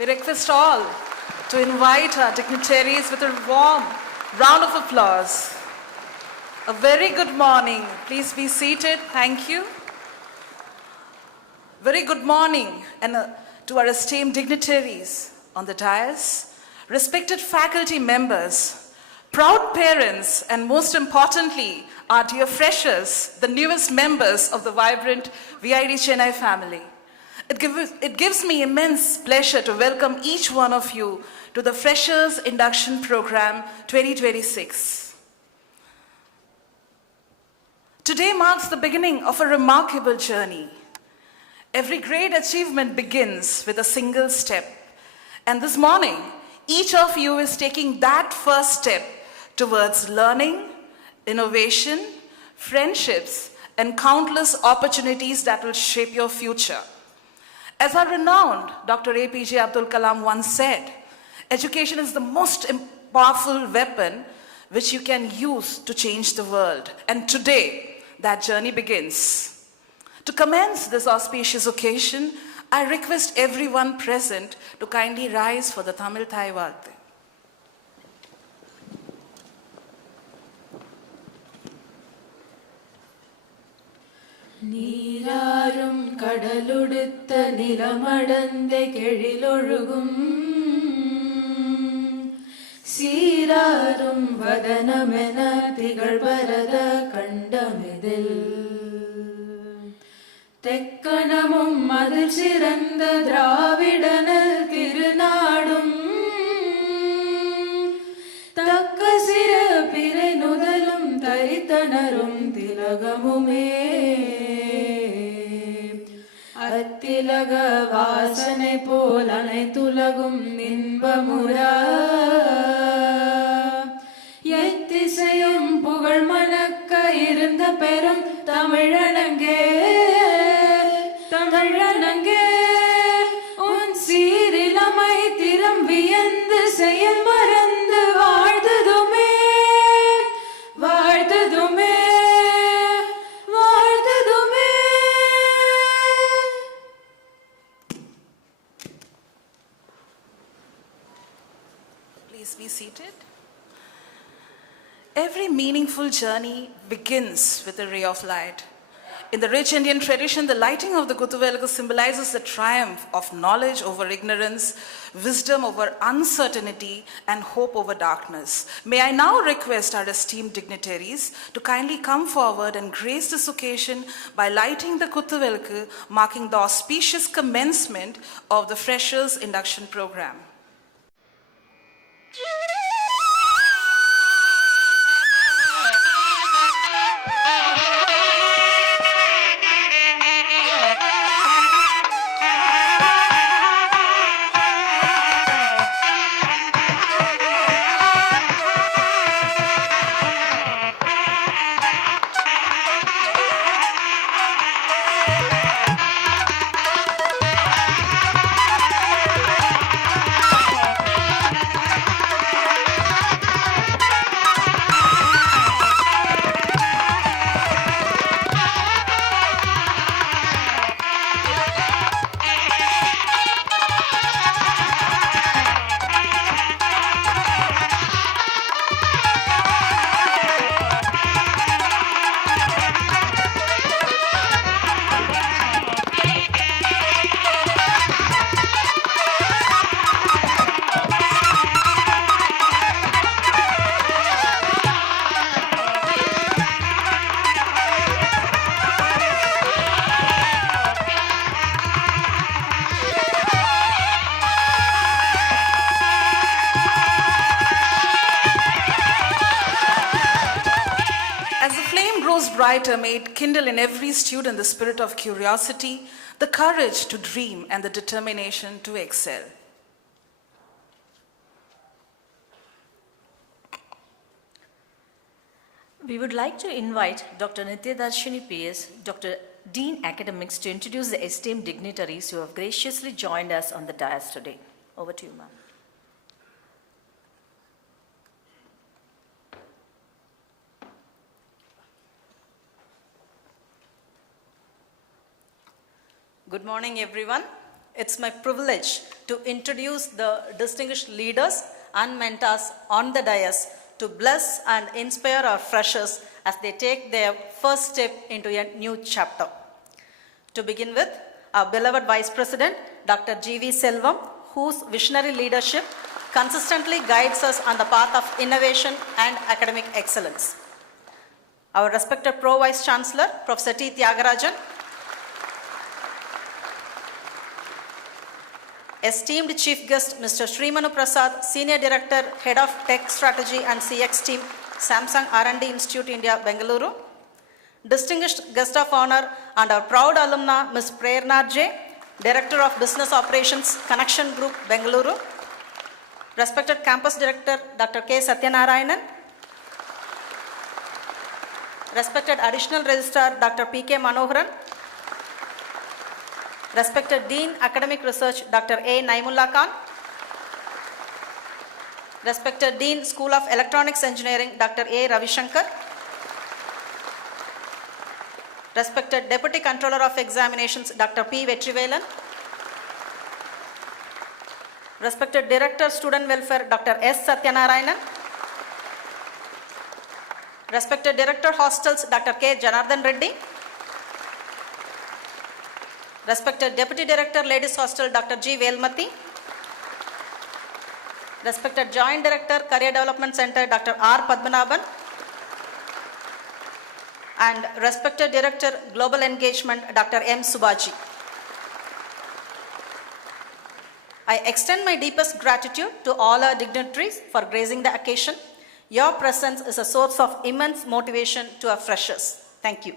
We request all to invite our dignitaries with a warm round of applause. A very good morning. Please be seated. Thank you. Very good morning and to our esteemed dignitaries on the dais, respected faculty members, proud parents, and most importantly, our dear freshers, the newest members of the vibrant VID Chennai family. It gives me immense pleasure to welcome each one of you to the Freshers Induction Program 2026. Today marks the beginning of a remarkable journey. Every great achievement begins with a single step. And this morning, each of you is taking that first step towards learning, innovation, friendships, and countless opportunities that will shape your future. As our renowned Dr. APJ Abdul Kalam once said, education is the most powerful weapon which you can use to change the world. And today, that journey begins. To commence this auspicious occasion, I request everyone present to kindly rise for the Tamil Thai Vaarthu. നീരാരും കടലുടുത്ത നിലമടന്റെ കെഴിലൊഴുകും സീരാരും വദനമെന തികൾ പരത കണ്ടമിതിൽ തെക്കണമും അതിൽ ചിറந்த ദ്രാവിഡനൽ തിരുനാടും തക്ക സിര പിறை നുതലും തരിത്തണരും തിലകമുമേ அத்திலக வாசனை போல் அனைத்துலகும் இன்பமுற எத்திசையும் புகழ் மணக்க இருந்த பெரும் தமிழனங்கே தமிழனங்கே உன் சீரிலமை திறம் வியந்து செயல் மறந்து வாழ்ந்ததுமே வாழ்ந்ததுமே Please be seated. Every meaningful journey begins with a ray of light. In the rich Indian tradition, the lighting of the Kuthuvelku symbolizes the triumph of knowledge over ignorance, wisdom over uncertainty, and hope over darkness. May I now request our esteemed dignitaries to kindly come forward and grace this occasion by lighting the Kuthuvelku, marking the auspicious commencement of the Freshers Induction Program. Brighter, may it kindle in every student the spirit of curiosity, the courage to dream, and the determination to excel. We would like to invite Dr. Nityadarshini PS, Dr. Dean Academics, to introduce the esteemed dignitaries who have graciously joined us on the dais today. Over to you, ma'am. Good morning, everyone. it's my privilege to introduce the distinguished leaders and mentors on the dais to bless and inspire our freshers as they take their first step into a new chapter. To begin with, our beloved Vice President, Dr. G.V. Selvam, whose visionary leadership consistently guides us on the path of innovation and academic excellence. Our respected Pro Vice Chancellor, Professor T. Tyagarajan, esteemed Chief Guest, Mr. Srimanu Prasad, Senior Director, Head of Tech Strategy and CX Team, Samsung R&D Institute, India, Bengaluru. Distinguished Guest of Honor and our proud alumna, Ms. Prerna J., Director of Business Operations, Connection Group, Bengaluru. Respected Campus Director, Dr. K. Satyanarayanan. Respected Additional Registrar, Dr. P.K. Manoharan. Respected Dean, Academic Research, Dr. A. Naimullah Khan. Respected Dean, School of Electronics Engineering, Dr. A. Ravishankar. Respected Deputy Controller of Examinations, Dr. P. Vetrivelan. Respected Director, Student Welfare, Dr. S. Satyanarayanan. Respected Director, Hostels, Dr. K. Janardhan Reddy. Respected Deputy Director, Ladies Hostel, Dr. G. Velmati. Respected Joint Director, Career Development Center, Dr. R. Padmanabhan. And respected Director, Global Engagement, Dr. M. Subaji. I extend my deepest gratitude to all our dignitaries for gracing the occasion. Your presence is a source of immense motivation to our freshers. Thank you.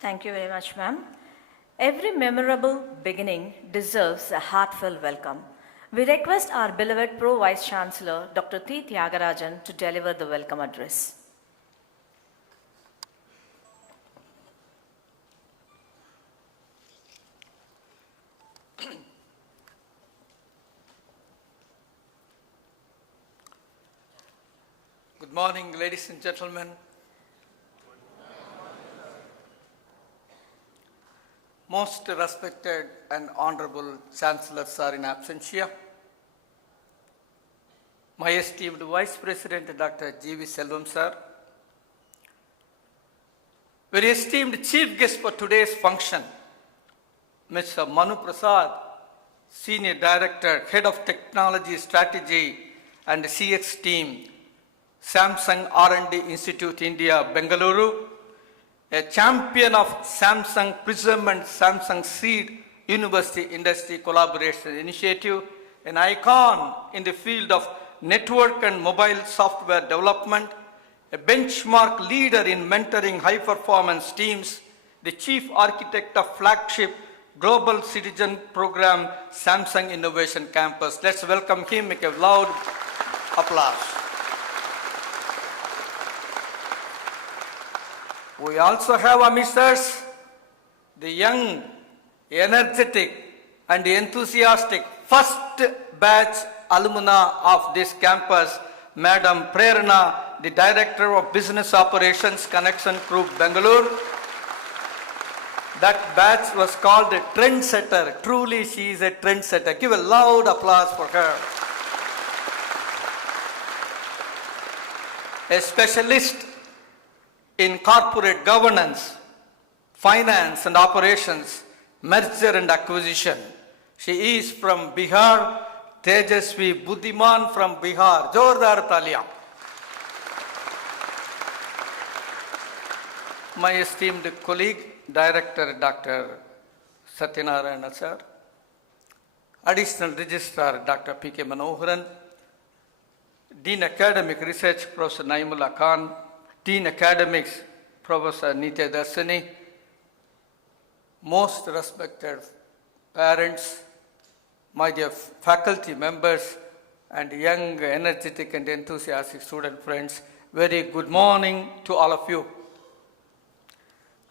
Thank you very much, ma'am. Every memorable beginning deserves a heartfelt welcome. We request our beloved Pro Vice Chancellor, Dr. T. Tyagarajan, to deliver the welcome address. Good morning, ladies and gentlemen. Most respected and honorable Chancellors are in absentia. My esteemed Vice President, Dr. G.V. Selvam, sir. Very esteemed Chief Guest for today's function, Mr. Manu Prasad, Senior Director, Head of Technology Strategy and CX Team, Samsung R&D Institute, India, Bengaluru. A champion of Samsung Prism and Samsung Seed University Industry Collaboration Initiative, an icon in the field of network and mobile software development, a benchmark leader in mentoring high-performance teams, the chief architect of flagship Global Citizen Program, Samsung Innovation Campus. Let's welcome him, make a loud applause. We also have amidst us the young, energetic and enthusiastic first batch alumna of this campus, Madam Prerna, the Director of Business Operations, Connection Group, Bengaluru. That batch was called a trendsetter. Truly, she is a trendsetter. Give a loud applause for her. A specialist in corporate governance, finance and operations, merger and acquisition. She is from Bihar, Tejasvi Buddhiman from Bihar. Jordar Talia. My esteemed colleague, Director Dr. Satyanarayana sir, Additional Registrar Dr. P.K. Manoharan, Dean Academic Research Professor Naimullah Khan, Dean Academics, Professor Nitya Darsani, most respected parents, my dear faculty members, and young, energetic, and enthusiastic student friends, very good morning to all of you.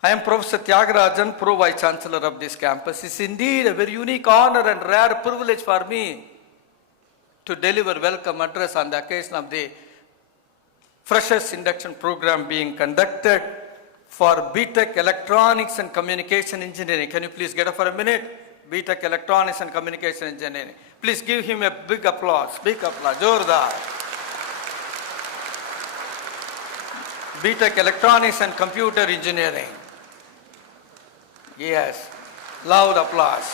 I am Professor Tyagarajan, Pro Vice Chancellor of this campus. It's indeed a very unique honor and rare privilege for me to deliver welcome address on the occasion of the freshers induction program being conducted for BTech Electronics and Communication Engineering. Can you please get up for a minute? BTech Electronics and Communication Engineering. Please give him a big applause. Big applause. Jordar. BTech Electronics and Computer Engineering. Yes. Loud applause.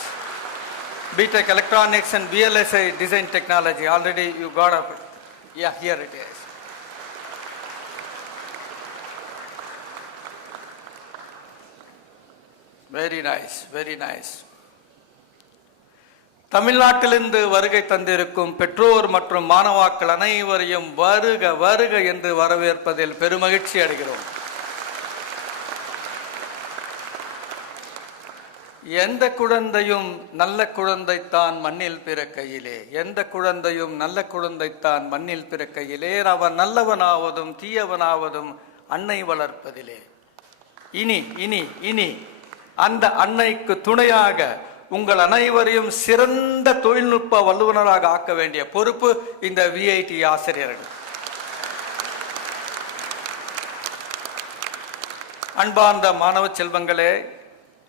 BTech Electronics and VLSI Design Technology. Already you got up. Yeah, here it is. Very nice, very nice. தமிழ்நாட்டிலிருந்து வருகை தந்திருக்கும் பெற்றோர் மற்றும் மாணவாக்கள் அனைவரையும் வருக வருக என்று வரவேற்பதில் பெருமகிழ்ச்சி அடைகிறோம். எந்த குழந்தையும் நல்ல குழந்தைத்தான் மண்ணில் பிறக்கையிலே, எந்த குழந்தையும் நல்ல குழந்தைத்தான் மண்ணில் பிறக்கையிலே, அவன் நல்லவனாவதும் தீயவனாவதும் அன்னை வளர்ப்பதிலே. இனி இனி இனி அந்த அன்னைக்கு துணையாக உங்கள் அனைவரையும் சிறந்த தொழில்நுட்ப வல்லுநராக ஆக்க வேண்டிய பொறுப்பு இந்த விஐடி ஆசிரியர்கள். அன்பார்ந்த மாணவ செல்வங்களே,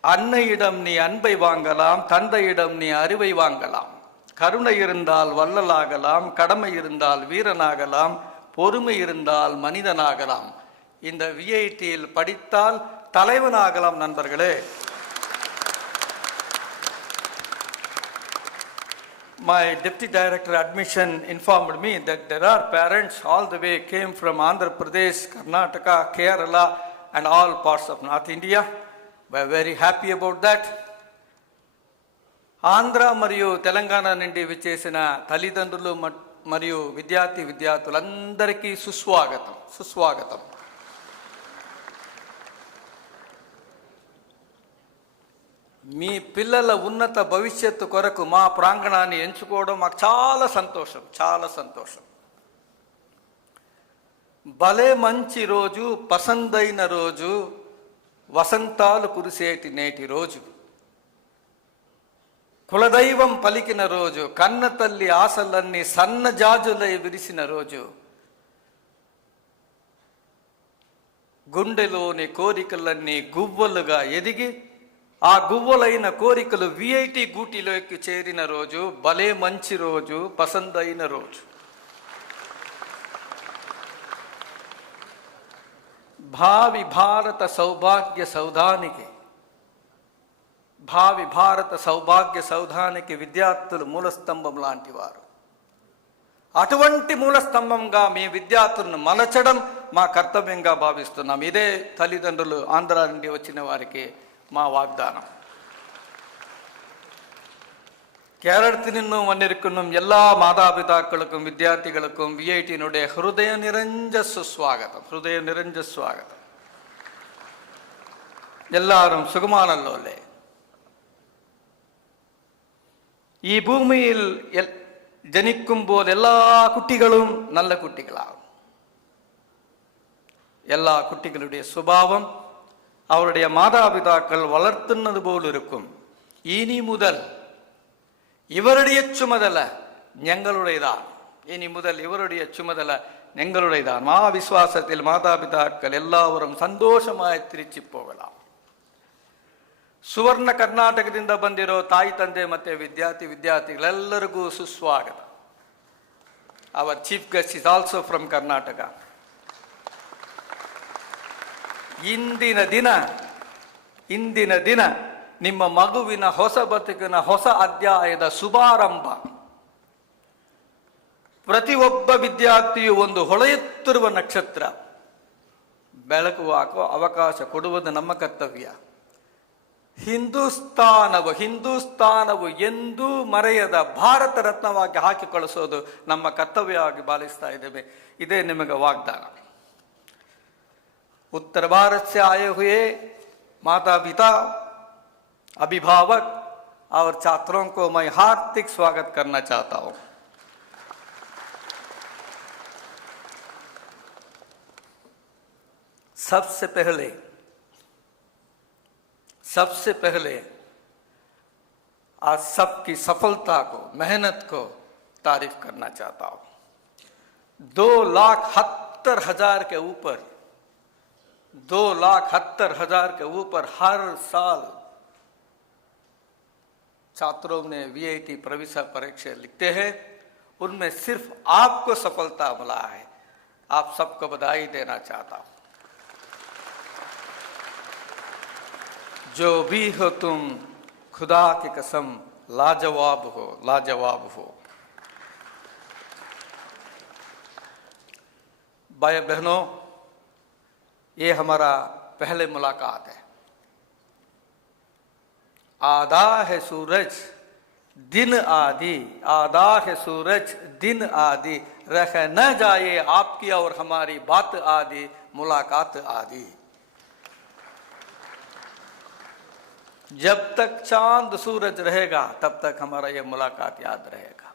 அன்னையிடம் நீ அன்பை வாங்கலாம், தந்தையிடம் நீ அறிவை வாங்கலாம். கருணை இருந்தால் வள்ளலாகலாம், கடமை இருந்தால் வீரனாகலாம், பொறுமை இருந்தால் மனிதனாகலாம். இந்த விஐடியில் படித்தால் தலைவனாகலாம். நண்பர்களே, my deputy director admission informed me that there are parents all the way came from Andhra Pradesh, Karnataka, Kerala and all parts of North India. We are very happy about that. Andhra మరియు తెలంగాణ నుండి విచ్చేసిన తల్లిదండ్రులు మరియు విద్యార్థులందరికీ సుస్వాగతం సుస్వాగతం. మీ పిల్లల ఉన్నత భవిష్యత్తు కొరకు మా ప్రాంగణాన్ని ఎంచుకోవడం మాకు చాలా సంతోషం, చాలా సంతోషం. భలే మంచి రోజు, పసందైన రోజు, వసంతాలు కురిసేటి నేటి రోజు, కులదైవం పలికిన రోజు, కన్న తల్లి ఆశలన్నీ సన్నజాజులై విరిసిన రోజు, గుండెలోని కోరికలన్నీ గువ్వలుగా ఎదిగి ఆ గువ్వలైన కోరికలు విఐటి గూటిలోకి చేరిన రోజు, భలే మంచి రోజు, పసందైన రోజు. భావి భారత సౌభాగ్య సౌధానికి విద్యార్థులు మూలస్తంభం లాంటి వారు. అటువంటి మూలస్తంభంగా మీ విద్యార్థులను మలచడం మా కర్తవ్యంగా భావిస్తున్నాం. ఇదే తల్లిదండ్రులు ఆంధ్ర నుండి వచ్చిన వారికి మా வாக்தானம். கேரளத்தில் நின்னும் வந்திருக்கும் எல்லா மாதாபிதாக்களுக்கும் வித்தியார்த்திகளுக்கும் விஐடியினுடைய ஹிருதய நிறைஞ்ச சுஸ்வாகதம், ஹிருதய நிறைஞ்ச ஸ்வாகதம். எல்லாரும் சுகமானல்லோலே. ഈ ഭൂമിയിൽ ജനിക്കുമ്പോൾ എല്ലാ കുട്ടികളും നല്ല കുട്ടികളാകും. എല്ലാ കുട്ടികളുடைய சுபாவம் அவருடைய மாதாபிதாக்கள் வளர்த்துனது போல் இருக்கும். இனி முதல் இவருடைய சுமதலை ഞങ്ങളുടേതാണ്. இனி முதல் இவருடைய சுமதலை ഞങ്ങളുടേതാണ്. ആ വിശ്വാസത്തിൽ മാതാപിതാക്കൾ എല്ലാവരും സന്തോഷമായി തിരിച്ചു പോകலாம். ಸುವರ್ಣ ಕರ್ನಾಟಕದಿಂದ ಬಂದಿರೋ ತಾಯಿ ತಂದೆ ಮತ್ತೆ ವಿದ್ಯಾರ್ಥಿಗಳೆಲ್ಲರಿಗೂ ಸುಸ್ವಾಗತ. Our chief guest is also from Karnataka. ಇಂದಿನ ದಿನ ನಿಮ್ಮ ಮಗುವಿನ ಹೊಸ ಬದುಕಿನ ಹೊಸ ಅಧ್ಯಾಯದ ಶುಭಾರಂಭ. ಪ್ರತಿಯೊಬ್ಬ ವಿದ್ಯಾರ್ಥಿಯು ಒಂದು ಹೊಳೆಯುತ್ತಿರುವ ನಕ್ಷತ್ರ. ಬೆಳಕು ಹಾಕೋ ಅವಕಾಶ ಕೊಡುವುದು ನಮ್ಮ ಕರ್ತವ್ಯ. ಹಿಂದೂಸ್ತಾನವು ಎಂದೂ ಮರೆಯದ ಭಾರತ ರತ್ನವಾಗಿ ಹಾಕಿ ಕಳಿಸೋದು ನಮ್ಮ ಕರ್ತವ್ಯವಾಗಿ ಭಾವಿಸ್ತಾ ಇದ್ದೇವೆ. ಇದೇ ನಿಮಗೆ ವಾಗ್ದಾನ. उत्तर भारत से आए हुए माता पिता, अभिभावक और छात्रों को मैं हार्दिक स्वागत करना चाहता हूं. सबसे पहले आज सबकी सफलता को, मेहनत को तारीफ करना चाहता हूं. 2 लाख 70,000 के ऊपर 2,70,000 के ऊपर हर साल छात्रों ने वीआईटी प्रवेश परीक्षा लिखते हैं। उनमें सिर्फ आपको सफलता मिला है। आप सबको बधाई देना चाहता हूं। जो भी हो तुम, खुदा की कसम लाजवाब हो, लाजवाब हो। भाई बहनों, ये हमारा पहले मुलाकात है। आधा है सूरज दिन आदि, आधा है सूरज दिन आदि, रह न जाए आपकी और हमारी बात आदि, मुलाकात आदि। जब तक चांद सूरज रहेगा तब तक हमारा ये मुलाकात याद रहेगा।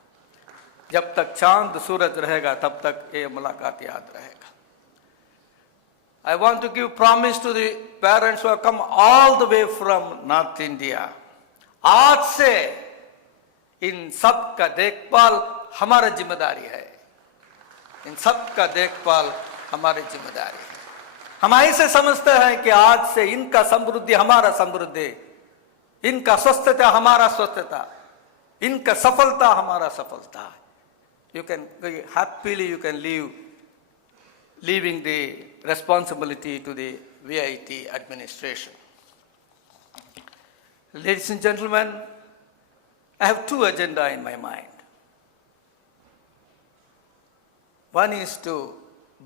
जब तक चांद सूरज रहेगा तब तक ये मुलाकात याद रहेगा। I want to give promise to the parents who have come all the way from North India. आज से इन सब का देखभाल हमारा जिम्मेदारी है। इन सब का देखभाल हमारी जिम्मेदारी है। हम ऐसे समझते हैं कि आज से इनका समृद्धि हमारा समृद्धि, इनका स्वस्थता हमारा स्वस्थता, इनका सफलता हमारा सफलता। You can happily you can leaving the responsibility to the VIT administration. Ladies and gentlemen, I have two agendas in my mind. One is to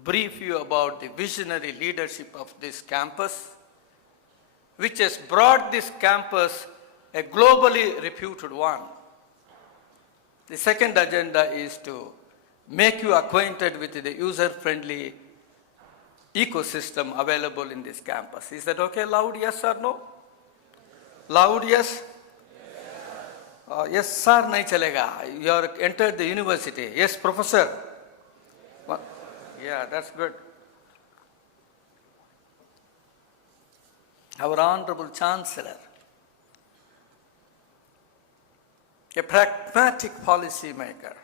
brief you about the visionary leadership of this campus, which has brought this campus a globally reputed one. The second agenda is to make you acquainted with the user-friendly ecosystem available in this campus. Is that okay? Loud yes or no? Loud yes? Yes sir nahi chalega. You are entered the university. Yes professor. Yeah, that's good. Our Honorable Chancellor, a pragmatic policy maker,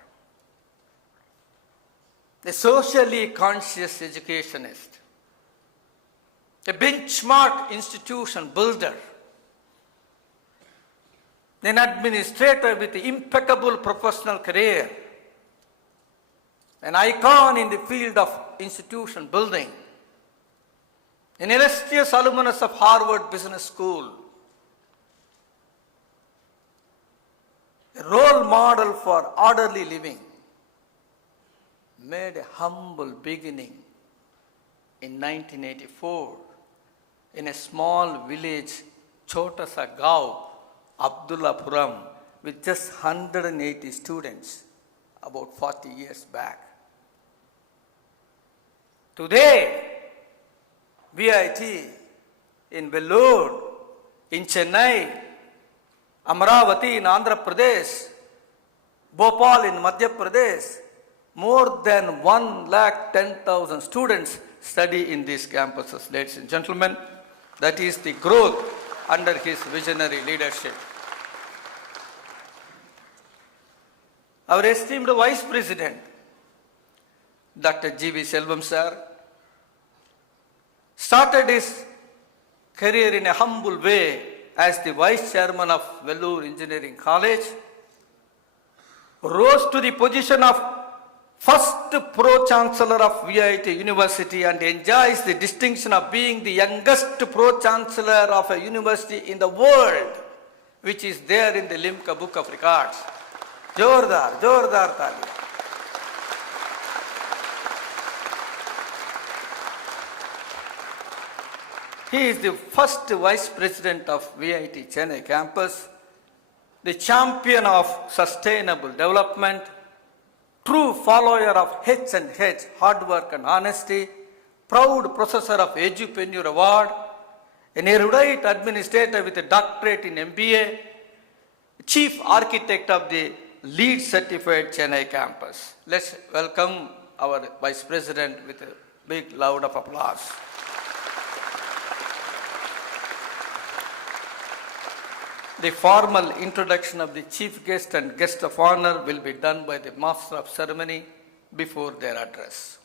a socially conscious educationist, a benchmark institution builder, an administrator with impeccable professional career, an icon in the field of institution building, an illustrious alumnus of Harvard Business School, a role model for orderly living, made a humble beginning in 1984 in a small village, Chota Sa Gaon, Abdullapuram, with just 180 students about 40 years back. Today, VIT in Vellore, in Chennai, Amravati in Andhra Pradesh, Bhopal in Madhya Pradesh, more than 110,000 students study in these campuses, ladies and gentlemen. That is the growth under his visionary leadership. Our esteemed Vice President, Dr. G.V. Selvam sir, started his career in a humble way as the Vice Chairman of Vellore Engineering College, rose to the position of first Pro-Chancellor of VIT University and enjoys the distinction of being the youngest Pro-Chancellor of a university in the world, which is there in the Limca Book of Records. Jordar Tali. He is the first Vice President of VIT Chennai campus, the champion of sustainable development, true follower of H&H, hard work and honesty, proud possessor of Edupreneur Award, an erudite administrator with a doctorate in MBA, chief architect of the LEED certified Chennai campus. Let's welcome our Vice President with a big loud of applause. The formal introduction of the chief guest and guest of honor will be done by the master of ceremony before their address.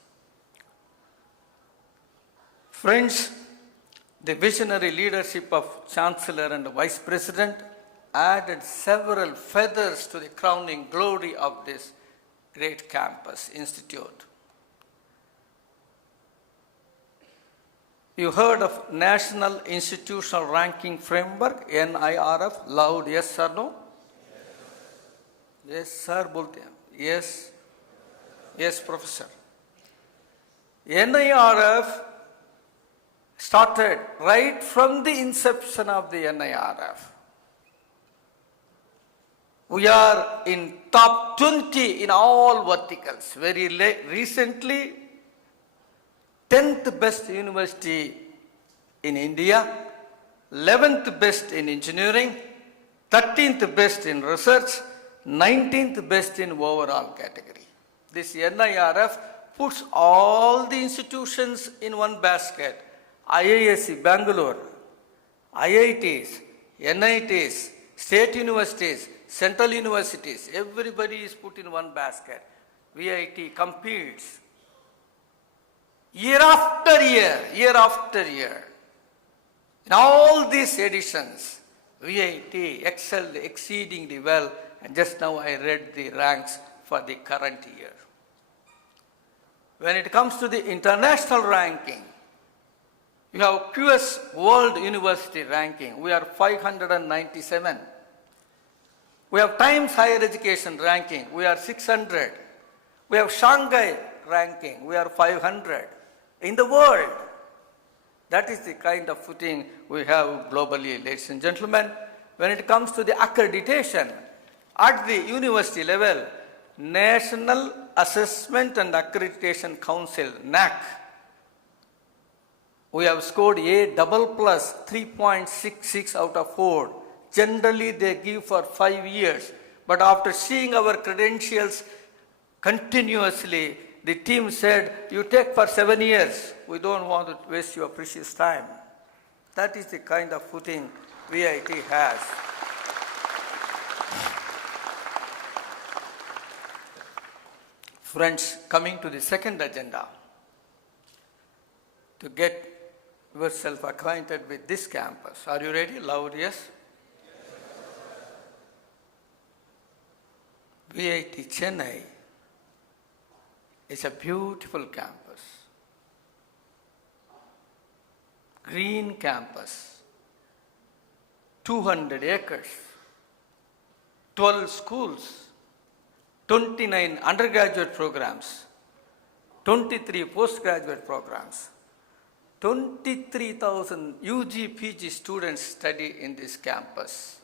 Friends, the visionary leadership of Chancellor and Vice President added several feathers to the crowning glory of this great campus institute. You heard of National Institutional Ranking Framework, NIRF, loud yes or no? Yes, sir, bolte hain. Yes. Yes, professor. NIRF started right from the inception of the NIRF. We are in top 20 in all verticals. Very recently, 10th best university in India, 11th best in engineering, 13th best in research, 19th best in overall category. This NIRF puts all the institutions in one basket. IISc Bangalore, IITs, NITs, state universities, central universities, everybody is put in one basket. VIT competes year after year, year after year. In all these editions, VIT excelled exceedingly well, and just now I read the ranks for the current year. When it comes to the international ranking, you have QS World University ranking, we are 597. We have Times Higher Education ranking, we are 600. We have Shanghai ranking, we are 500. In the world, that is the kind of footing we have globally, ladies and gentlemen. When it comes to the accreditation, at the university level, National Assessment and Accreditation Council, NAC, we have scored A++ 3.66 out of 4. Generally, they give for 5 years. But after seeing our credentials continuously, the team said, you take for 7 years. We don't want to waste your precious time. That is the kind of footing VIT has. Friends, coming to the second agenda, to get yourself acquainted with this campus. Are you ready? Loud yes? VIT Chennai is a beautiful campus. Green campus, 200 acres, 12 schools, 29 undergraduate programs, 23 postgraduate programs, 23,000 UG PG students study in this campus.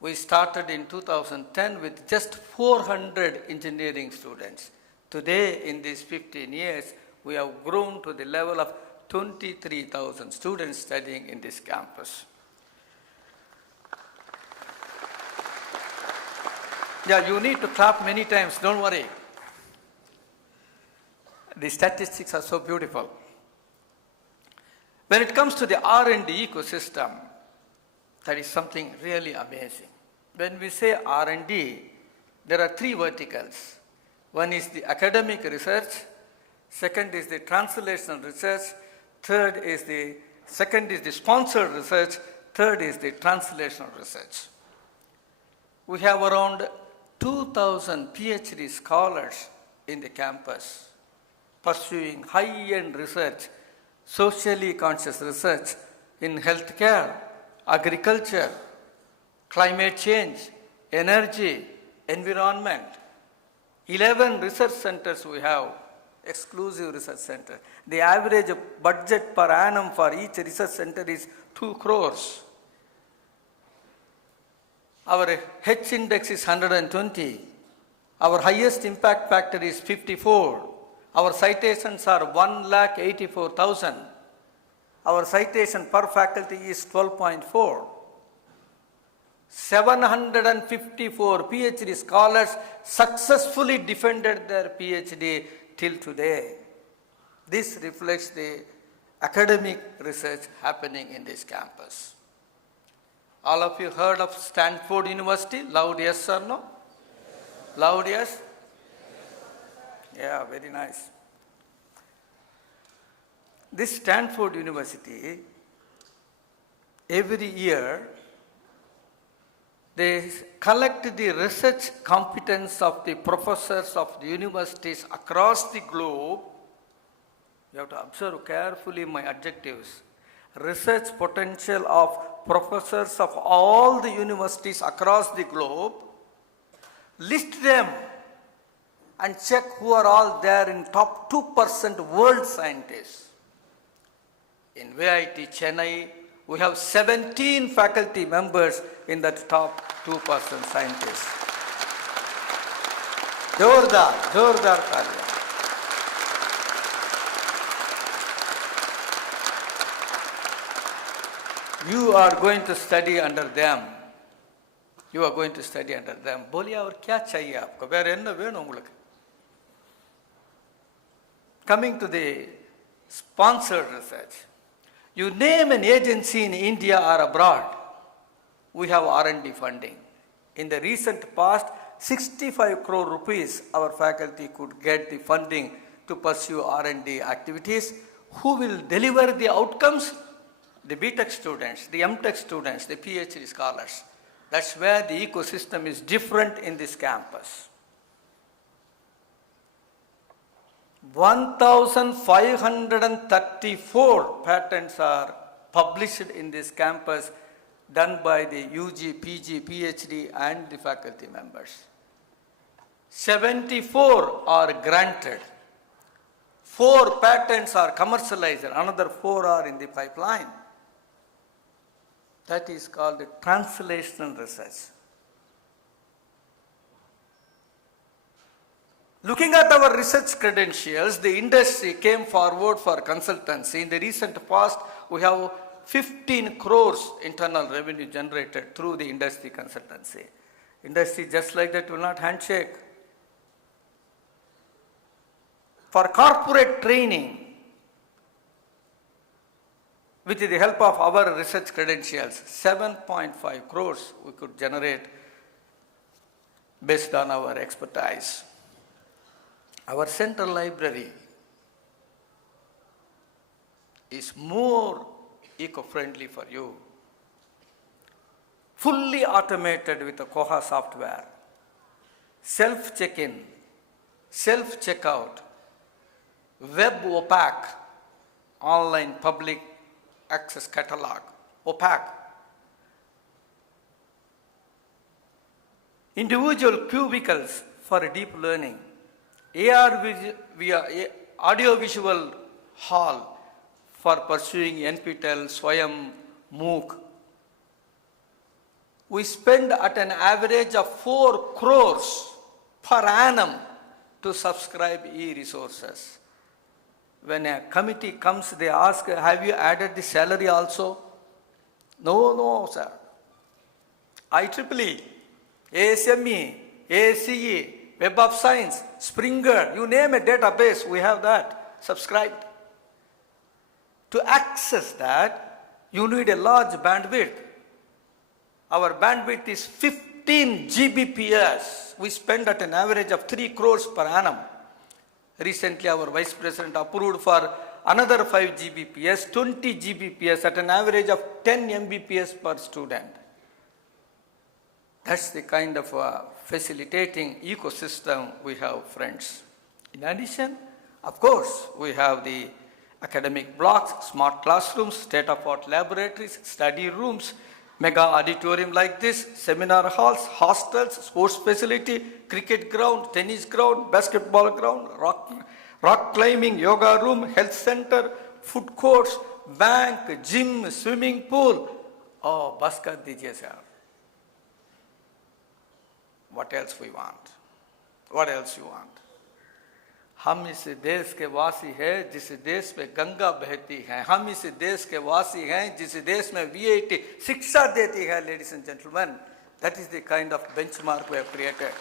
We started in 2010 with just 400 engineering students. Today, in these 15 years, we have grown to the level of 23,000 students studying in this campus. Yeah, you need to clap many times, don't worry. The statistics are so beautiful. When it comes to the R&D ecosystem, that is something really amazing. When we say R&D, there are 3 verticals. One is the academic research, second is the translational research, second is the sponsored research, third is the translational research. We have around 2,000 PhD scholars in the campus pursuing high-end research, socially conscious research in healthcare, agriculture, climate change, energy, environment. 11 research centers we have, exclusive research center. The average budget per annum for each research center is 2 crores. Our H index is 120. Our highest impact factor is 54. Our citations are 1,84,000. Our citation per faculty is 12.4. 754 PhD scholars successfully defended their PhD till today. This reflects the academic research happening in this campus. All of you heard of Stanford University? Loud yes or no? Loud yes? Yeah, very nice. This Stanford University, every year, they collect the research competence of the professors of the universities across the globe. You have to observe carefully my adjectives. Research potential of professors of all the universities across the globe, list them and check who are all there in top 2% world scientists. In VIT Chennai, we have 17 faculty members in that top 2% scientists. Jordar Talia. You are going to study under them. You are going to study under them. बोलिए और क्या चाहिए आपको? வேற என்ன வேணும் உங்களுக்கு? Coming to the sponsored research. You name an agency in India or abroad, we have R&D funding. In the recent past, 65 crore rupees our faculty could get the funding to pursue R&D activities. Who will deliver the outcomes? The BTech students, the MTech students, the PhD scholars. That's where the ecosystem is different in this campus. 1,534 patents are published in this campus, done by the UG, PG, PhD and the faculty members. 74 are granted. 4 patents are commercialized, another 4 are in the pipeline. That is called translational research. Looking at our research credentials, the industry came forward for consultancy. In the recent past, we have 15 crores internal revenue generated through the industry consultancy. Industry just like that will not handshake. For corporate training, with the help of our research credentials, 7.5 crores we could generate based on our expertise. Our central library is more eco-friendly for you. Fully automated with the Koha software, self-check-in, self-checkout, web opaque, online public access catalog, opaque. Individual cubicles for deep learning, audio-visual hall for pursuing NPTEL, Swayam, MOOC. We spend at an average of 4 crores per annum to subscribe e-resources. When a committee comes, they ask, have you added the salary also? No, sir. IEEE, ASME, ACE, Web of Science, Springer, you name a database, we have that subscribed. To access that, you need a large bandwidth. Our bandwidth is 15 Gbps. We spend at an average of 3 crores per annum. Recently, our Vice President approved for another 5 Gbps, 20 Gbps at an average of 10 Mbps per student. That's the kind of facilitating ecosystem we have, friends. In addition, of course, we have the academic blocks, smart classrooms, state-of-art laboratories, study rooms, mega auditorium like this, seminar halls, hostels, sports facility, cricket ground, tennis ground, basketball ground, rock climbing, yoga room, health center, food courts, bank, gym, swimming pool. Oh, bas kar dijiye sir. What else we want? What else you want? हम इस देश के वासी हैं जिस देश में गंगा बहती है. हम इस देश के वासी हैं जिस देश में VIT शिक्षा देती है. Ladies and gentlemen, that is the kind of benchmark we have created.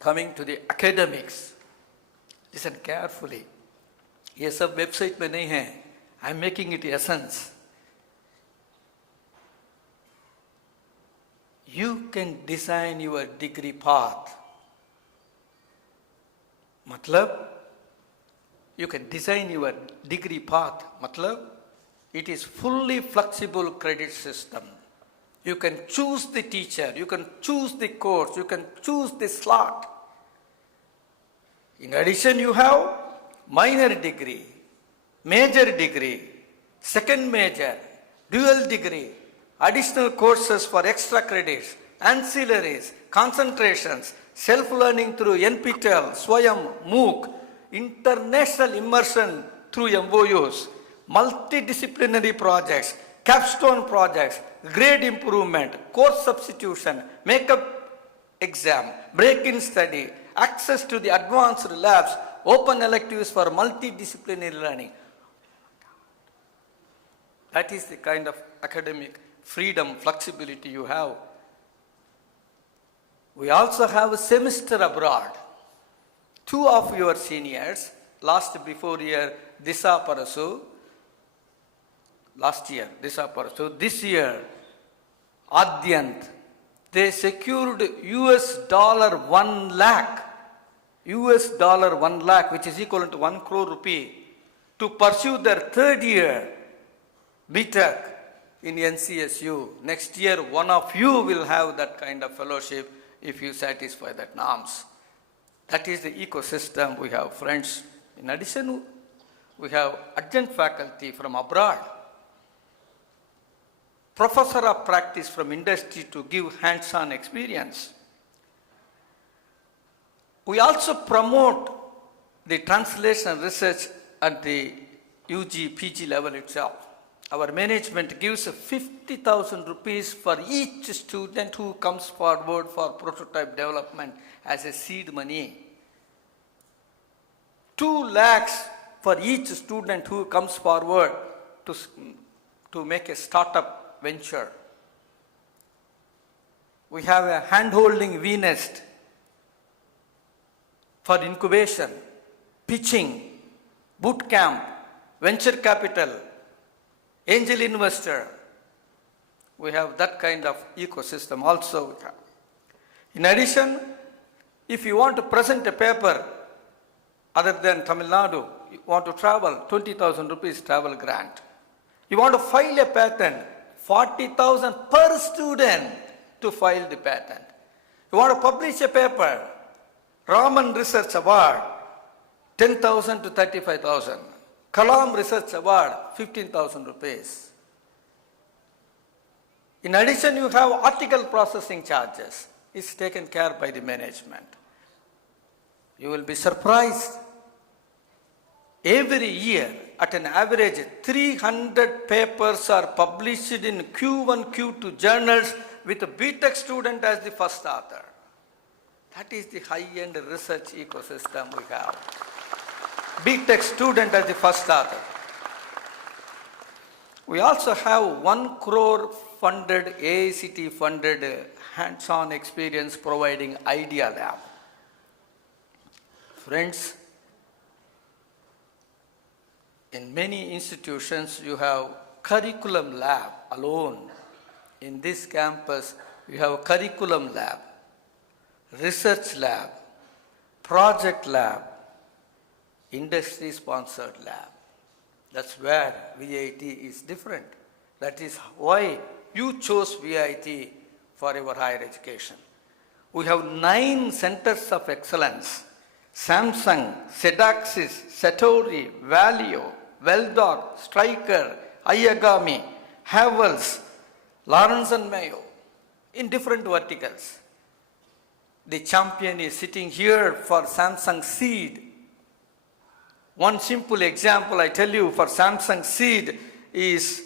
Coming to the academics, listen carefully. ये सब वेबसाइट में नहीं है. I am making it essence. you can design your degree path. Matlab, you can design your degree path. Matlab, it is fully flexible credit system. You can choose the teacher, you can choose the course, you can choose the slot. In addition, you have minor degree, major degree, second major, dual degree, additional courses for extra credits, ancillaries, concentrations, self-learning through NPTEL, Swayam, MOOC, international immersion through MOUs, multidisciplinary projects, capstone projects, grade improvement, course substitution, makeup exam, break-in study, access to the advanced labs, open electives for multidisciplinary learning. That is the kind of academic freedom, flexibility you have. We also have a semester abroad. Two of your seniors, before year, Disha Parasu, last year, Disha Parasu, this year, Adyant, they secured $1 lakh, $1 lakh, which is equivalent to 1 crore rupee, to pursue their third year BTech in NCSU. Next year, one of you will have that kind of fellowship if you satisfy that norms. That is the ecosystem we have, friends. In addition, we have adjunct faculty from abroad, professor of practice from industry to give hands-on experience. We also promote the translation research at the UG, PG level itself. Our management gives 50,000 rupees for each student who comes forward for prototype development as a seed money. 2 lakhs for each student who comes forward to make a startup venture. We have a hand-holding V-Nest for incubation, pitching, boot camp, venture capital, angel investor. We have that kind of ecosystem also. In addition, if you want to present a paper other than Tamil Nadu, you want to travel, 20,000 rupees travel grant. You want to file a patent, 40,000 per student to file the patent. You want to publish a paper, Raman Research Award, 10,000 to 35,000. Kalam Research Award, 15,000 rupees. In addition, you have article processing charges. It's taken care by the management. You will be surprised. Every year, at an average, 300 papers are published in Q1, Q2 journals with a BTech student as the first author. That is the high-end research ecosystem we have. BTech student as the first author. We also have 1 crore funded, AICT funded hands-on experience providing Idea Lab. Friends, in many institutions you have curriculum lab alone. In this campus, you have curriculum lab, research lab, project lab, industry-sponsored lab. That's where VIT is different. That is why you chose VIT for your higher education. We have 9 centers of excellence: Samsung, Sedaxis, Satori, Valio, Veldog, Stryker, Ayagami, Havels, Lawrence and Mayo, in different verticals. The champion is sitting here for Samsung Seed. One simple example I tell you for Samsung Seed is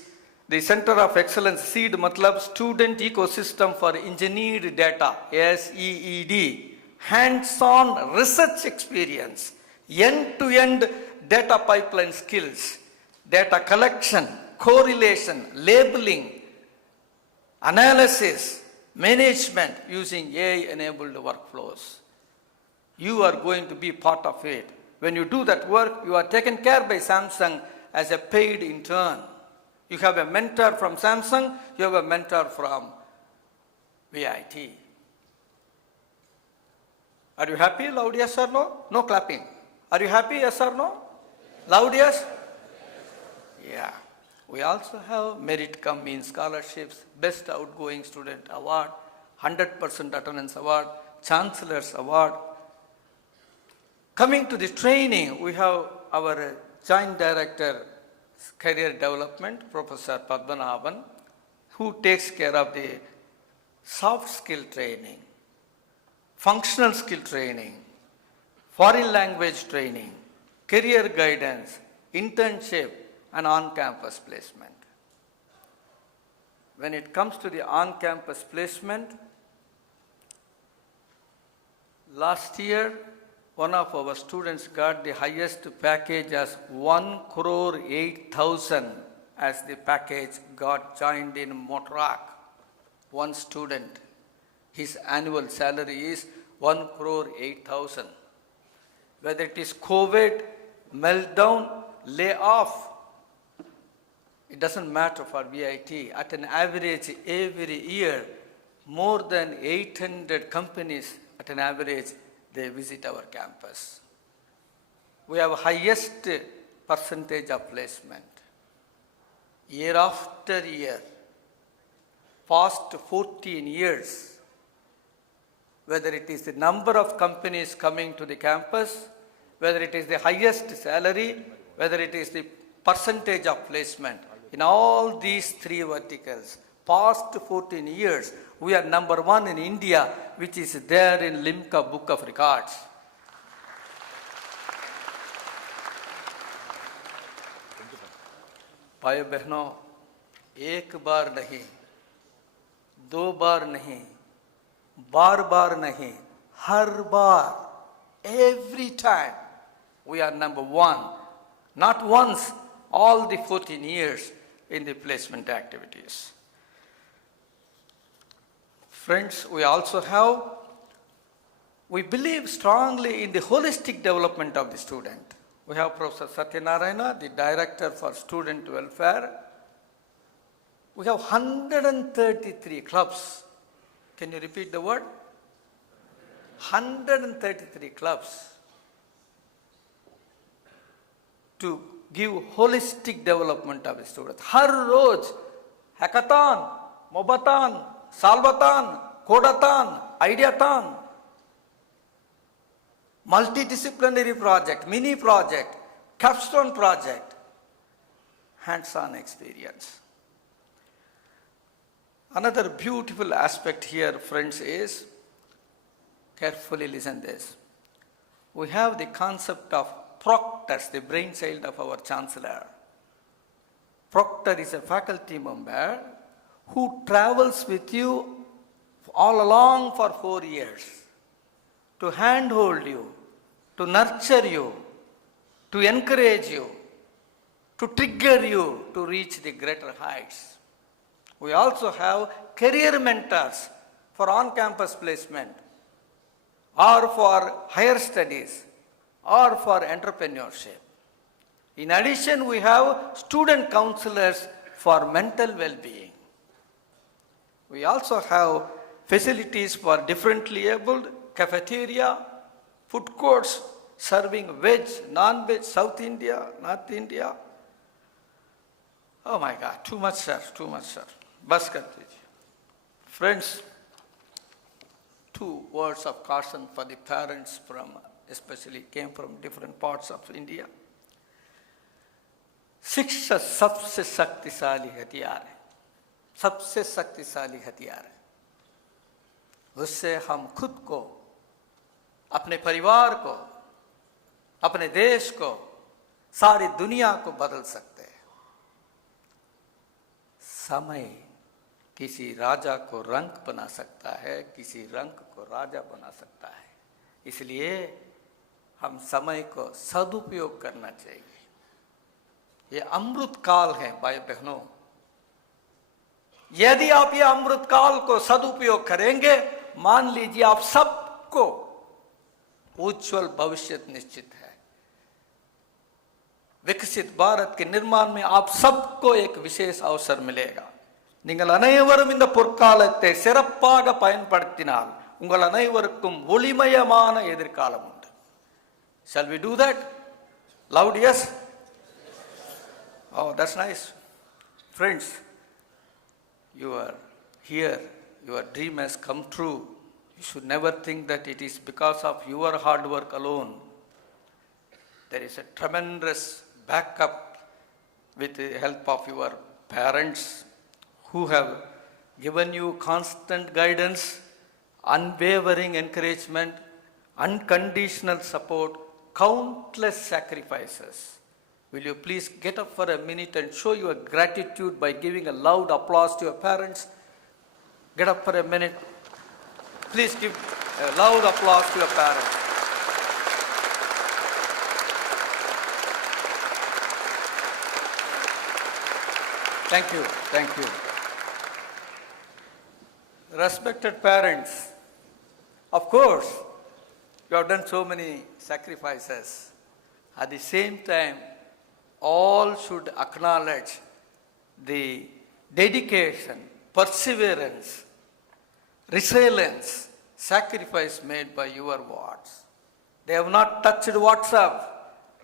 the Center of Excellence Seed Matlab Student Ecosystem for Engineered Data, SEED. Hands-on research experience, end-to-end data pipeline skills, data collection, correlation, labeling, analysis, management using AI-enabled workflows. You are going to be part of it. When you do that work, you are taken care by Samsung as a paid intern. You have a mentor from Samsung, you have a mentor from VIT. Are you happy? Loud yes or no? No clapping. Are you happy? Yes or no? Loud yes? Yeah. We also have merit come in scholarships, best outgoing student award, 100% attendance award, chancellor's award. Coming to the training, we have our joint director, career development, Professor Padmanabhan, who takes care of the soft skill training, functional skill training, foreign language training, career guidance, internship, and on-campus placement. When it comes to the on-campus placement, last year, one of our students got the highest package as 1,08,000 as the package got joined in Montreal. One student, his annual salary is 1,08,000. Whether it is COVID, meltdown, layoff, it doesn't matter for VIT. At an average every year, more than 800 companies at an average, they visit our campus. We have highest percentage of placement. Year after year, past 14 years, whether it is the number of companies coming to the campus, whether it is the highest salary, whether it is the percentage of placement, in all these three verticals, past 14 years, we are number one in India, which is there in Limca Book of Records. भाई बहनों, एक बार नहीं, दो बार नहीं, बार बार नहीं, हर बार, every time, we are number one. Not once, all the 14 years in the placement activities. Friends, we believe strongly in the holistic development of the student. We have Professor Satyanarayana, the Director for Student Welfare. We have 133 clubs. Can you repeat the word? 133 clubs to give holistic development of the student. Her rose hackathon, mobathon, salvathon, codathon, ideathon, multidisciplinary project, mini project, capstone project, hands-on experience. Another beautiful aspect here, friends, is, carefully listen this, we have the concept of proctors, the brainchild of our chancellor. Proctor is a faculty member who travels with you all along for 4 years to handhold you, to nurture you, to encourage you, to trigger you to reach the greater heights. We also have career mentors for on-campus placement or for higher studies or for entrepreneurship. In addition, we have student counselors for mental well-being. We also have facilities for differently abled, cafeteria, food courts serving veg, non-veg, South India, North India. Oh my God, too much, sir, too much, sir. Bas kar dijiye. Friends, 2 words of caution for the parents especially came from different parts of India. शिक्षा सबसे शक्तिशाली हथियार है, सबसे शक्तिशाली हथियार है. उससे हम खुद को, अपने परिवार को, अपने देश को, सारी दुनिया को बदल सकते हैं. समय किसी राजा को रंक बना सकता है, किसी रंक को राजा बना सकता है. इसलिए हम समय को सदुपयोग करना चाहिए. ये अमृत काल है भाई बहनों. यदि आप ये अमृत काल को सदुपयोग करेंगे, मान लीजिए आप सबको उज्जवल भविष्य निश्चित है. विकसित भारत के निर्माण में आप सबको एक विशेष अवसर मिलेगा. நீங்கள் அனைவரும் இந்த பொற்காலத்தை சிறப்பாக பயன்படுத்தினால் உங்கள் அனைவருக்கும் ஒளிமயமான எதிர்காலம் உண்டு. Shall we do that? Loud yes? Oh, that's nice. Friends, you are here, your dream has come true. You should never think that it is because of your hard work alone. There is a tremendous backup with the help of your parents who have given you constant guidance, unwavering encouragement, unconditional support, countless sacrifices. Will you please get up for a minute and show your gratitude by giving a loud applause to your parents? Get up for a minute. Please give a loud applause to your parents. Thank you, thank you. Respected parents, of course, you have done so many sacrifices. At the same time, all should acknowledge the dedication, perseverance, resilience, sacrifice made by your wards. They have not touched WhatsApp.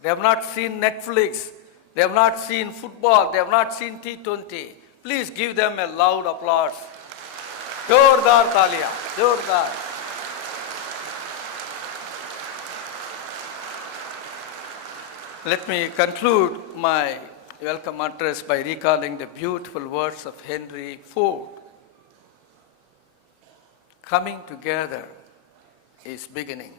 They have not seen Netflix. They have not seen football. They have not seen T20. Please give them a loud applause. Jordar Talia. Jordar. Let me conclude my welcome address by recalling the beautiful words of Henry Ford. Coming together is beginning.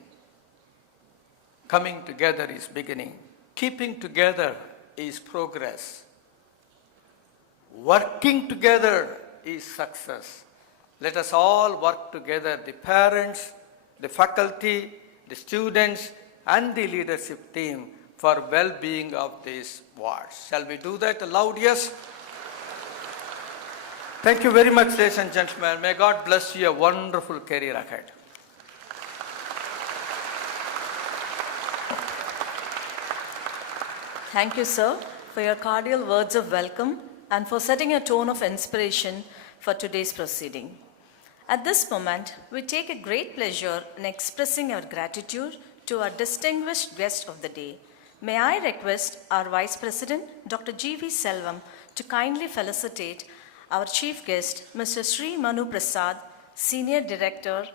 Coming together is beginning. Keeping together is progress. Working together is success. Let us all work together, the parents, the faculty, the students, and the leadership team for well-being of these wards. Shall we do that? A loud yes. Thank you very much, ladies and gentlemen. May God bless you a wonderful career ahead. Thank you, sir, for your cordial words of welcome and for setting a tone of inspiration for today's proceeding. At this moment, we take a great pleasure in expressing our gratitude to our distinguished guest of the day. May I request our Vice President, Dr. G.V. Selvam, to kindly felicitate our Chief Guest, Mr. Sri Manu Prasad, Senior Director,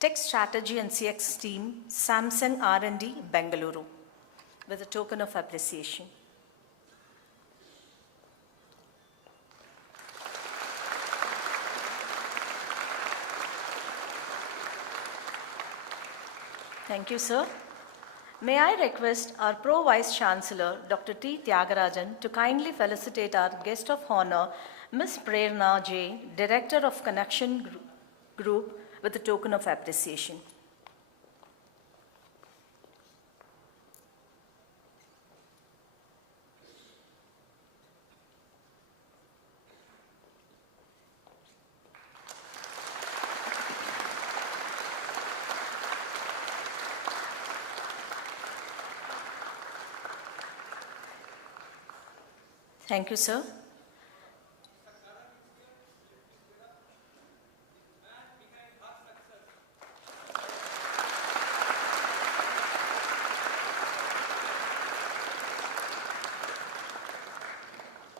Tech Strategy and CX Team, Samsung R&D, Bengaluru, with a token of appreciation. Thank you, sir. May I request our Pro Vice Chancellor, Dr. T. Tyagarajan, to kindly felicitate our guest of honor, Ms. Prerna J., Director of Connection Group, with a token of appreciation. Thank you, sir.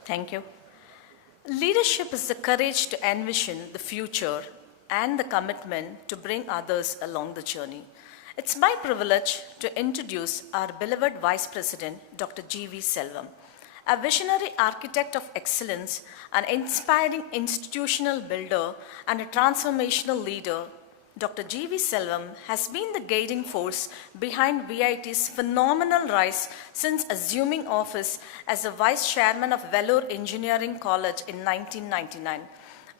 Thank you. Leadership is the courage to envision the future and the commitment to bring others along the journey. It's my privilege to introduce our beloved Vice President, Dr. G.V. Selvam. A visionary architect of excellence, an inspiring institutional builder, and a transformational leader, Dr. G.V. Selvam has been the guiding force behind VIT's phenomenal rise since assuming office as the Vice Chairman of Vellore Engineering College in 1999.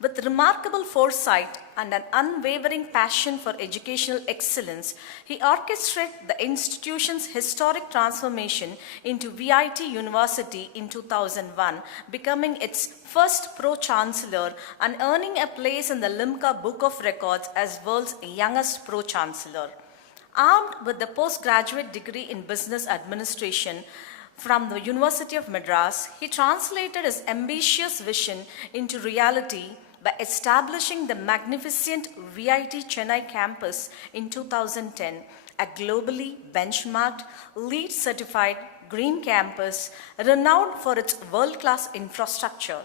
With remarkable foresight and an unwavering passion for educational excellence, he orchestrated the institution's historic transformation into VIT University in 2001, becoming its first Pro-Chancellor and earning a place in the Limca Book of Records as world's youngest Pro-Chancellor. Armed with the postgraduate degree in business administration, From the University of Madras, he translated his ambitious vision into reality by establishing the magnificent VIT Chennai campus in 2010, a globally benchmarked, LEED certified green campus renowned for its world-class infrastructure.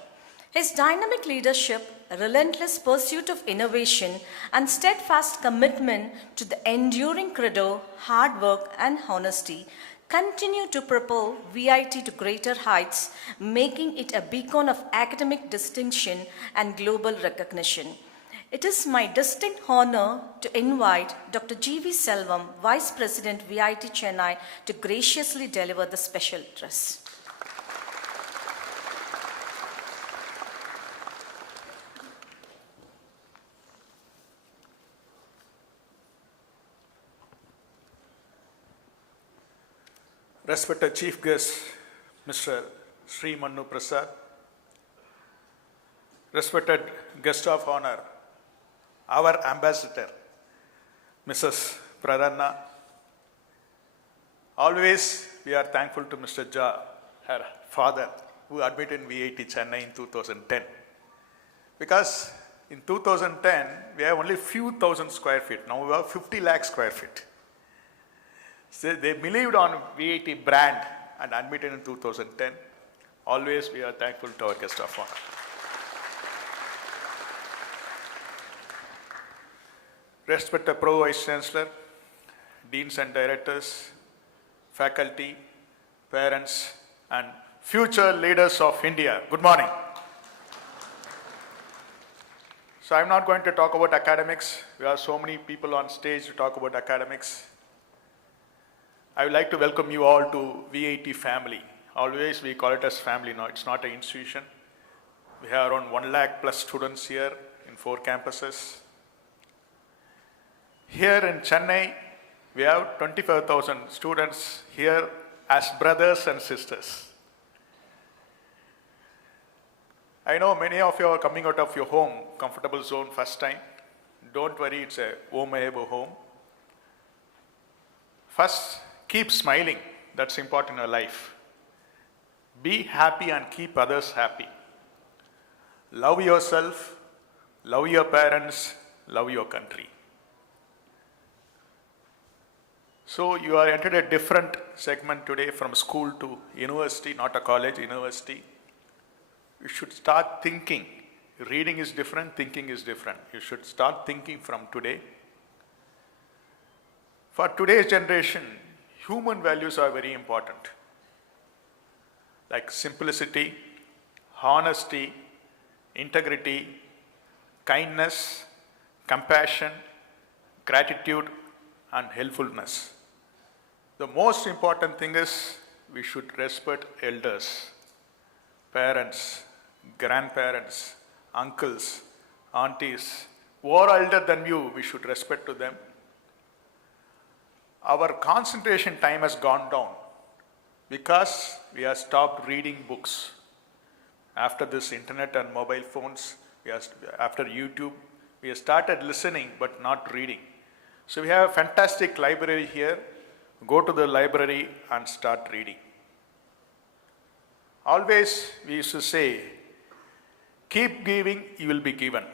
His dynamic leadership, relentless pursuit of innovation, and steadfast commitment to the enduring credo, hard work, and honesty continue to propel VIT to greater heights, making it a beacon of academic distinction and global recognition. It is my distinct honor to invite Dr. G.V. Selvam, Vice President VIT Chennai, to graciously deliver the special address. Respected Chief Guest, Mr. Sri Manu Prasad, respected Guest of Honor, our Ambassador, Mrs. Praranna, always we are thankful to Mr. Jha, her father, who admitted in VIT Chennai in 2010. Because in 2010, we have only few thousand square feet. Now we have 50 lakh square feet. So they believed on VIT brand and admitted in 2010. Always we are thankful to our guest of honor. Respected Pro Vice Chancellor, Deans and Directors, faculty, parents, and future leaders of India. Good morning. So I'm not going to talk about academics. We have so many people on stage to talk about academics. I would like to welcome you all to VIT family. Always we call it as family now. It's not an institution. We have around 1 lakh plus students here in 4 campuses. Here in Chennai, we have 25,000 students here as brothers and sisters. I know many of you are coming out of your home, comfortable zone first time. Don't worry, it's a home. First, keep smiling. That's important in your life. Be happy and keep others happy. Love yourself, love your parents, love your country. So you are entered a different segment today from school to university, not a college, university. You should start thinking. Reading is different, thinking is different. You should start thinking from today. For today's generation, human values are very important. Like simplicity, honesty, integrity, kindness, compassion, gratitude, and helpfulness. The most important thing is we should respect elders, parents, grandparents, uncles, aunties, who are elder than you, we should respect to them. Our concentration time has gone down because we have stopped reading books. After this internet and mobile phones, after YouTube, we have started listening but not reading. So we have a fantastic library here. Go to the library and start reading. Always we used to say, keep giving, you will be given.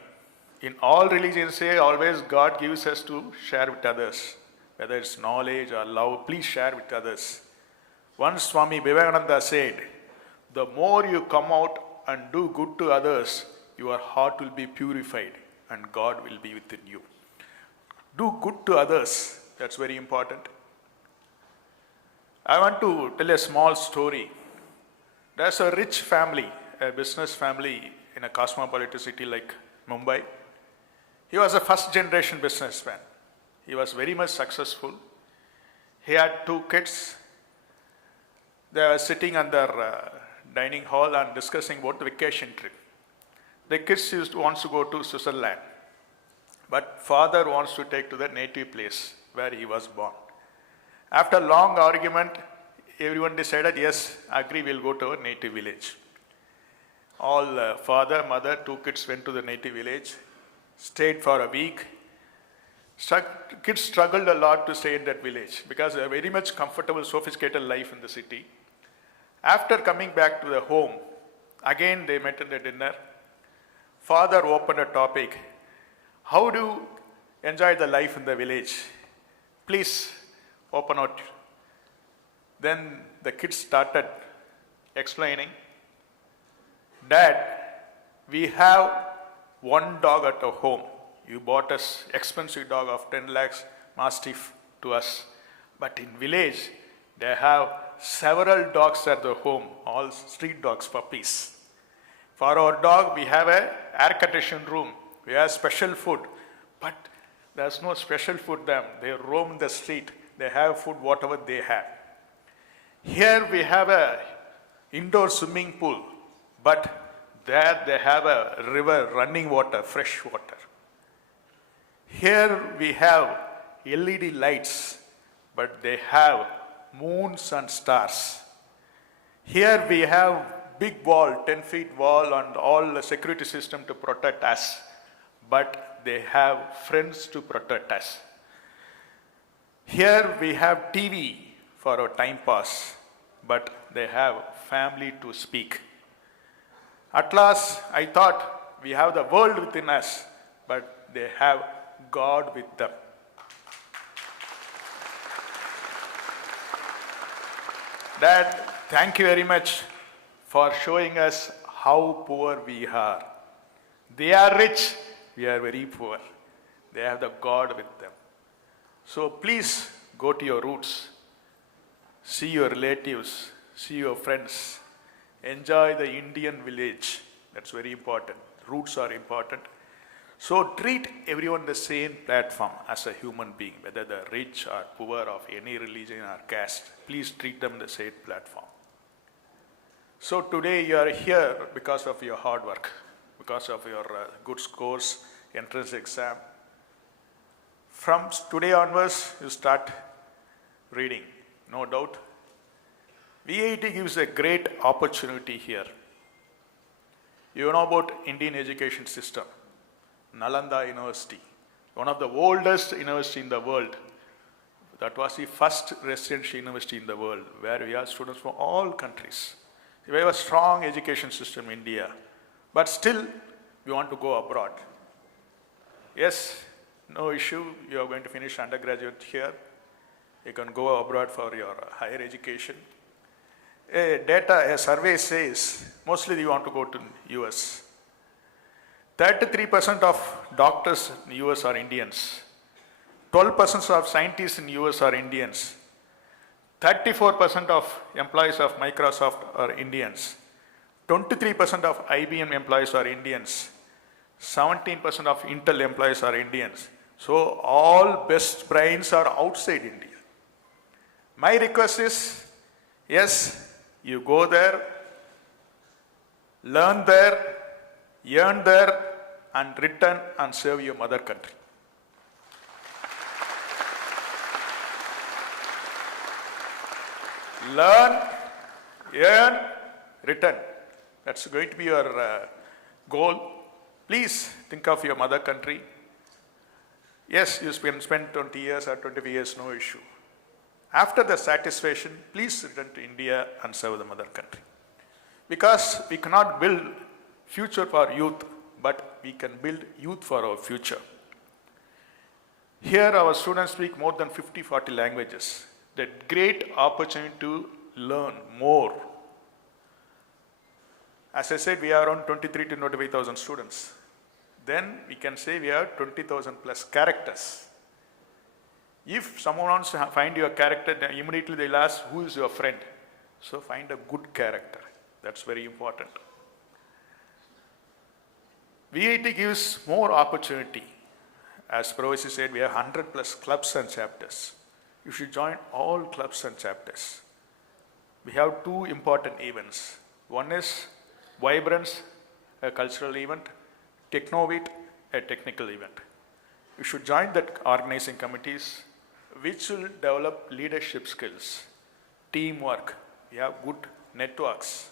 In all religions say, always God gives us to share with others. Whether it's knowledge or love, please share with others. Once Swami Vivekananda said, the more you come out and do good to others, your heart will be purified and God will be within you. Do good to others, that's very important. I want to tell a small story. There's a rich family, a business family in a cosmopolitan city like Mumbai. He was a first generation businessman. He was very much successful. He had 2 kids. They were sitting on their dining hall and discussing about the vacation trip. The kids wants to go to Switzerland, but father wants to take to the native place where he was born. After long argument, everyone decided, yes, agree, we'll go to our native village. All father, mother, 2 kids went to the native village, stayed for a week. Kids struggled a lot to stay in that village because they are very much comfortable, sophisticated life in the city. After coming back to the home, again they met at the dinner. Father opened a topic. How do you enjoy the life in the village? Please open out. Then the kids started explaining. Dad, we have one dog at our home. You bought us expensive dog of 10 lakhs, Mastiff, to us. But in village, they have several dogs at the home, all street dogs, puppies. For our dog, we have a air conditioned room. We have special food. But there's no special food them. They roam the street. They have food, whatever they have. Here we have a indoor swimming pool. But there they have a river, running water, fresh water. Here we have LED lights, but they have moons and stars. Here we have big wall, 10 feet wall and all the security system to protect us, but they have friends to protect us. Here we have TV for our time pass, but they have family to speak. At last, I thought we have the world within us, but they have God with them. Dad, thank you very much for showing us how poor we are. They are rich, we are very poor. They have the God with them. So please go to your roots, see your relatives, see your friends. Enjoy the Indian village. That's very important. Roots are important. So treat everyone the same platform as a human being, whether they're rich or poor, of any religion or caste. Please treat them the same platform. So today you are here because of your hard work, because of your good scores, entrance exam. From today onwards, you start reading, no doubt. VIT gives a great opportunity here. You know about Indian education system, Nalanda University, one of the oldest university in the world. That was the first residential university in the world, where we have students from all countries. We have a strong education system in India, but still we want to go abroad. Yes, no issue, you are going to finish undergraduate here. You can go abroad for your higher education. A survey says, mostly you want to go to US. 33% of doctors in US are Indians. 12% of scientists in US are Indians. 34% of employees of Microsoft are Indians. 23% of IBM employees are Indians. 17% of Intel employees are Indians. So all best brains are outside India. My request is, yes, you go there, learn there, earn there, and return and serve your mother country. Learn, earn, return. That's going to be your goal. Please think of your mother country. Yes, you spend 20 years or 25 years, no issue. After the satisfaction, please return to India and serve the mother country. Because we cannot build future for youth, but we can build youth for our future. Here our students speak more than 50-40 languages. That great opportunity to learn more. As I said, we are around 23 to 25,000 students. Then we can say we have 20,000 plus characters. If someone wants to find your character, then immediately they'll ask, who is your friend? So find a good character. That's very important. VIT gives more opportunity. As Professor said, we have 100 plus clubs and chapters. You should join all clubs and chapters. We have two important events. One is Vibrance, a cultural event, Technovit, a technical event. You should join that organizing committees, which will develop leadership skills, teamwork. We have good networks.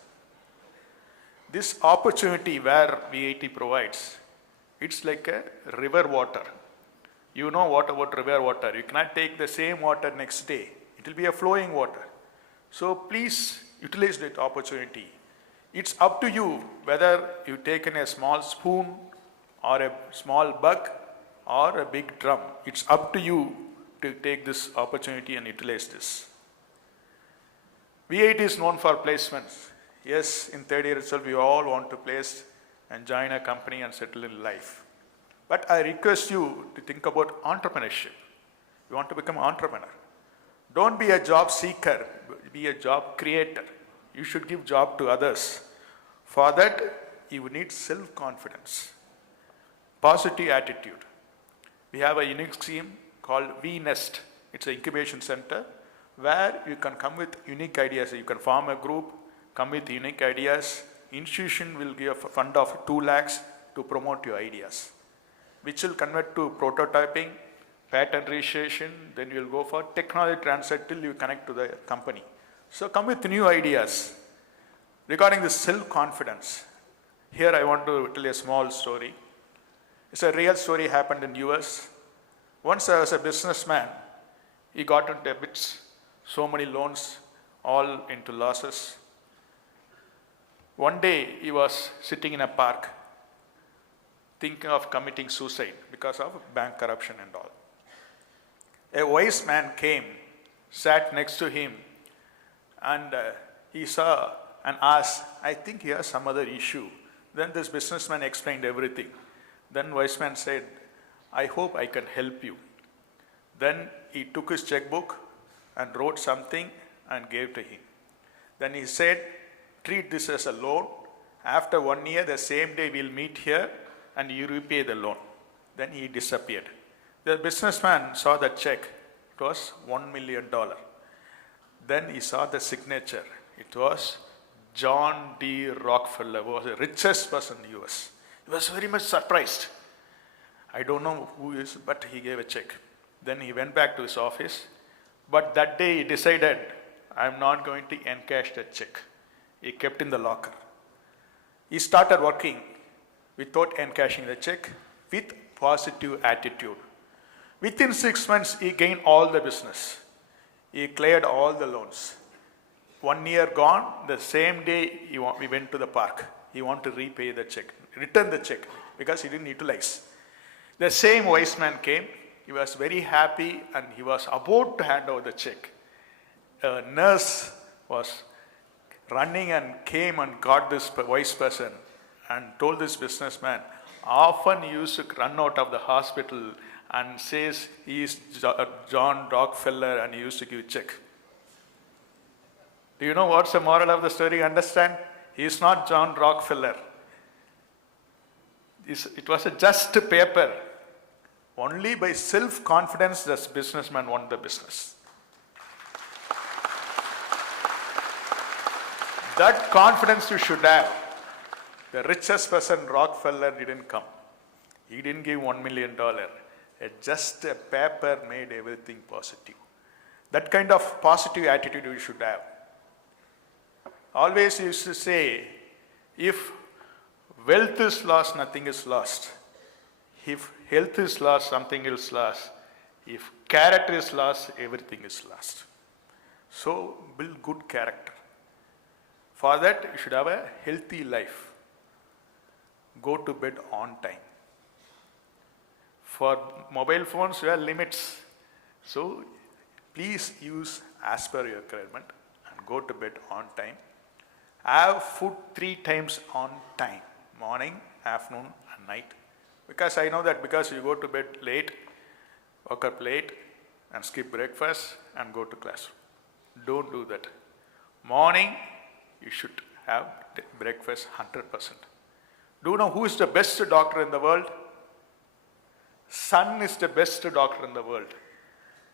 This opportunity where VIT provides, it's like a river water. You know what about river water. You cannot take the same water next day. It will be a flowing water. So please utilize that opportunity. It's up to you whether you take in a small spoon or a small bug or a big drum. It's up to you to take this opportunity and utilize this. V8 is known for placements. Yes, in third year itself, we all want to place and join a company and settle in life. But I request you to think about entrepreneurship. You want to become an entrepreneur. Don't be a job seeker, be a job creator. You should give job to others. For that, you need self-confidence, positive attitude. We have a unique scheme called V-Nest. It's an incubation center where you can come with unique ideas. You can form a group, come with unique ideas. Institution will give a fund of 2 lakhs to promote your ideas, which will convert to prototyping, patent registration, then you will go for technology transfer till you connect to the company. So come with new ideas. Regarding this self-confidence, here I want to tell a small story. It's a real story happened in US. Once I was a businessman, he got into debits, so many loans, all into losses. One day he was sitting in a park thinking of committing suicide because of bank corruption and all. A wise man came, sat next to him, and he saw and asked, I think he has some other issue. Then this businessman explained everything. Then wise man said, I hope I can help you. Then he took his checkbook and wrote something and gave to him. Then he said, treat this as a loan. After 1 year, the same day we'll meet here and you repay the loan. Then he disappeared. The businessman saw the check. It was $1 million. Then he saw the signature. It was John D. Rockefeller, who was the richest person in the US. He was very much surprised. I don't know who he is, but he gave a check. Then he went back to his office. But that day he decided, I'm not going to encash that check. He kept in the locker. He started working without encashing the check with positive attitude. Within 6 months, he gained all the business. He cleared all the loans. 1 year gone, the same day we went to the park. He wanted to repay the check, return the check, because he didn't utilize. The same wise man came. He was very happy and he was about to hand over the check. A nurse was running and came and got this wise person and told this businessman, often he used to run out of the hospital and says he is John Rockefeller and he used to give check. Do you know what's the moral of the story? Understand? He is not John Rockefeller. It was just a paper. Only by self-confidence does businessman won the business. That confidence you should have. The richest person, Rockefeller, didn't come. He didn't give $1 million. Just a paper made everything positive. That kind of positive attitude you should have. Always used to say, if wealth is lost, nothing is lost. If health is lost, something is lost. If character is lost, everything is lost. So build good character. For that, you should have a healthy life. Go to bed on time. For mobile phones, there are limits. So please use as per your requirement and go to bed on time. Have food 3 times on time, morning, afternoon and night. Because I know that because you go to bed late, wake up late and skip breakfast and go to classroom. Don't do that. Morning, you should have breakfast 100%. Do you know who is the best doctor in the world? Sun is the best doctor in the world.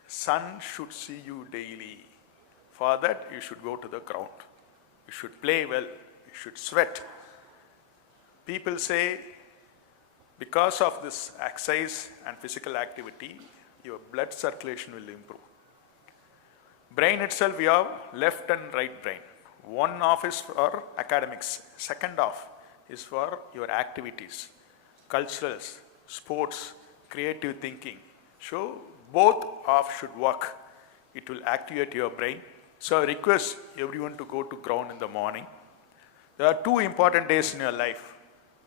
Sun should see you daily. For that, you should go to the ground. You should play well. You should sweat. People say, because of this exercise and physical activity, your blood circulation will improve. Brain itself, we have left and right brain. One half is for academics. Second half is for your activities, culturals, sports, creative thinking. So both half should work. It will activate your brain So I request everyone to go to ground in the morning. There are two important days in your life.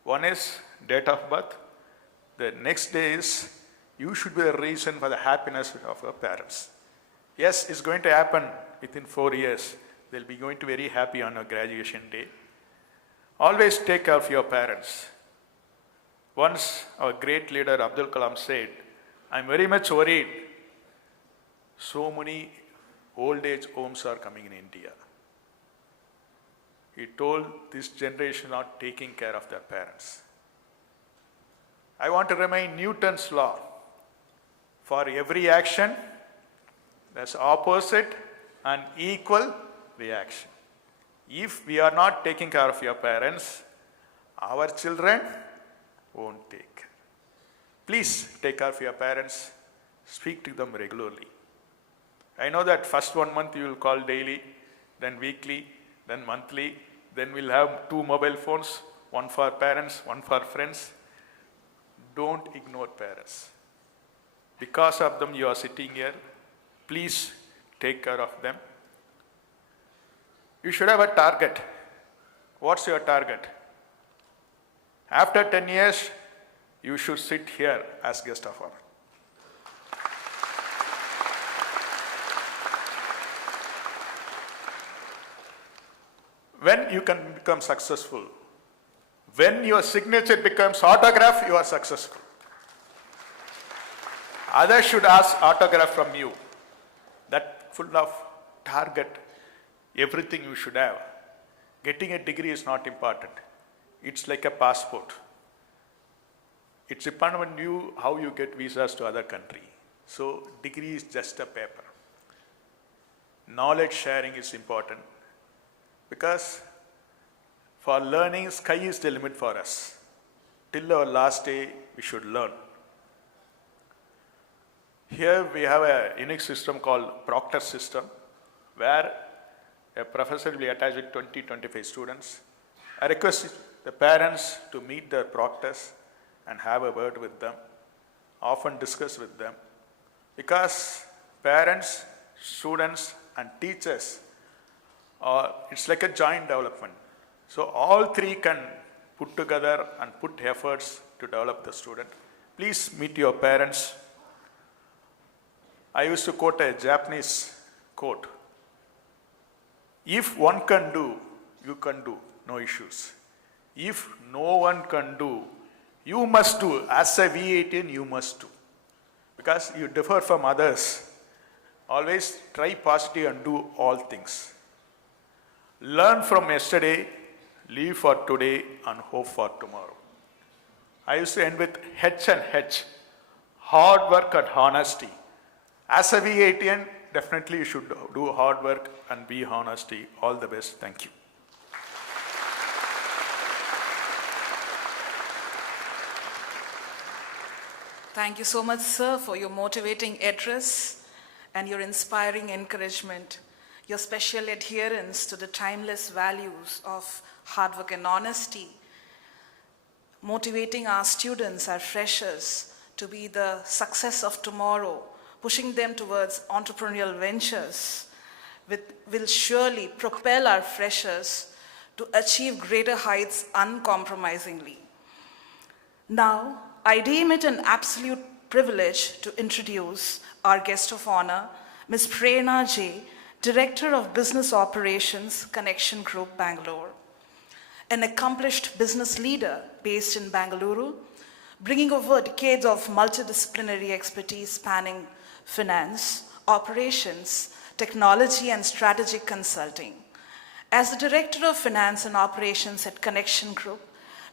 One is date of birth. The next day is you should be the reason for the happiness of your parents. Yes, it's going to happen within 4 years. They'll be going to be very happy on your graduation day. Always take care of your parents. Once our great leader Abdul Kalam said, I'm very much worried. So many old age homes are coming in India. He told this generation not taking care of their parents. I want to remind Newton's law. For every action, there's opposite and equal reaction. If we are not taking care of your parents, our children won't take care. Please take care of your parents. Speak to them regularly. I know that first 1 month you will call daily, then weekly, then monthly, then we'll have 2 mobile phones, one for parents, one for friends. Don't ignore parents. Because of them you are sitting here. Please take care of them. You should have a target. What's your target? After 10 years, you should sit here as guest of honor. When you can become successful, when your signature becomes autograph, you are successful. Others should ask autograph from you. That full of target, everything you should have. Getting a degree is not important. It's like a passport. It's dependent on you how you get visas to other country. So degree is just a paper. Knowledge sharing is important because for learning, sky is the limit for us. Till our last day, we should learn. Here we have a unique system called Proctor system, where a professor will be attached with 20-25 students. I request the parents to meet their proctors and have a word with them, often discuss with them, because parents, students, and teachers it's like a joint development. So all three can put together and put efforts to develop the student. Please meet your parents. I used to quote a Japanese quote. If one can do, you can do, no issues. If no one can do, you must do. As a V18, you must do. Because you differ from others. Always try positive and do all things. Learn from yesterday, live for today, and hope for tomorrow. I used to end with H and H, hard work and honesty. As a V18, definitely you should do hard work and be honesty. All the best. Thank you. Thank you so much, sir, for your motivating address and your inspiring encouragement, your special adherence to the timeless values of hard work and honesty, motivating our students, our freshers, to be the success of tomorrow, pushing them towards entrepreneurial ventures, will surely propel our freshers to achieve greater heights uncompromisingly. Now, I deem it an absolute privilege to introduce our guest of honor, Ms. Prerna J., Director of Business Operations, Connection Group, Bangalore. An accomplished business leader based in Bangalore, bringing over decades of multidisciplinary expertise spanning finance, operations, technology, and strategic consulting. As the Director of Finance and Operations at Connection Group,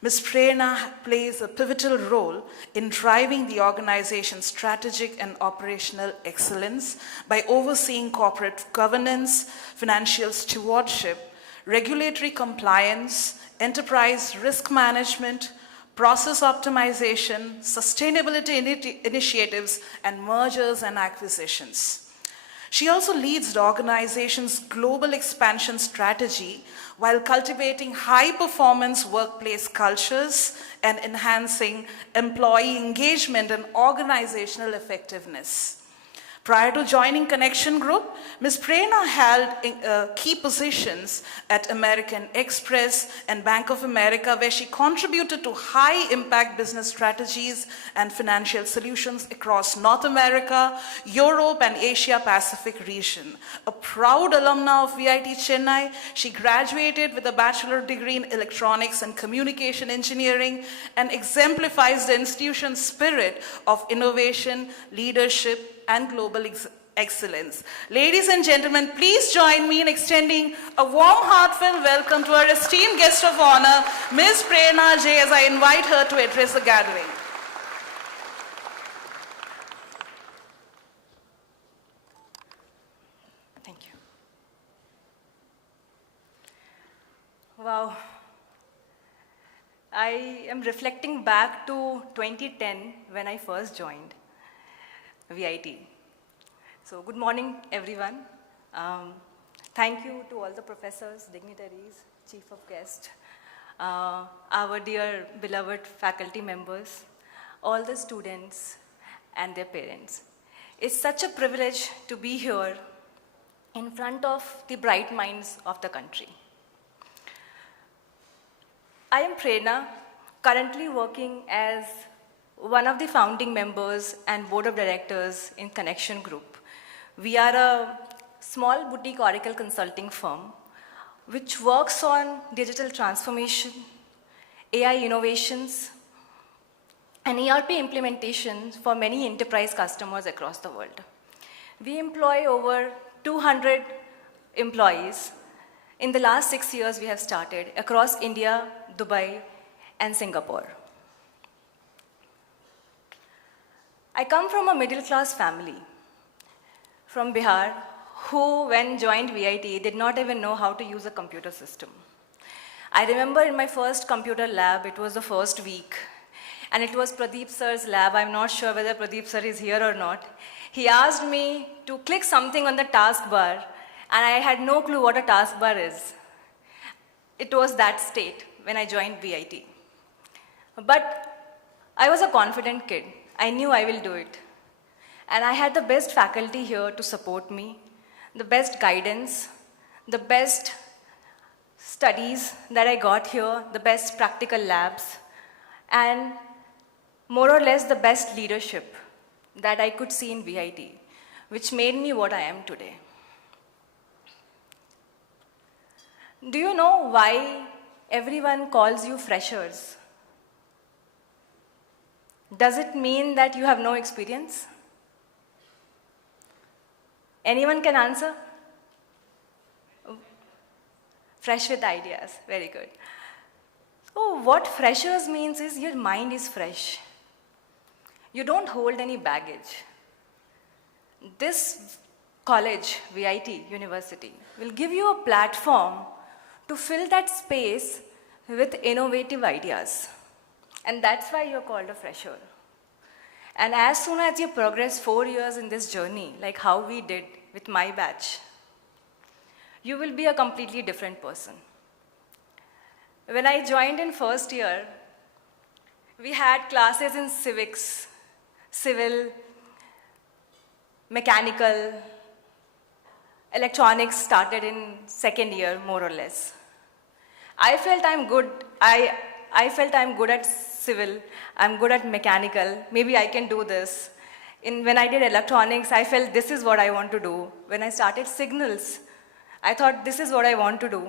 Ms. Prerna plays a pivotal role in driving the organization's strategic and operational excellence by overseeing corporate governance, financial stewardship, regulatory compliance, enterprise risk management, process optimization, sustainability initiatives, and mergers and acquisitions. She also leads the organization's global expansion strategy while cultivating high-performance workplace cultures and enhancing employee engagement and organizational effectiveness. Prior to joining Connection Group, Ms. Prerna held key positions at American Express and Bank of America, where she contributed to high-impact business strategies and financial solutions across North America, Europe, and Asia-Pacific region. A proud alumna of VIT Chennai, she graduated with a bachelor degree in Electronics and Communication Engineering and exemplifies the institution's spirit of innovation, leadership, and global excellence. Ladies and gentlemen, please join me in extending a warm, heartfelt welcome to our esteemed guest of honor, Ms. Prerna J, as I invite her to address the gathering. Thank you. Wow. I am reflecting back to 2010 when I first joined VIT. So good morning, everyone. Thank you to all the professors, dignitaries, chief of guests, our dear beloved faculty members, all the students and their parents. It's such a privilege to be here in front of the bright minds of the country. I am Prerna, currently working as one of the founding members and board of directors in Connection Group. We are a small boutique Oracle consulting firm which works on digital transformation, AI innovations, and ERP implementations for many enterprise customers across the world. We employ over 200 employees. In the last 6 years, we have started across India, Dubai, and Singapore. I come from a middle-class family from Bihar who, when joined VIT, did not even know how to use a computer system. I remember in my first computer lab, it was the first week, and it was Pradeep sir's lab. I'm not sure whether Pradeep sir is here or not. He asked me to click something on the taskbar, and I had no clue what a taskbar is. It was that state when I joined VIT. But I was a confident kid. I knew I will do it. And I had the best faculty here to support me, the best guidance, the best studies that I got here, the best practical labs, and more or less the best leadership that I could see in VIT, which made me what I am today. Do you know why everyone calls you freshers? Does it mean that you have no experience? Anyone can answer? Fresh with ideas, very good. Oh, what freshers means is your mind is fresh. You don't hold any baggage. This college, VIT, university, will give you a platform to fill that space with innovative ideas. And that's why you're called a fresher. And as soon as you progress 4 years in this journey, like how we did with my batch, you will be a completely different person. When I joined in first year, we had classes in civics, civil, mechanical, electronics started in second year, more or less. I felt I'm good. I felt I'm good at civil, I'm good at mechanical, maybe I can do this. When I did electronics, I felt this is what I want to do. When I started signals, I thought this is what I want to do.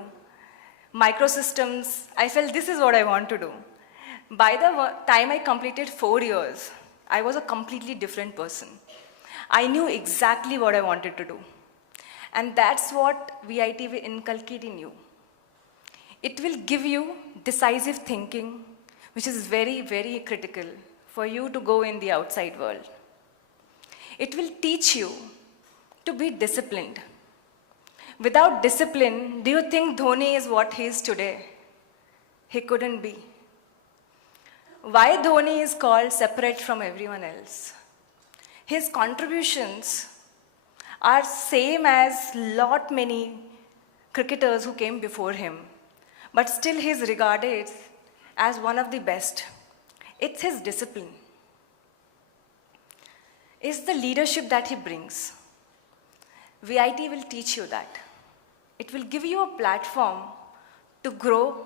Microsystems, I felt this is what I want to do. By the time I completed 4 years, I was a completely different person. I knew exactly what I wanted to do. And that's what VIT will inculcate in you. It will give you decisive thinking, which is very, very critical for you to go in the outside world. It will teach you to be disciplined. Without discipline, do you think Dhoni is what he is today? He couldn't be. Why Dhoni is called separate from everyone else? His contributions are same as lot many cricketers who came before him, but still he is regarded as one of the best. It's his discipline. It's the leadership that he brings. VIT will teach you that. It will give you a platform to grow,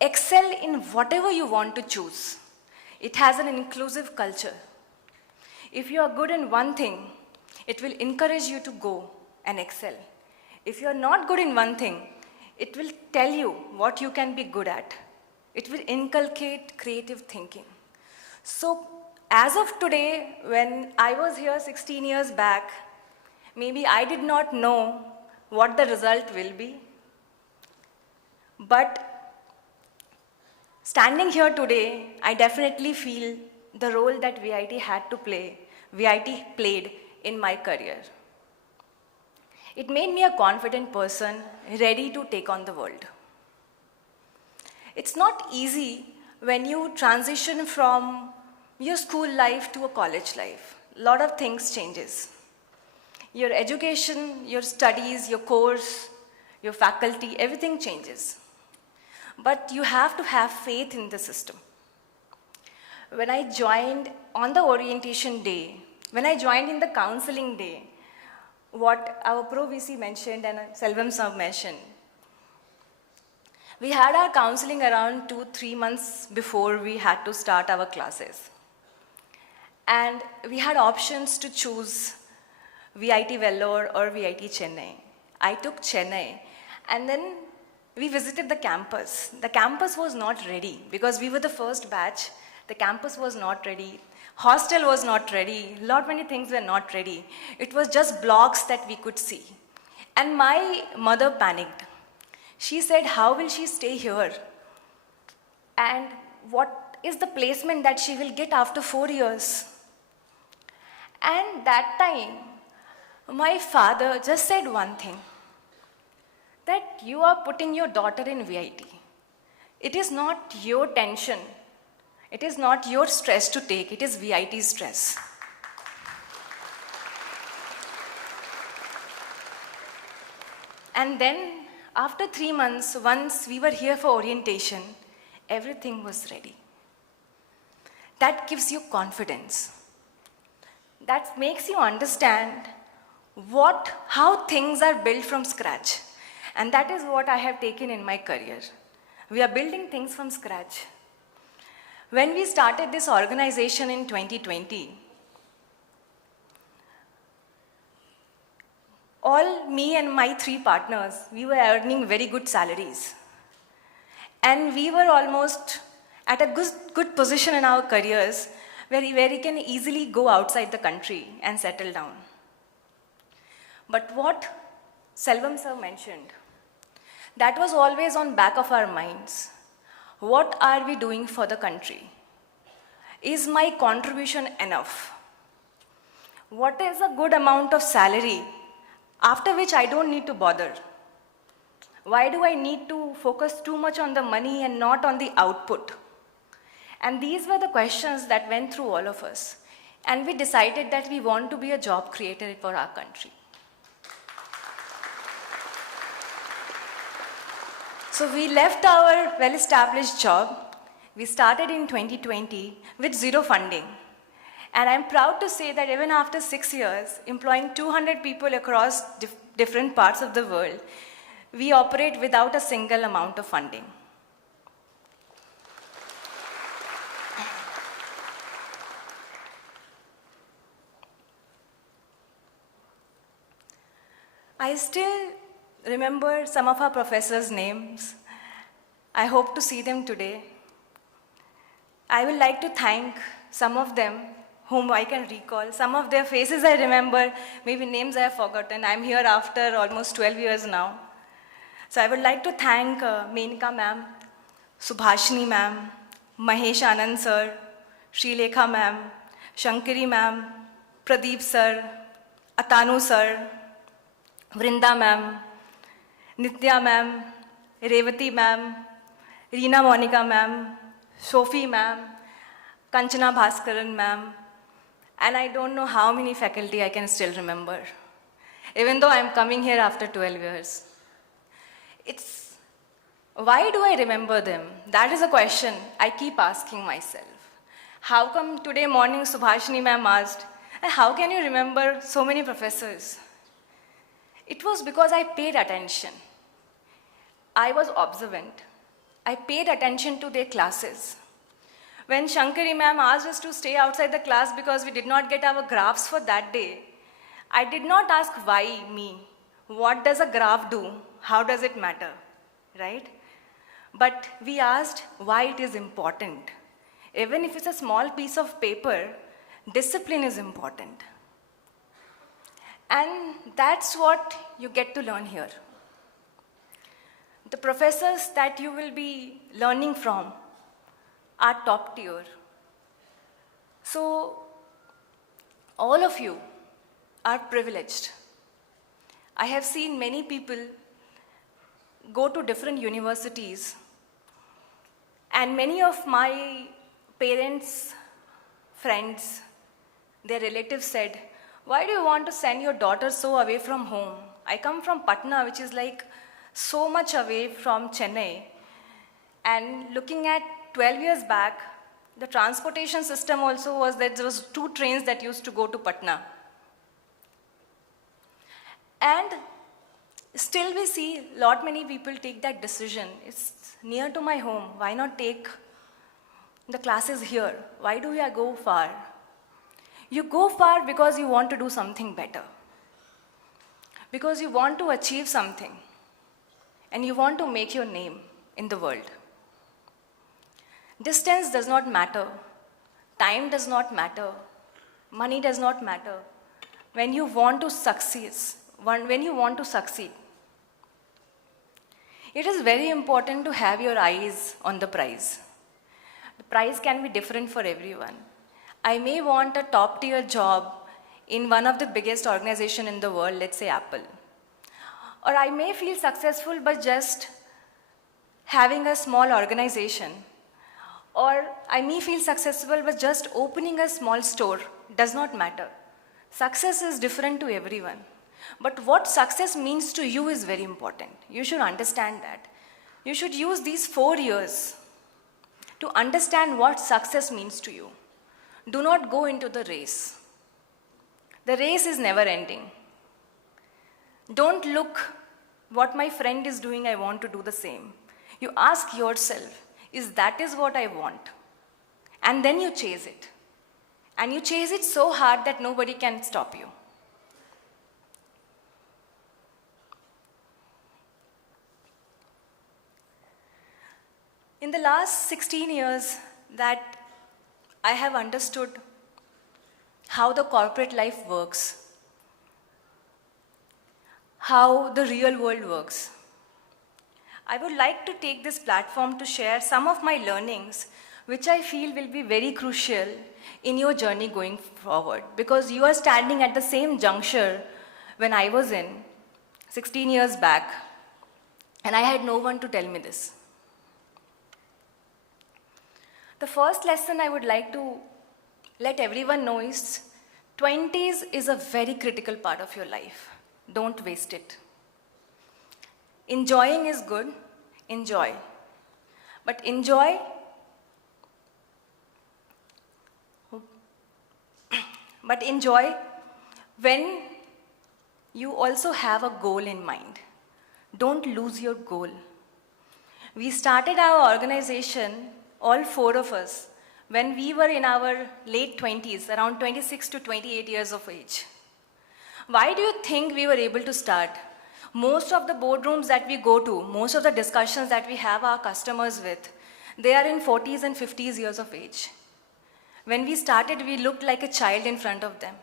excel in whatever you want to choose. It has an inclusive culture. If you are good in one thing, it will encourage you to go and excel. If you are not good in one thing, it will tell you what you can be good at. It will inculcate creative thinking. So, as of today, when I was here 16 years back, maybe I did not know what the result will be. But standing here today, I definitely feel the role that VIT played in my career. It made me a confident person, ready to take on the world. It's not easy when you transition from your school life to a college life. A lot of things changes. Your education, your studies, your course, your faculty, everything changes. But you have to have faith in the system. When I joined on the orientation day, when I joined in the counseling day, what our Pro VC mentioned and Selvam sir mentioned, we had our counseling around 2-3 months before we had to start our classes. And we had options to choose VIT Vellore or VIT Chennai. I took Chennai, and then we visited the campus. The campus was not ready because we were the first batch. The campus was not ready. Hostel was not ready. Many things were not ready. It was just blocks that we could see. And my mother panicked. She said, how will she stay here? And what is the placement that she will get after 4 years? And that time, my father just said one thing, that you are putting your daughter in VIT. It is not your tension. It is not your stress to take. It is VIT's stress. And then, after 3 months, once we were here for orientation, everything was ready. That gives you confidence. That makes you understand how things are built from scratch. And that is what I have taken in my career. We are building things from scratch. When we started this organization in 2020, all me and my 3 partners, we were earning very good salaries. And we were almost at a good position in our careers where we can easily go outside the country and settle down. But what Selvam sir mentioned, that was always on back of our minds. What are we doing for the country? Is my contribution enough? What is a good amount of salary after which I don't need to bother? Why do I need to focus too much on the money and not on the output? And these were the questions that went through all of us. And we decided that we want to be a job creator for our country. So we left our well-established job. We started in 2020 with 0 funding. And I'm proud to say that even after 6 years, employing 200 people across different parts of the world, we operate without a single amount of funding. I still remember some of our professors' names. I hope to see them today. I would like to thank some of them whom I can recall. Some of their faces I remember, maybe names I have forgotten. I'm here after almost 12 years now. So I would like to thank Menika ma'am, Subhashini ma'am, Mahesh Anand sir, Srilekha ma'am, Shankari ma'am, Pradeep sir, Atanu sir, Vrinda ma'am, Nitya ma'am, Revati ma'am, Reena Monica ma'am, Sophie ma'am, Kanchana Bhaskaran ma'am, and I don't know how many faculty I can still remember, even though I'm coming here after 12 years. Why do I remember them? That is a question I keep asking myself. How come today morning Subhashini ma'am asked, how can you remember so many professors? It was because I paid attention. I was observant. I paid attention to their classes. When Shankari ma'am asked us to stay outside the class because we did not get our graphs for that day, I did not ask why me. What does a graph do? How does it matter? Right? But we asked why it is important. Even if it's a small piece of paper, discipline is important. And that's what you get to learn here. The professors that you will be learning from are top tier. So, all of you are privileged. I have seen many people go to different universities, and many of my parents, friends, their relatives said, "Why do you want to send your daughter so away from home?" I come from Patna, which is like so much away from Chennai. And looking at 12 years back, the transportation system also was that there was 2 trains that used to go to Patna. And still we see lot many people take that decision. It's near to my home. Why not take the classes here? Why do I go far? You go far because you want to do something better. Because you want to achieve something. And you want to make your name in the world. Distance does not matter. Time does not matter. Money does not matter. When you want to succeed, it is very important to have your eyes on the prize. The prize can be different for everyone. I may want a top tier job in one of the biggest organizations in the world, let's say Apple. Or I may feel successful by just having a small organization. Or I may feel successful by just opening a small store. Does not matter. Success is different to everyone. But what success means to you is very important. You should understand that. You should use these 4 years to understand what success means to you. Do not go into the race. The race is never ending. Don't look what my friend is doing, I want to do the same. You ask yourself, is what I want? And then you chase it. And you chase it so hard that nobody can stop you. In the last 16 years that I have understood how the corporate life works, how the real world works, I would like to take this platform to share some of my learnings which I feel will be very crucial in your journey going forward, because you are standing at the same juncture when I was in 16 years back, and I had no one to tell me this. The first lesson I would like to let everyone know is 20s is a very critical part of your life. Don't waste it. Enjoying is good, enjoy. But enjoy when you also have a goal in mind. Don't lose your goal. We started our organization, all 4 of us, when we were in our late 20s, around 26 to 28 years of age. Why do you think we were able to start? Most of the boardrooms that we go to, most of the discussions that we have our customers with, they are in 40s and 50s years of age. When we started, we looked like a child in front of them.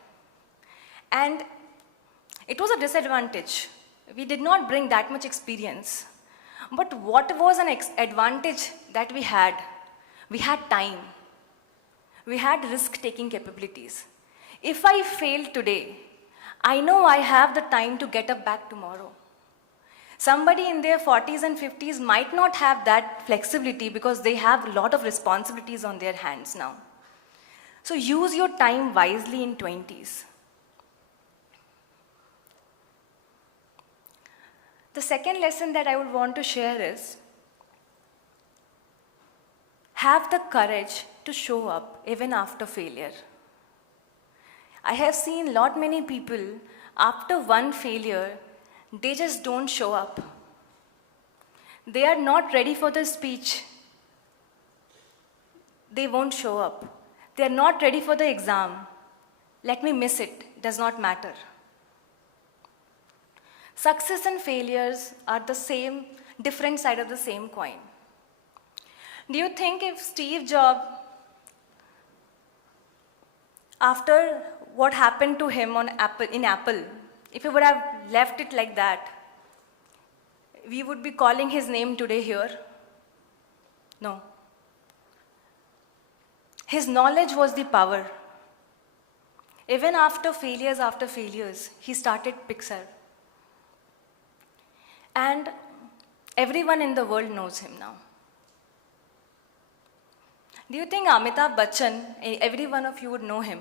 And it was a disadvantage. We did not bring that much experience. But what was an advantage that we had? We had time. We had risk-taking capabilities. If I fail today, I know I have the time to get up back tomorrow. Somebody in their 40s and 50s might not have that flexibility because they have a lot of responsibilities on their hands now. So use your time wisely in 20s. The second lesson that I would want to share is, have the courage to show up even after failure. I have seen many people, after one failure, they just don't show up. They are not ready for the speech. They won't show up. They are not ready for the exam. Let me miss it, does not matter. Success and failures are the same, different side of the same coin. Do you think if Steve Jobs, after what happened to him in Apple, if he would have left it like that, we would be calling his name today here? No. His knowledge was the power. Even after failures, he started Pixar. And everyone in the world knows him now. Do you think Amitabh Bachchan, every one of you would know him?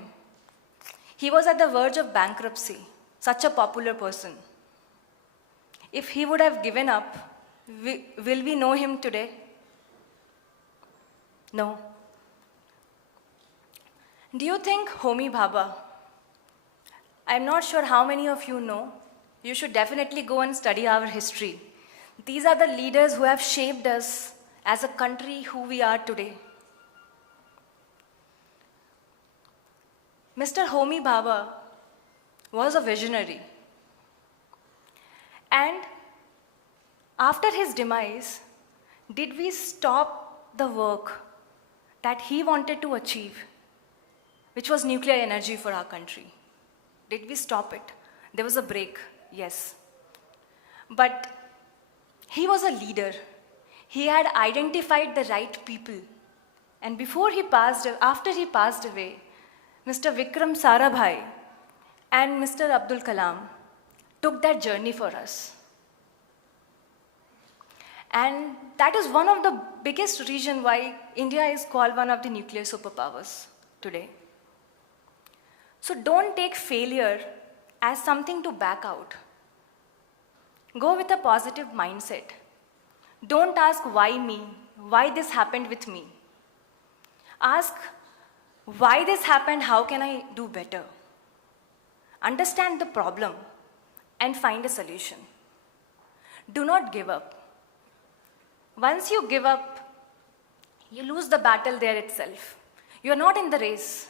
He was at the verge of bankruptcy, such a popular person. If he would have given up, will we know him today? No. Do you think Homi Bhabha? I'm not sure how many of you know. You should definitely go and study our history. These are the leaders who have shaped us as a country who we are today. Mr. Homi Bhabha was a visionary. And after his demise, did we stop the work that he wanted to achieve, which was nuclear energy for our country? Did we stop it? There was a break, yes. But he was a leader. He had identified the right people. And after he passed away, Mr. Vikram Sarabhai and Mr. Abdul Kalam took that journey for us. And that is one of the biggest reasons why India is called one of the nuclear superpowers today. So don't take failure as something to back out. Go with a positive mindset. Don't ask why me, why this happened with me. Ask why this happened, how can I do better? Understand the problem and find a solution. Do not give up. Once you give up, you lose the battle there itself. You are not in the race.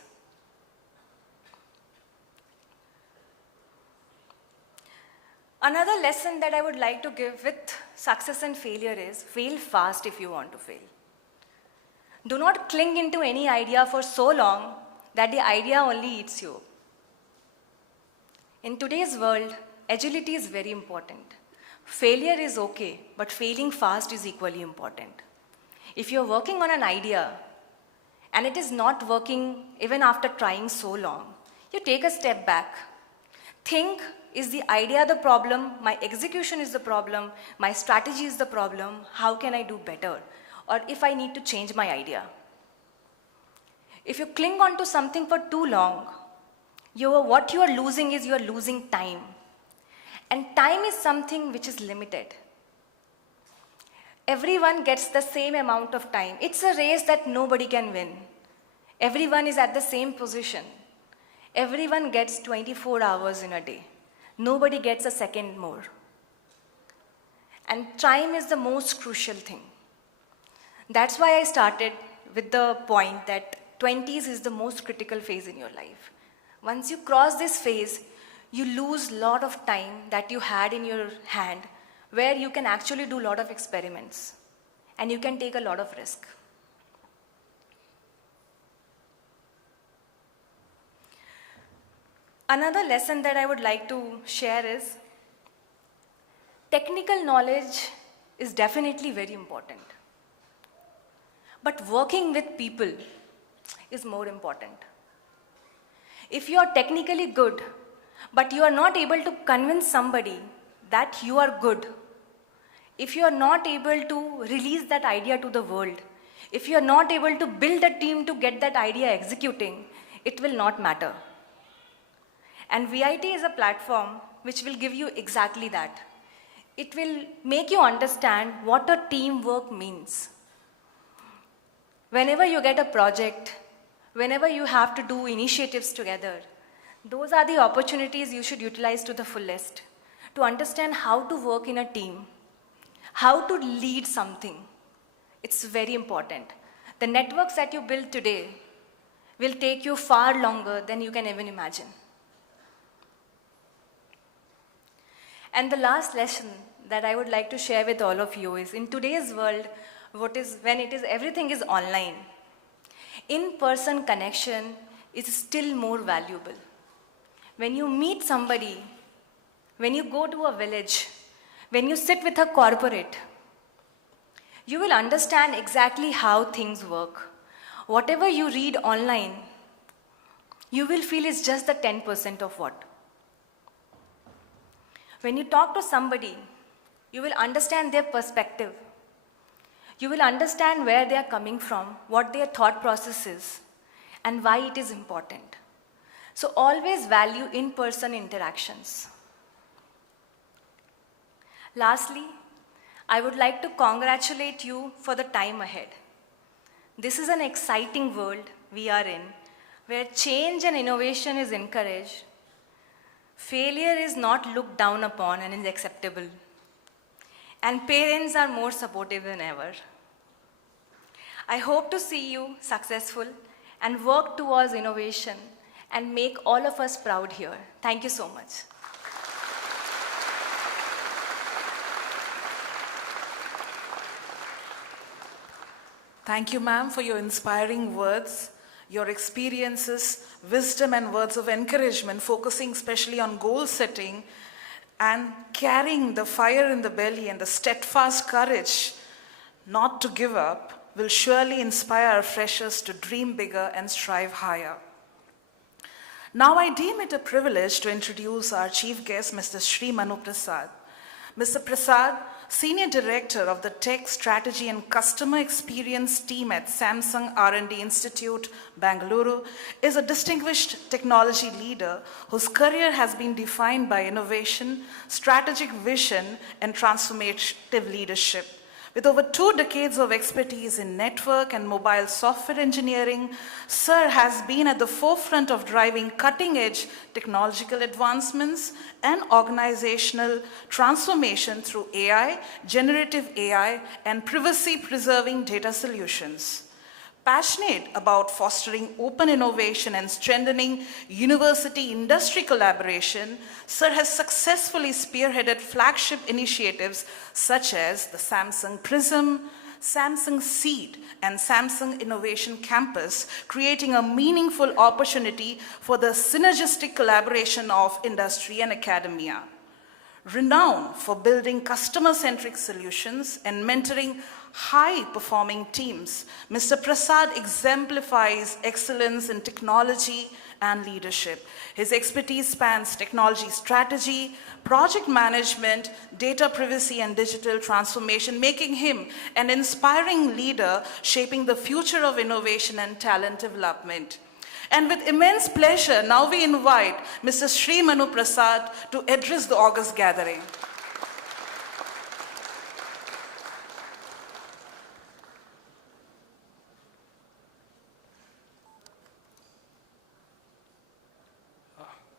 Another lesson that I would like to give with success and failure is fail fast if you want to fail. Do not cling into any idea for so long that the idea only eats you. In today's world, agility is very important. Failure is okay, but failing fast is equally important. If you're working on an idea and it is not working even after trying so long, you take a step back. Think, is the idea the problem? My execution is the problem? My strategy is the problem? How can I do better? Or if I need to change my idea. If you cling on to something for too long, what you are losing is you are losing time. And time is something which is limited. Everyone gets the same amount of time. It's a race that nobody can win. Everyone is at the same position. Everyone gets 24 hours in a day. Nobody gets a second more. And time is the most crucial thing. That's why I started with the point that 20s is the most critical phase in your life. Once you cross this phase, you lose a lot of time that you had in your hand where you can actually do a lot of experiments and you can take a lot of risk. Another lesson that I would like to share is technical knowledge is definitely very important. But working with people is more important. If you are technically good, but you are not able to convince somebody that you are good, if you are not able to release that idea to the world, if you are not able to build a team to get that idea executing, it will not matter. And VIT is a platform which will give you exactly that. It will make you understand what a teamwork means. Whenever you get a project, whenever you have to do initiatives together, those are the opportunities you should utilize to the fullest. to understand how to work in a team, how to lead something. It's very important. The networks that you build today will take you far longer than you can even imagine. And the last lesson that I would like to share with all of you is, in today's world, everything is online, in-person connection is still more valuable. When you meet somebody, when you go to a village, when you sit with a corporate, you will understand exactly how things work. Whatever you read online, you will feel is just the 10% of what. When you talk to somebody, you will understand their perspective. You will understand where they are coming from, what their thought process is, and why it is important. So always value in-person interactions. Lastly, I would like to congratulate you for the time ahead. This is an exciting world we are in, where change and innovation is encouraged. Failure is not looked down upon and is acceptable. And parents are more supportive than ever. I hope to see you successful and work towards innovation and make all of us proud here. Thank you so much. Thank you, ma'am, for your inspiring words, your experiences, wisdom, and words of encouragement, focusing especially on goal setting and carrying the fire in the belly and the steadfast courage not to give up will surely inspire our freshers to dream bigger and strive higher. Now I deem it a privilege to introduce our chief guest, Mr. Sri Manu Prasad. Mr. Prasad, Senior Director of the Tech Strategy and Customer Experience team at Samsung R&D Institute, Bangalore, is a distinguished technology leader whose career has been defined by innovation, strategic vision, and transformative leadership. With over 2 decades of expertise in network and mobile software engineering, Sir has been at the forefront of driving cutting-edge technological advancements and organizational transformation through AI, generative AI, and privacy-preserving data solutions. Passionate about fostering open innovation and strengthening university-industry collaboration, Sir has successfully spearheaded flagship initiatives such as the Samsung Prism, Samsung Seed, and Samsung Innovation Campus, creating a meaningful opportunity for the synergistic collaboration of industry and academia. Renowned for building customer-centric solutions and mentoring high-performing teams, Mr. Prasad exemplifies excellence in technology and leadership. His expertise spans technology strategy, project management, data privacy, and digital transformation, making him an inspiring leader shaping the future of innovation and talent development. And with immense pleasure, now we invite Mr. Sri Manu Prasad to address the August gathering.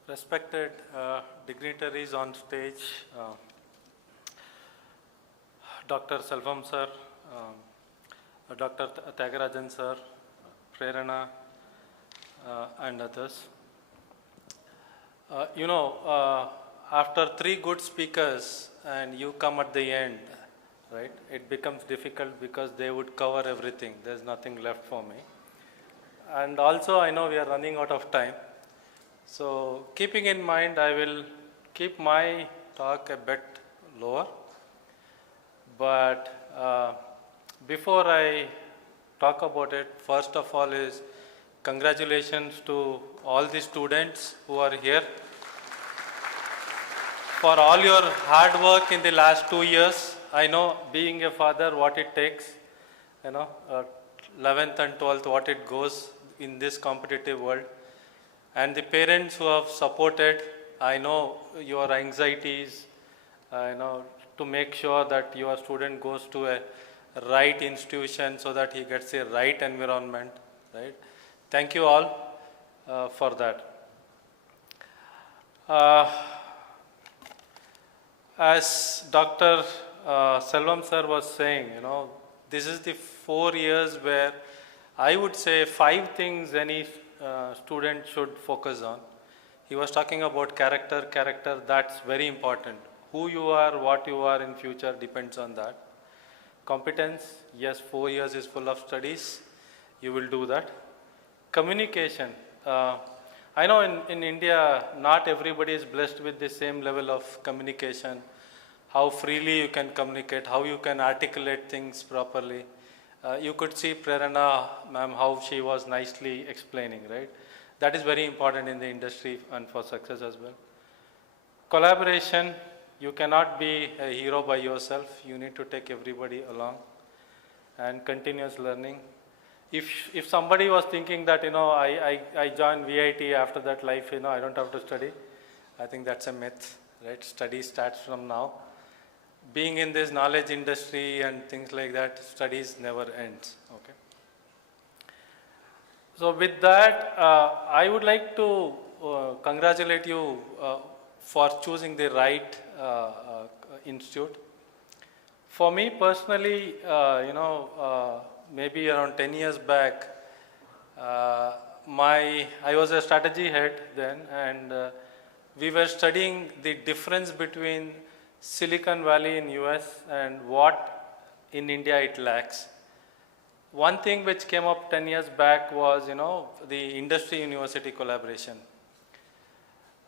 Respected dignitaries on stage, Dr. Selvam sir, Dr. Tyagarajan sir, Prerana, and others. After 3 good speakers and you come at the end, right, it becomes difficult because they would cover everything. There's nothing left for me. And also I know we are running out of time. So keeping in mind, I will keep my talk a bit lower. But before I talk about it, first of all is congratulations to all the students who are here for all your hard work in the last 2 years. I know being a father what it takes, 11th and 12th what it goes in this competitive world. And the parents who have supported, I know your anxieties, to make sure that your student goes to a right institution so that he gets a right environment, right? Thank you all for that. as Dr. Selvam sir was saying, this is the 4 years where I would say 5 things any student should focus on. He was talking about character, that's very important. Who you are, what you are in future depends on that. Competence, yes, 4 years is full of studies, you will do that. Communication, I know in India, not everybody is blessed with the same level of communication, how freely you can communicate, how you can articulate things properly. You could see Prerana, ma'am, how she was nicely explaining, right? That is very important in the industry and for success as well. Collaboration, you cannot be a hero by yourself. You need to take everybody along. And continuous learning. If somebody was thinking that, I joined VIT, after that life, I don't have to study, I think that's a myth, right? Study starts from now. Being in this knowledge industry and things like that, studies never ends, okay? So with that, I would like to congratulate you for choosing the right institute. For me personally, maybe around 10 years back, I was a strategy head then, and we were studying the difference between Silicon Valley in US and what in India it lacks. One thing which came up 10 years back was, the industry-university collaboration.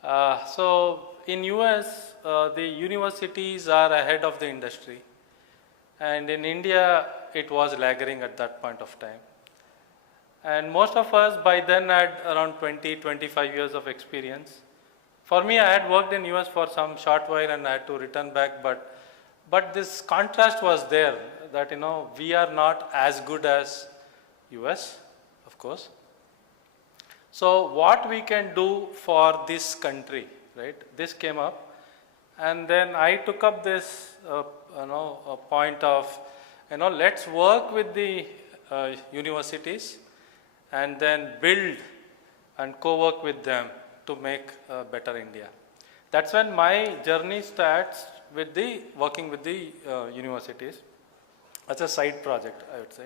So in US, the universities are ahead of the industry. And in India, it was lagging at that point of time. And most of us by then had around 20, 25 years of experience. For me, I had worked in US for some short while and I had to return back, but this contrast was there that, we are not as good as US, of course. So what we can do for this country, right? This came up, and then I took up this, a point of, let's work with the universities and then build and co-work with them to make a better India. That's when my journey starts with working with the universities as a side project, I would say.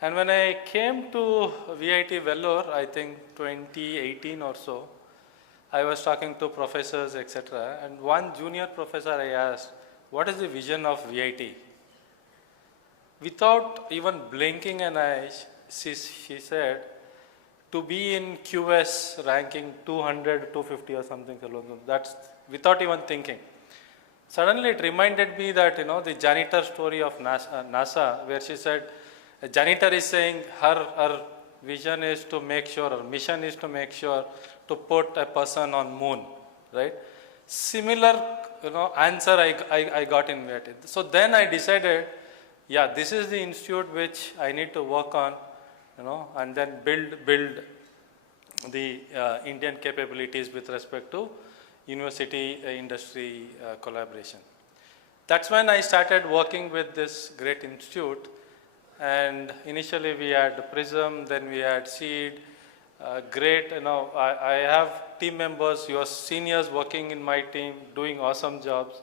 And when I came to VIT Vellore, I think 2018 or so, I was talking to professors, etc. And one junior professor I asked, what is the vision of VIT? Without even blinking an eye, she said, to be in QS ranking 200, 250 or something. That's without even thinking. Suddenly it reminded me that, the janitor story of NASA, where she said, a janitor is saying her vision is to make sure, her mission is to make sure to put a person on moon, right? Similar, answer I got in VIT. So then I decided, yeah, this is the institute which I need to work on, and then build the Indian capabilities with respect to university industry collaboration. That's when I started working with this great institute, and initially we had Prism, then we had Seed, great, I have team members, your seniors working in my team, doing awesome jobs.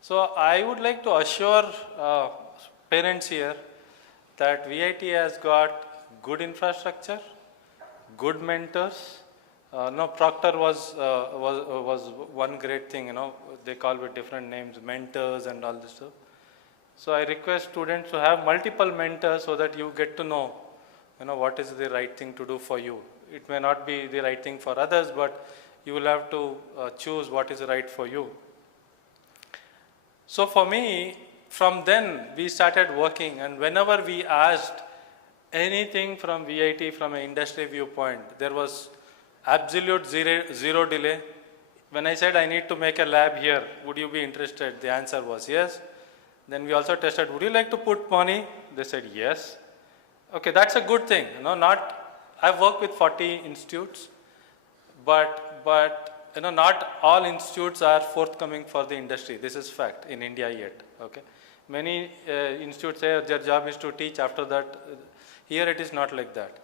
So I would like to assure parents here that VIT has got good infrastructure, good mentors. Proctor was one great thing, they call with different names, mentors and all this stuff. So I request students to have multiple mentors so that you get to know, what is the right thing to do for you. It may not be the right thing for others, but you will have to choose what is right for you. So for me, from then we started working, and whenever we asked anything from VIT from an industry viewpoint, there was absolute zero delay. When I said I need to make a lab here, would you be interested? The answer was yes. Then we also tested, would you like to put money? They said yes. Okay, that's a good thing. I've worked with 40 institutes, but not all institutes are forthcoming for the industry. This is fact in India yet. Okay, many institutes say their job is to teach. After that, here it is not like that.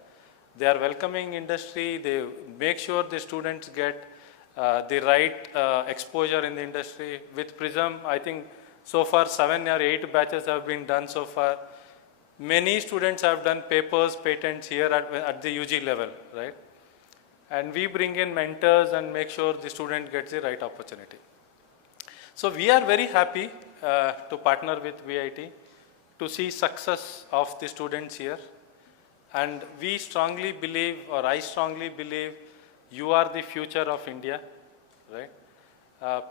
They are welcoming industry. They make sure the students get the right exposure in the industry. With Prism, I think so far 7 or 8 batches have been done so far. Many students have done papers, patents here at the UG level, right? And we bring in mentors and make sure the student gets the right opportunity. So we are very happy to partner with VIT to see success of the students here. And we strongly believe, or I strongly believe, you are the future of India, right?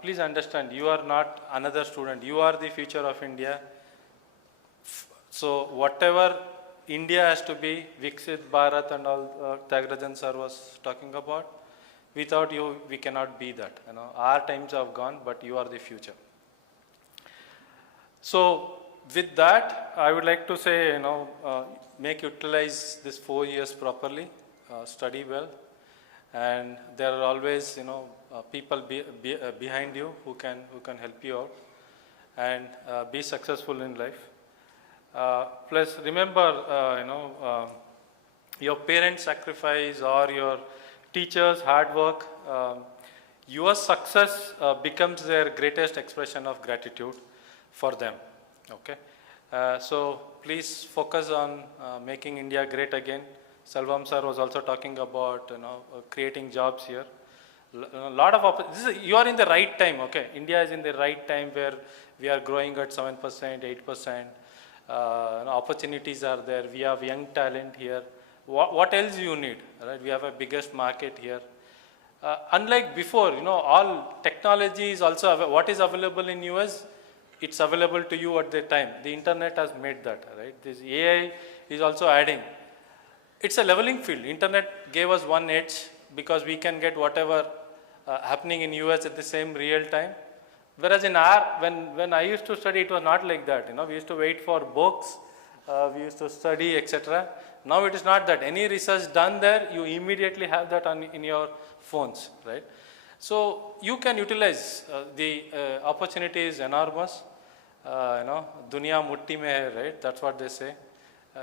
Please understand, you are not another student. You are the future of India. So whatever India has to be, Viksit Bharat and all Tyagarajan sir was talking about, without you, we cannot be that. You know, our times have gone, but you are the future. So with that, I would like to say, utilize this 4 years properly, study well, and there are always, people behind you who can help you out, and be successful in life. Plus, remember, your parents' sacrifice or your teachers' hard work, your success becomes their greatest expression of gratitude for them. Okay, so please focus on making India great again. Selvam sir was also talking about creating jobs here. A lot of you are in the right time. Okay, India is in the right time where we are growing at 7%, 8%. Opportunities are there. We have young talent here. What else you need? Right? We have a biggest market here. Unlike before, all technology is also what is available in US. It's available to you at the time. The internet has made that, right? This AI is also adding. It's a leveling field. Internet gave us one edge because we can get whatever happening in US at the same real time. Whereas in when I used to study, it was not like that. We used to wait for books, we used to study, etc. Now it is not that. Any research done there, you immediately have that in your phones, right? So you can utilize the opportunity is enormous. Dunya mutti mein hai, right? That's what they say.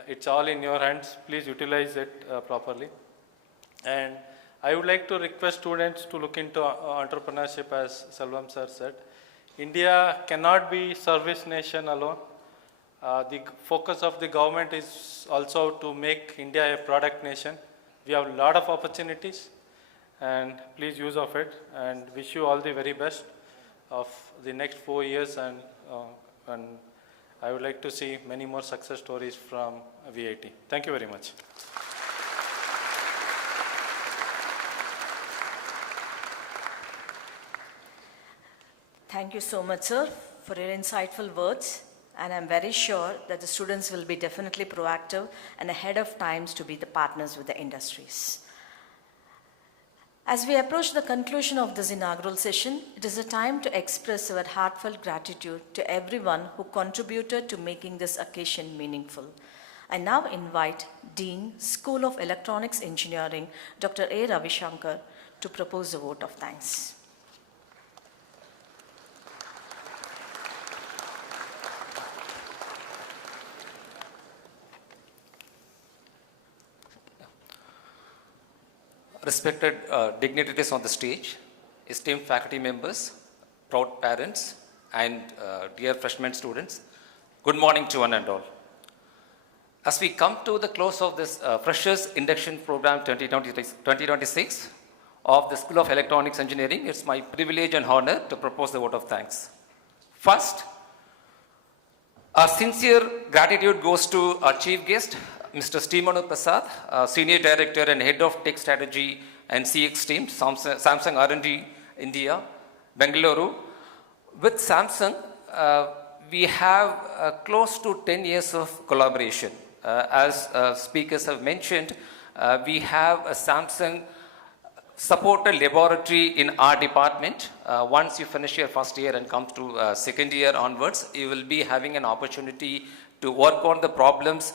It's all in your hands. Please utilize it properly. And I would like to request students to look into entrepreneurship, as Selvam sir said. India cannot be service nation alone. The focus of the government is also to make India a product nation. We have a lot of opportunities, and please use of it, and wish you all the very best of the next 4 years, and I would like to see many more success stories from VIT. Thank you very much. Thank you so much, sir, for your insightful words. And I'm very sure that the students will be definitely proactive and ahead of times to be the partners with the industries. As we approach the conclusion of this inaugural session, it is a time to express our heartfelt gratitude to everyone who contributed to making this occasion meaningful. I now invite Dean, School of Electronics Engineering, Dr. A. Ravishankar, to propose a vote of thanks. Respected dignitaries on the stage, esteemed faculty members, proud parents, and dear freshman students, good morning to one and all. As we come to the close of this Freshers Induction Program 2026 of the School of Electronics Engineering, it's my privilege and honor to propose the vote of thanks. First, our sincere gratitude goes to our chief guest, Mr. Manu Prasad, Senior Director and Head of Tech Strategy and CX Team, Samsung R&D India, Bengaluru. With Samsung, we have close to 10 years of collaboration. As speakers have mentioned, we have a Samsung supported laboratory in our department. Once you finish your first year and come to second year onwards, you will be having an opportunity to work on the problems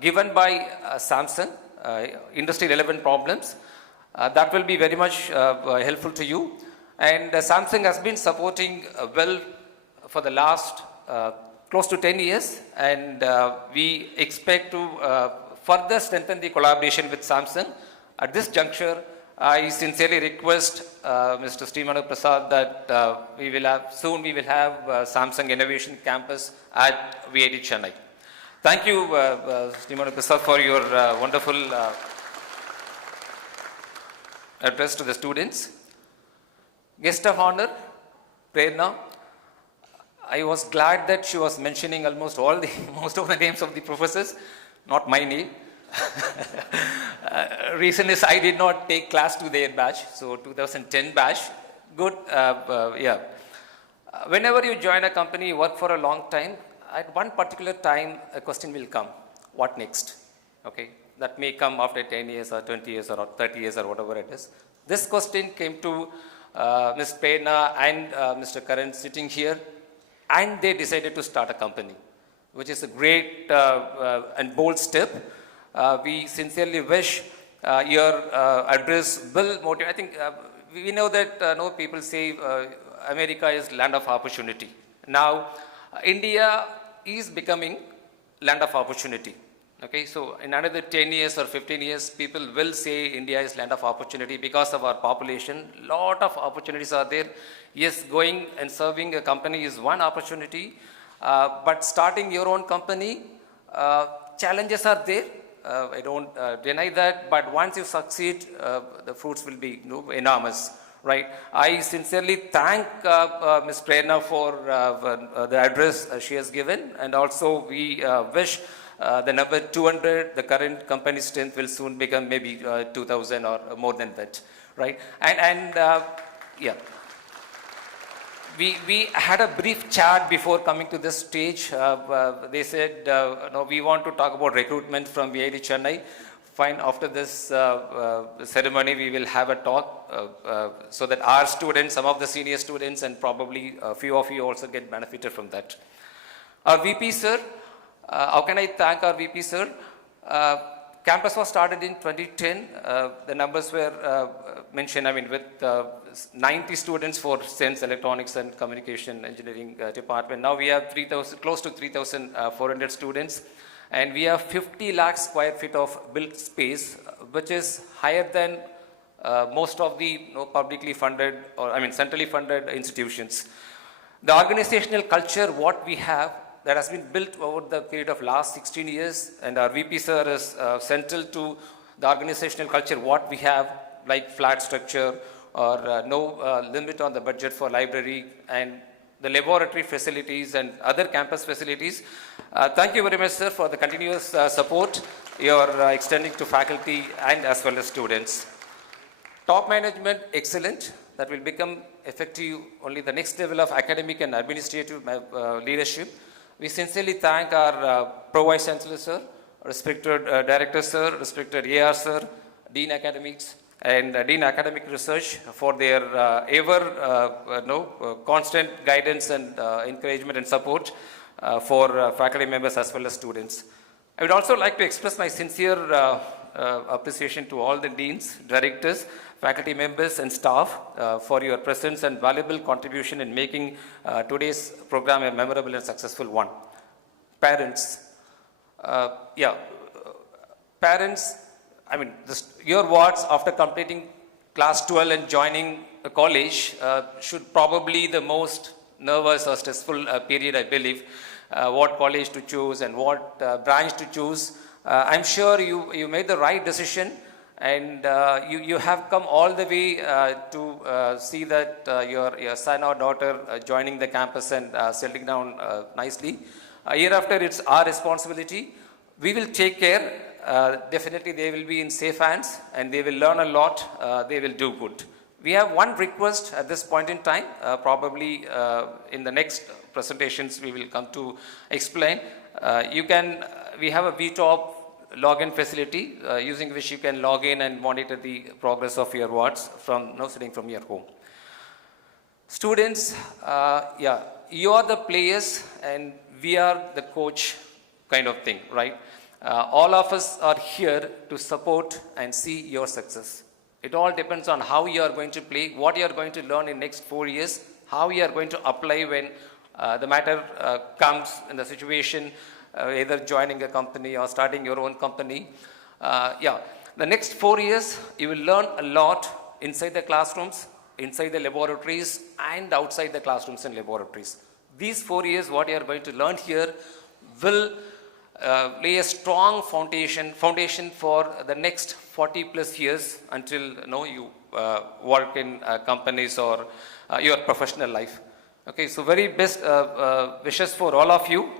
given by Samsung, industry relevant problems. That will be very much helpful to you. And Samsung has been supporting well for the last close to 10 years, and we expect to further strengthen the collaboration with Samsung. At this juncture, I sincerely request Mr. Sri Manu Prasad that we will have Samsung Innovation Campus at VIT Chennai. Thank you, Sri Manu Prasad, for your wonderful address to the students. Guest of honor, Prerna. I was glad that she was mentioning most of the names of the professors, not my name. Reason is I did not take class to their batch, so 2010 batch. Good, yeah. Whenever you join a company, you work for a long time, at one particular time, a question will come, what next? Okay, that may come after 10 years or 20 years or 30 years or whatever it is. This question came to Ms. Prerna and Mr. Karan sitting here, and they decided to start a company, which is a great and bold step. We sincerely wish your address will motivate. I think we know that people say America is land of opportunity. Now, India is becoming land of opportunity. Okay, so in another 10 years or 15 years, people will say India is land of opportunity because of our population. Lot of opportunities are there. Yes, going and serving a company is one opportunity, but starting your own company, challenges are there. I don't deny that, but once you succeed, the fruits will be enormous, right? I sincerely thank Ms. Prerna for the address she has given, and also we wish the number 200, the current company strength will soon become maybe 2,000 or more than that, right? And yeah. We had a brief chat before coming to this stage. They said, no, we want to talk about recruitment from VIT Chennai. Fine, after this ceremony, we will have a talk so that our students, some of the senior students, and probably a few of you also get benefited from that. Our VP, sir, how can I thank our VP, sir? Campus was started in 2010. The numbers were mentioned, with 90 students for Sense, Electronics and Communication Engineering department. Now we have close to 3,400 students, and we have 50 lakh square feet of built space, which is higher than most of the publicly funded or centrally funded institutions. The organizational culture, what we have, that has been built over the period of last 16 years, and our VP sir is central to the organizational culture, what we have, like flat structure or no limit on the budget for library and the laboratory facilities and other campus facilities. Thank you very much, sir, for the continuous support you're extending to faculty and as well as students. Top management, excellent. That will become effective only the next level of academic and administrative leadership. We sincerely thank our Pro Vice Chancellor, sir, respected Director, sir, respected AR, sir, Dean Academics, and Dean Academic Research for their constant guidance and encouragement and support for faculty members as well as students. I would also like to express my sincere appreciation to all the deans, directors, faculty members and staff for your presence and valuable contribution in making today's program a memorable and successful one. Parents, parents, your wards after completing class 12 and joining a college should probably the most nervous or stressful period, I believe, what college to choose and what branch to choose. I'm sure you made the right decision, and you have come all the way to see that your son or daughter joining the campus and settling down nicely. Hereafter, it's our responsibility. We will take care. Definitely, they will be in safe hands, and they will learn a lot. They will do good. We have one request at this point in time. Probably in the next presentations, we will come to explain. We have a VTOP login facility using which you can log in and monitor the progress of your wards from sitting from your home. Students, you are the players and we are the coach kind of thing, right? All of us are here to support and see your success. It all depends on how you are going to play, what you are going to learn in next 4 years, how you are going to apply when the matter comes in the situation, either joining a company or starting your own company. The next 4 years, you will learn a lot inside the classrooms, inside the laboratories, and outside the classrooms and laboratories. These 4 years, what you are going to learn here will lay a strong foundation for the next 40 plus years until you work in companies or your professional life. Okay, so very best wishes for all of you.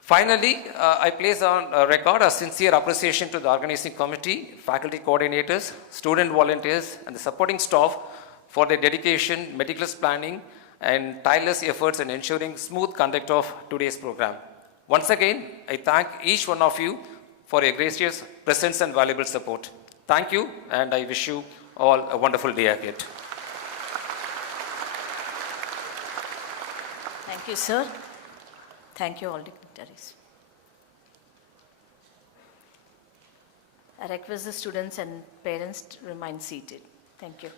Finally, I place on record a sincere appreciation to the organizing committee, faculty coordinators, student volunteers, and the supporting staff for their dedication, meticulous planning, and tireless efforts in ensuring smooth conduct of today's program. Once again, I thank each one of you for your gracious presence and valuable support. Thank you, and I wish you all a wonderful day ahead. Thank you, sir. Thank you, all dignitaries. I request the students and parents to remain seated. Thank you.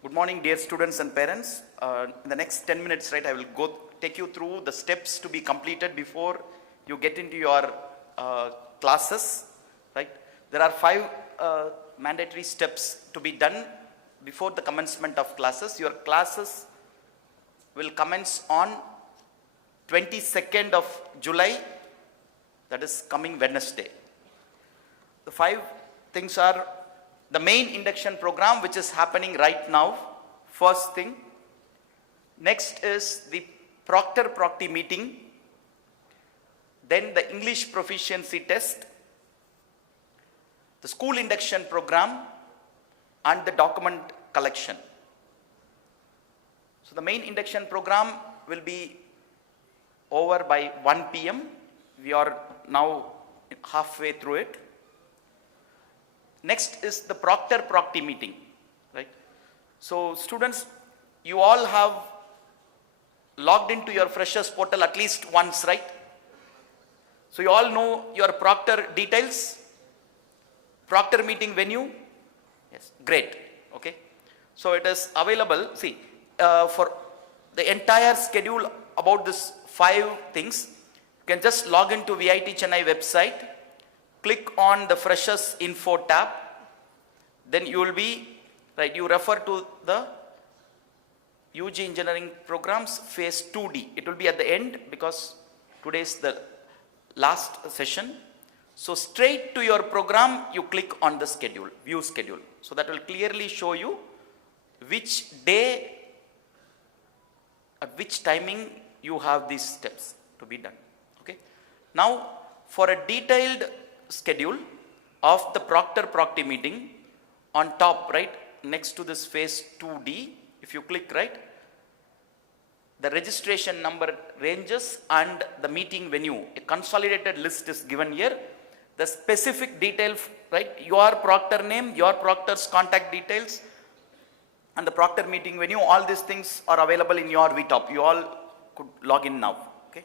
Good morning, dear students and parents. In the next 10 minutes, right, I will take you through the steps to be completed before you get into your classes, right? There are 5 mandatory steps to be done before the commencement of classes. Your classes will commence on 22nd of July, that is coming Wednesday. The 5 things are the main induction program, which is happening right now, first thing. Next is the proctor-procty meeting, then the English proficiency test, the school induction program, and the document collection. So the main induction program will be over by 1 p.m. We are now halfway through it. Next is the proctor-procty meeting, right? So students, you all have logged into your freshers portal at least once, right? So you all know your proctor details, proctor meeting venue. Yes, great. Okay. So it is available. See, for the entire schedule about this 5 things, you can just log into VIT Chennai website, click on the freshers info tab, then you will be, right, you refer to the UG engineering programs phase 2D. It will be at the end because today is the last session. So straight to your program, you click on the schedule, view schedule. So that will clearly show you which day, at which timing you have these steps to be done. Okay. Now for a detailed schedule of the proctor-procty meeting, on top, right, next to this phase 2D, if you click, right, the registration number ranges and the meeting venue, a consolidated list is given here. The specific detail, right, your proctor name, your proctor's contact details, and the proctor meeting venue, all these things are available in your VTop. You all could log in now. Okay.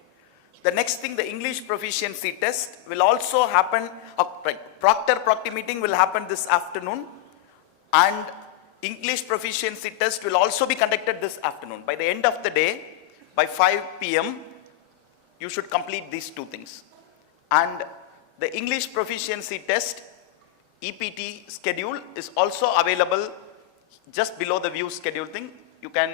The next thing, the English proficiency test will also happen, right, proctor meeting will happen this afternoon, and English proficiency test will also be conducted this afternoon. By the end of the day, by 5 p.m., you should complete these two things. And the English proficiency test EPT schedule is also available just below the view schedule thing. You can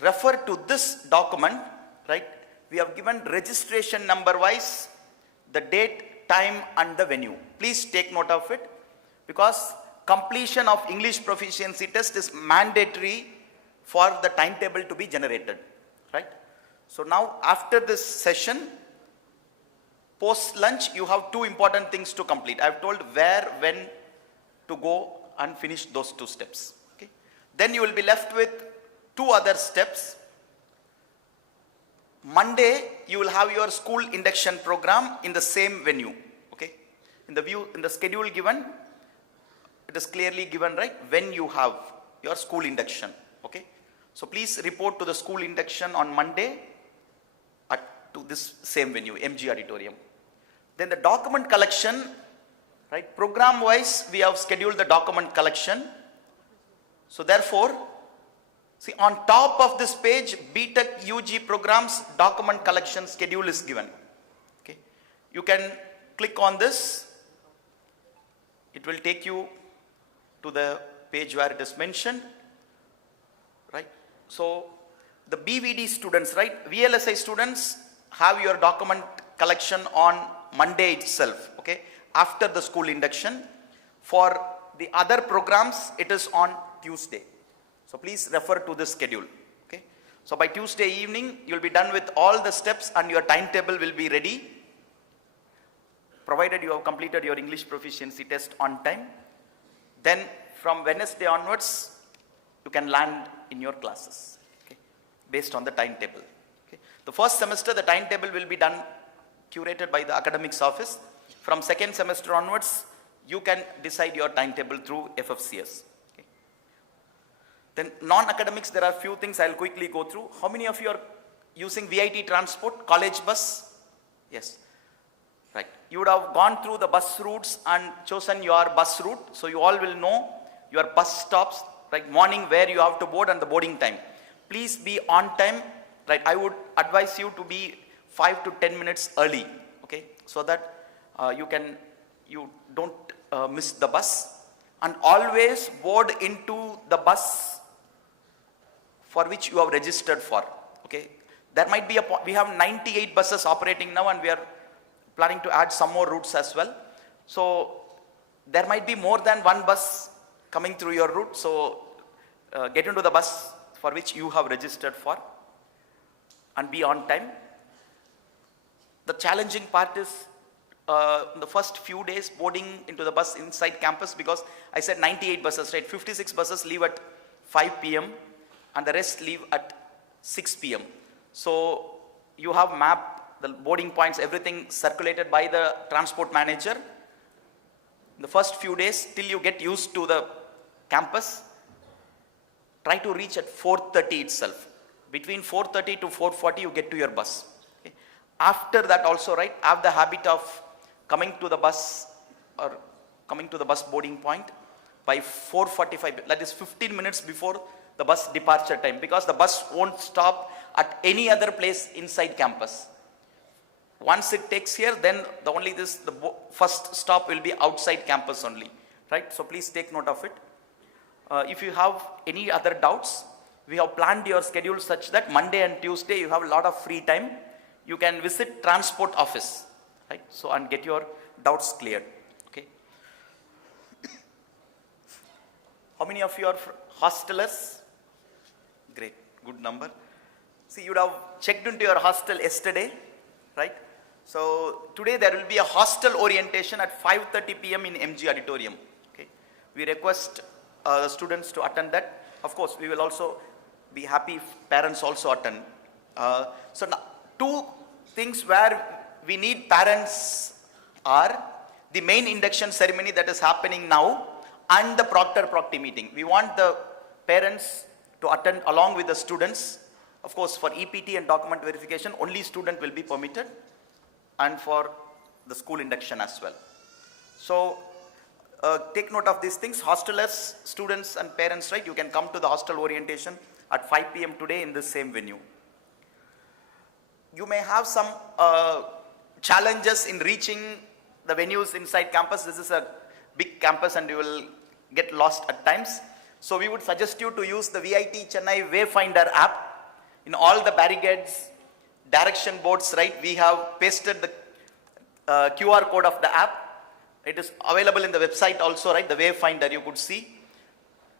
refer to this document, right? We have given registration number wise the date, time and the venue. Please take note of it, because completion of English proficiency test is mandatory for the timetable to be generated, right? So now after this session, post lunch, you have two important things to complete. I have told where, when to go and finish those two steps. Okay. Then you will be left with two other steps. Monday, you will have your school induction program in the same venue. Okay. In the schedule given, it is clearly given, right, when you have your school induction. Okay. So please report to the school induction on Monday to this same venue, MG Auditorium. Then the document collection, right, program wise, we have scheduled the document collection. So therefore, see on top of this page, BTech UG programs document collection schedule is given. Okay. You can click on this. It will take you to the page where it is mentioned, right? So the BVD students, right, VLSI students have your document collection on Monday itself, okay, after the school induction. For the other programs, it is on Tuesday. So please refer to this schedule, okay. So by Tuesday evening, you'll be done with all the steps and your timetable will be ready, provided you have completed your English proficiency test on time. Then from Wednesday onwards, you can land in your classes, okay, based on the timetable. Okay. The first semester, the timetable will be done, curated by the academics office. From second semester onwards, you can decide your timetable through FFCS. Okay. Then non-academics, there are few things I'll quickly go through. How many of you are using VIT transport, college bus? Yes. Right. You would have gone through the bus routes and chosen your bus route. So you all will know your bus stops, right, morning where you have to board and the boarding time. Please be on time, right. I would advise you to be 5 to 10 minutes early, okay, so that you don't miss the bus, and always board into the bus for which you have registered for, okay. There might be we have 98 buses operating now, and we are planning to add some more routes as well. So there might be more than one bus coming through your route, so get into the bus for which you have registered for and be on time. The challenging part is the first few days boarding into the bus inside campus, because I said 98 buses, right? 56 buses leave at 5 p.m. and the rest leave at 6 p.m. So you have mapped the boarding points, everything circulated by the transport manager. The first few days till you get used to the campus, try to reach at 4:30 itself. Between 4:30 to 4:40 you get to your bus. Okay. After that also, right, have the habit of coming to the bus or coming to the bus boarding point by 4:45, that is 15 minutes before the bus departure time, because the bus won't stop at any other place inside campus. Once it takes here, then the first stop will be outside campus only, right? So please take note of it. If you have any other doubts, we have planned your schedule such that Monday and Tuesday you have a lot of free time. You can visit transport office, right? So, and get your doubts cleared, okay? How many of you are hostelers? Great, good number. See, you would have checked into your hostel yesterday, right? So today there will be a hostel orientation at 5:30 p.m. in MG Auditorium, okay? We request the students to attend that. Of course, we will also be happy if parents also attend. So now, two things where we need parents are the main induction ceremony that is happening now, and the proctor-proctee meeting. We want the parents to attend along with the students. Of course, for EPT and document verification, only student will be permitted, and for the school induction as well. So take note of these things. Hostelers, students and parents, right? You can come to the hostel orientation at 5 p.m. today in this same venue. You may have some challenges in reaching the venues inside campus. This is a big campus and you will get lost at times. So we would suggest you to use the VIT Chennai Wayfinder app. In all the barricades, direction boards, right? We have pasted the QR code of the app. It is available in the website also, right? The Wayfinder you could see.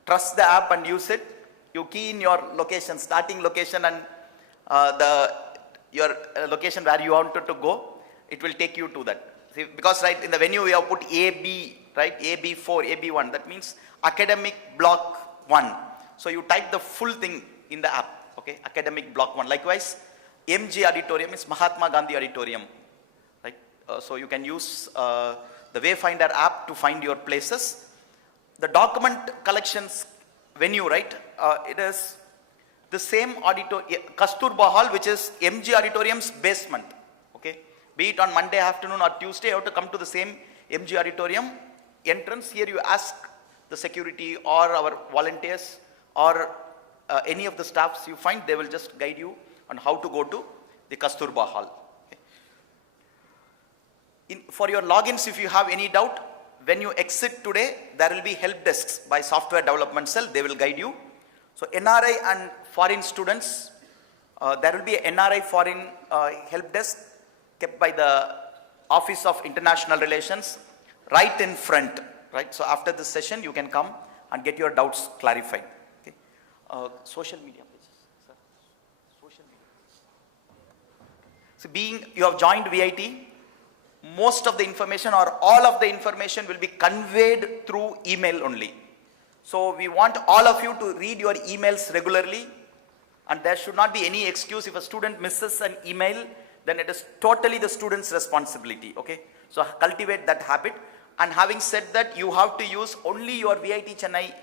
Trust the app and use it. You key in your location, starting location and your location where you wanted to go. It will take you to that. See, because right in the venue we have put AB, right? AB4, AB1. That means academic block 1. So you type the full thing in the app. Okay, academic block 1. Likewise, MG auditorium is Mahatma Gandhi auditorium. Right? So you can use the Wayfinder app to find your places. The document collections venue, right? It is the same auditorium, Kasturba Hall, which is MG auditorium's basement. Okay, be it on Monday afternoon or Tuesday, you have to come to the same MG auditorium entrance. Here you ask the security or our volunteers or any of the staffs you find, they will just guide you on how to go to the Kasturba Hall. Okay. For your logins, if you have any doubt, when you exit today, there will be help desks by software development cell. They will guide you. So NRI and foreign students, there will be a NRI foreign help desk kept by the Office of International Relations right in front. Right. So after this session, you can come and get your doubts clarified. Social media pages. Sir. Social media. So being you have joined VIT, most of the information or all of the information will be conveyed through email only. So we want all of you to read your emails regularly, and there should not be any excuse. If a student misses an email, then it is totally the student's responsibility. Okay. So cultivate that habit. And having said that, you have to use only your VIT Chennai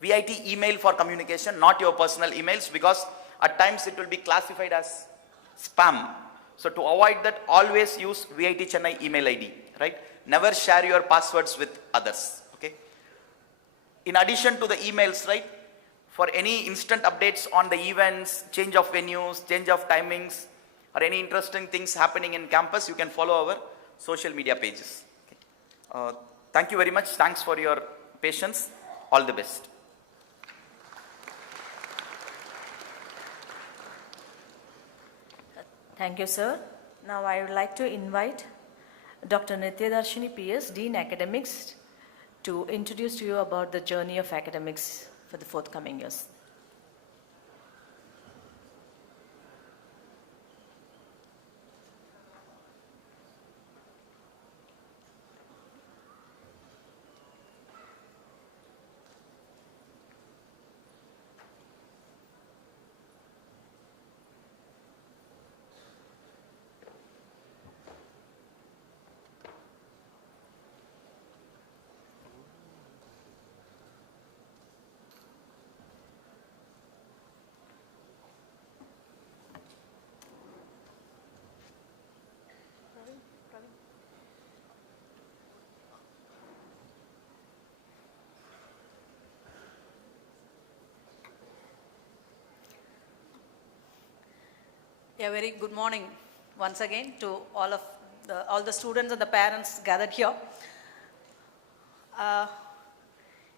VIT email for communication, not your personal emails, because at times it will be classified as spam. So to avoid that, always use VIT Chennai email ID, right? Never share your passwords with others, okay? In addition to the emails, right, for any instant updates on the events, change of venues, change of timings, or any interesting things happening in campus, you can follow our social media pages. Okay. Thank you very much. Thanks for your patience. All the best. Thank you, sir. Now I would like to invite Dr. Nityadarshini PS, Dean Academics, to introduce to you about the journey of academics for the forthcoming years. A very good morning once again to all the students and the parents gathered here.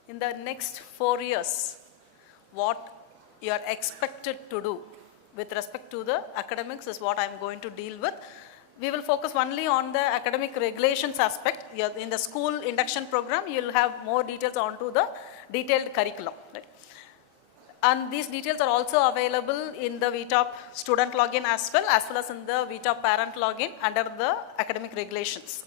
In the next 4 years, what you are expected to do with respect to the academics is what I am going to deal with. We will focus only on the academic regulations aspect. In the school induction program, you will have more details onto the detailed curriculum. Right? And these details are also available in the VTOP student login as well as in the VTOP parent login under the academic regulations.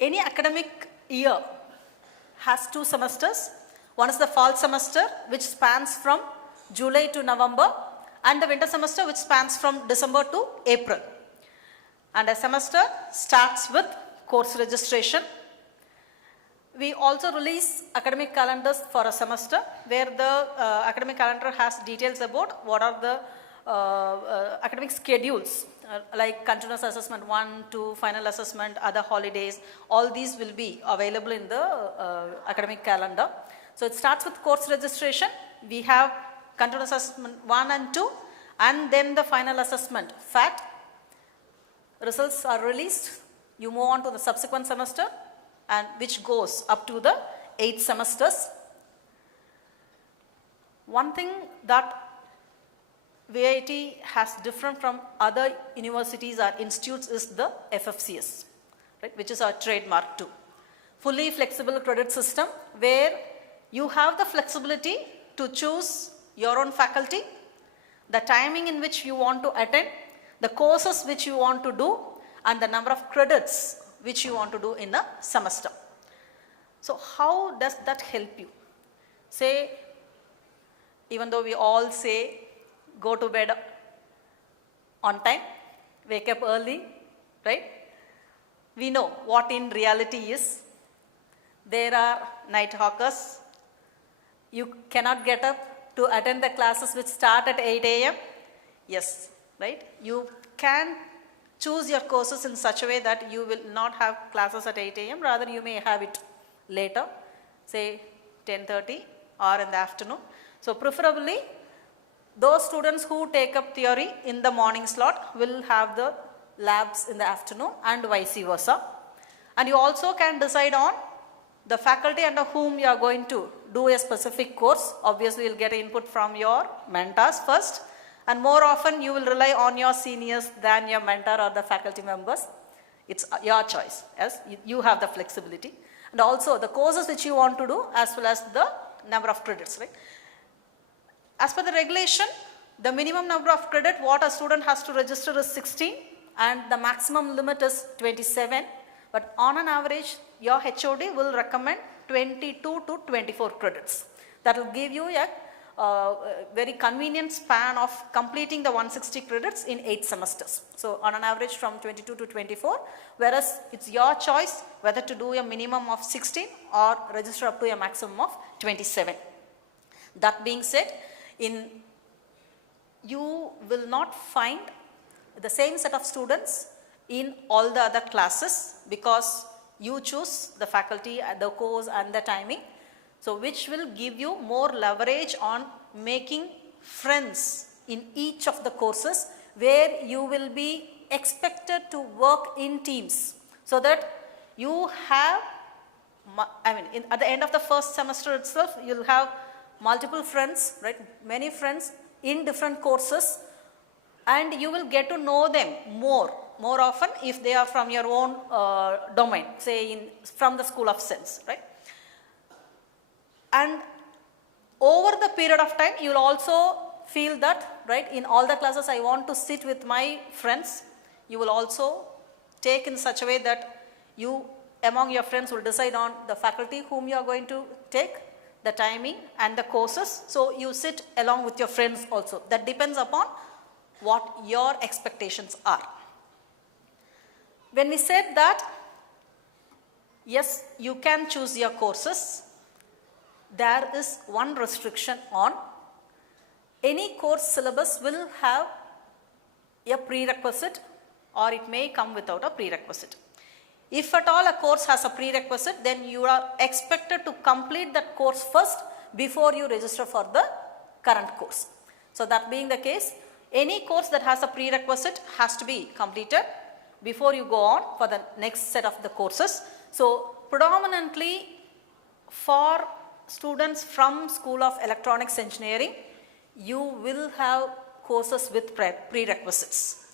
Any academic year has 2 semesters. One is the fall semester, which spans from July to November, and the winter semester, which spans from December to April. And a semester starts with course registration. We also release academic calendars for a semester where the academic calendar has details about what are the academic schedules like continuous assessment 1, 2, final assessment, other holidays. All these will be available in the academic calendar. So it starts with course registration. We have continuous assessment 1 and 2 and then the final assessment FAT. Results are released. You move on to the subsequent semester and which goes up to the 8 semesters. One thing that VIT has different from other universities or institutes is the FFCS, right, which is our trademark too. Fully flexible credit system where you have the flexibility to choose your own faculty, the timing in which you want to attend, the courses which you want to do, and the number of credits which you want to do in a semester. So how does that help you? Say, even though we all say go to bed on time, wake up early, right? We know what in reality is. There are night hawkers. You cannot get up to attend the classes which start at 8 a.m. Yes, right? You can choose your courses in such a way that you will not have classes at 8 a.m. Rather, you may have it later, say 10:30 or in the afternoon. So preferably, those students who take up theory in the morning slot will have the labs in the afternoon and vice versa. And you also can decide on the faculty under whom you are going to do a specific course. Obviously, you will get input from your mentors first. And more often, you will rely on your seniors than your mentor or the faculty members. It's your choice, as you have the flexibility. And also the courses which you want to do as well as the number of credits, right? As per the regulation, the minimum number of credit what a student has to register is 16 and the maximum limit is 27. But on an average, your HOD will recommend 22 to 24 credits. That will give you a very convenient span of completing the 160 credits in 8 semesters. So on an average from 22 to 24, whereas it's your choice whether to do a minimum of 16 or register up to a maximum of 27. That being said, you will not find the same set of students in all the other classes because you choose the faculty, the course and the timing. So which will give you more leverage on making friends in each of the courses where you will be expected to work in teams so that you have, at the end of the first semester itself, you'll have multiple friends, right? Many friends in different courses and you will get to know them more often if they are from your own domain, say from the School of Sense, right? And over the period of time, you will also feel that, right, in all the classes I want to sit with my friends. You will also take in such a way that you, among your friends, will decide on the faculty whom you are going to take, the timing and the courses. So you sit along with your friends also. That depends upon what your expectations are. When we said that, yes, you can choose your courses, there is one restriction on any course syllabus will have a prerequisite or it may come without a prerequisite. If at all a course has a prerequisite, then you are expected to complete that course first before you register for the current course. So that being the case, any course that has a prerequisite has to be completed before you go on for the next set of the courses. So predominantly for students from School of Electronics Engineering, you will have courses with prerequisites,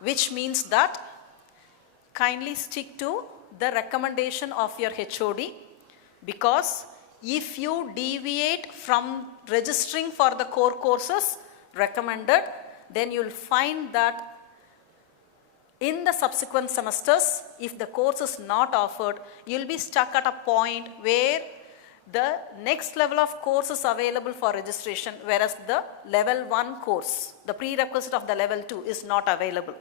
which means that kindly stick to the recommendation of your HOD, because if you deviate from registering for the core courses recommended, then you will find that in the subsequent semesters, if the course is not offered, you will be stuck at a point where the next level of course is available for registration, whereas the level 1 course, the prerequisite of the level 2 is not available.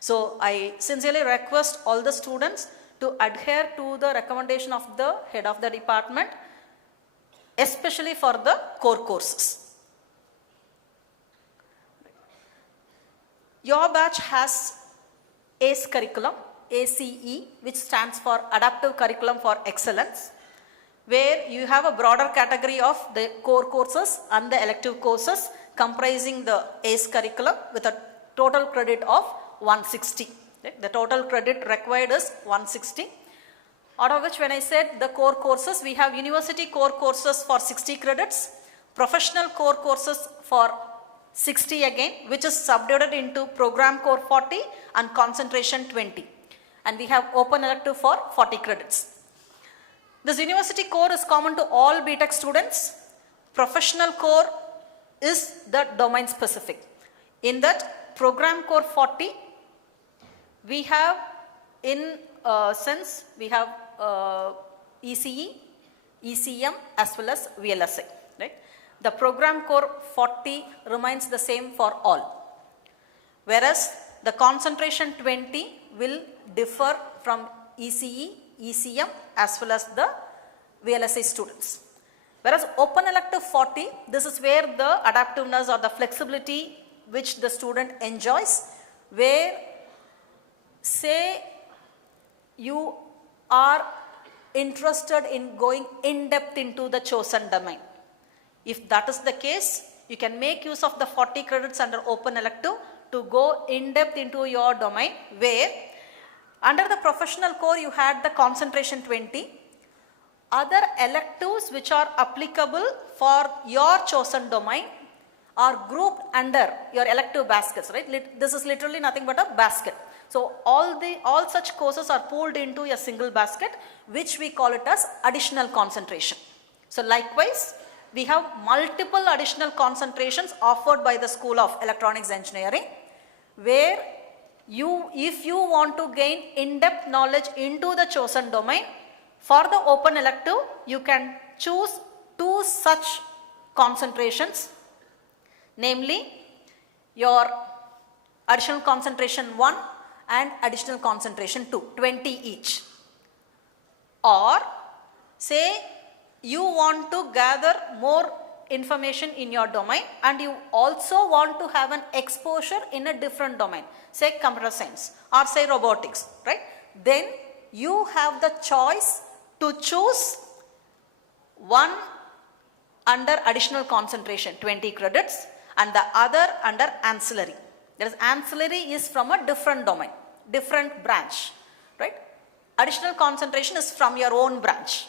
So I sincerely request all the students to adhere to the recommendation of the head of the department, especially for the core courses. Your batch has ACE curriculum, ACE, which stands for Adaptive Curriculum for Excellence, where you have a broader category of the core courses and the elective courses comprising the ACE curriculum with a total credit of 160. Right? The total credit required is 160. Out of which, when I said the core courses, we have university core courses for 60 credits, professional core courses for 60 again, which is subdivided into program core 40 and concentration 20. And we have open elective for 40 credits. This university core is common to all BTech students. Professional core is the domain specific. In that program core 40, we have in sense we have ECE, ECM as well as VLSI. Right? The program core 40 remains the same for all. Whereas the concentration 20 will differ from ECE, ECM as well as the VLSI students. Whereas open elective 40, this is where the adaptiveness or the flexibility which the student enjoys, where say you are interested in going in depth into the chosen domain. If that is the case, you can make use of the 40 credits under open elective to go in depth into your domain, where under the professional core you had the concentration 20. Other electives which are applicable for your chosen domain are grouped under your elective baskets, right? This is literally nothing but a basket. So all such courses are pooled into a single basket, which we call it as additional concentration. So likewise, we have multiple additional concentrations offered by the School of Electronics Engineering, where if you want to gain in-depth knowledge into the chosen domain, for the open elective, you can choose two such concentrations, namely your additional concentration 1 and additional concentration 2, 20 each. Or say you want to gather more information in your domain and you also want to have an exposure in a different domain, say computer science or say robotics, right? Then you have the choice to choose one under additional concentration 20 credits and the other under ancillary. That is, ancillary is from a different domain, different branch, right? Additional concentration is from your own branch.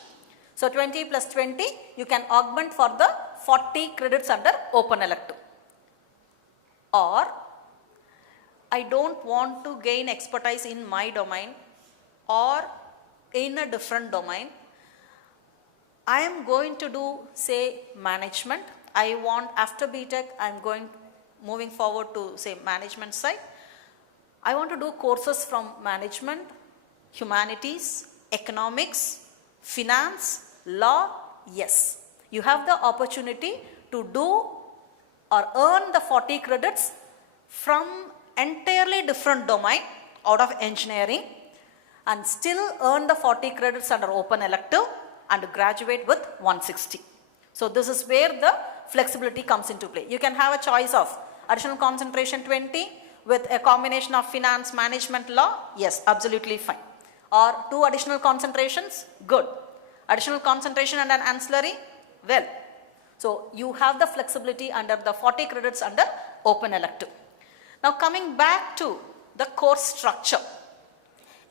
So 20 plus 20 you can augment for the 40 credits under open elective. Or I don't want to gain expertise in my domain or in a different domain. I am going to do say management. I want after BTech I am moving forward to say management side. I want to do courses from management, humanities, economics, finance, law. Yes, you have the opportunity to do or earn the 40 credits from entirely different domain out of engineering and still earn the 40 credits under open elective and graduate with 160. So this is where the flexibility comes into play. You can have a choice of additional concentration 20 with a combination of finance, management, law. Yes, absolutely fine. Or 2 additional concentrations, good. Additional concentration and an ancillary, well. So you have the flexibility under the 40 credits under open elective. Now coming back to the course structure.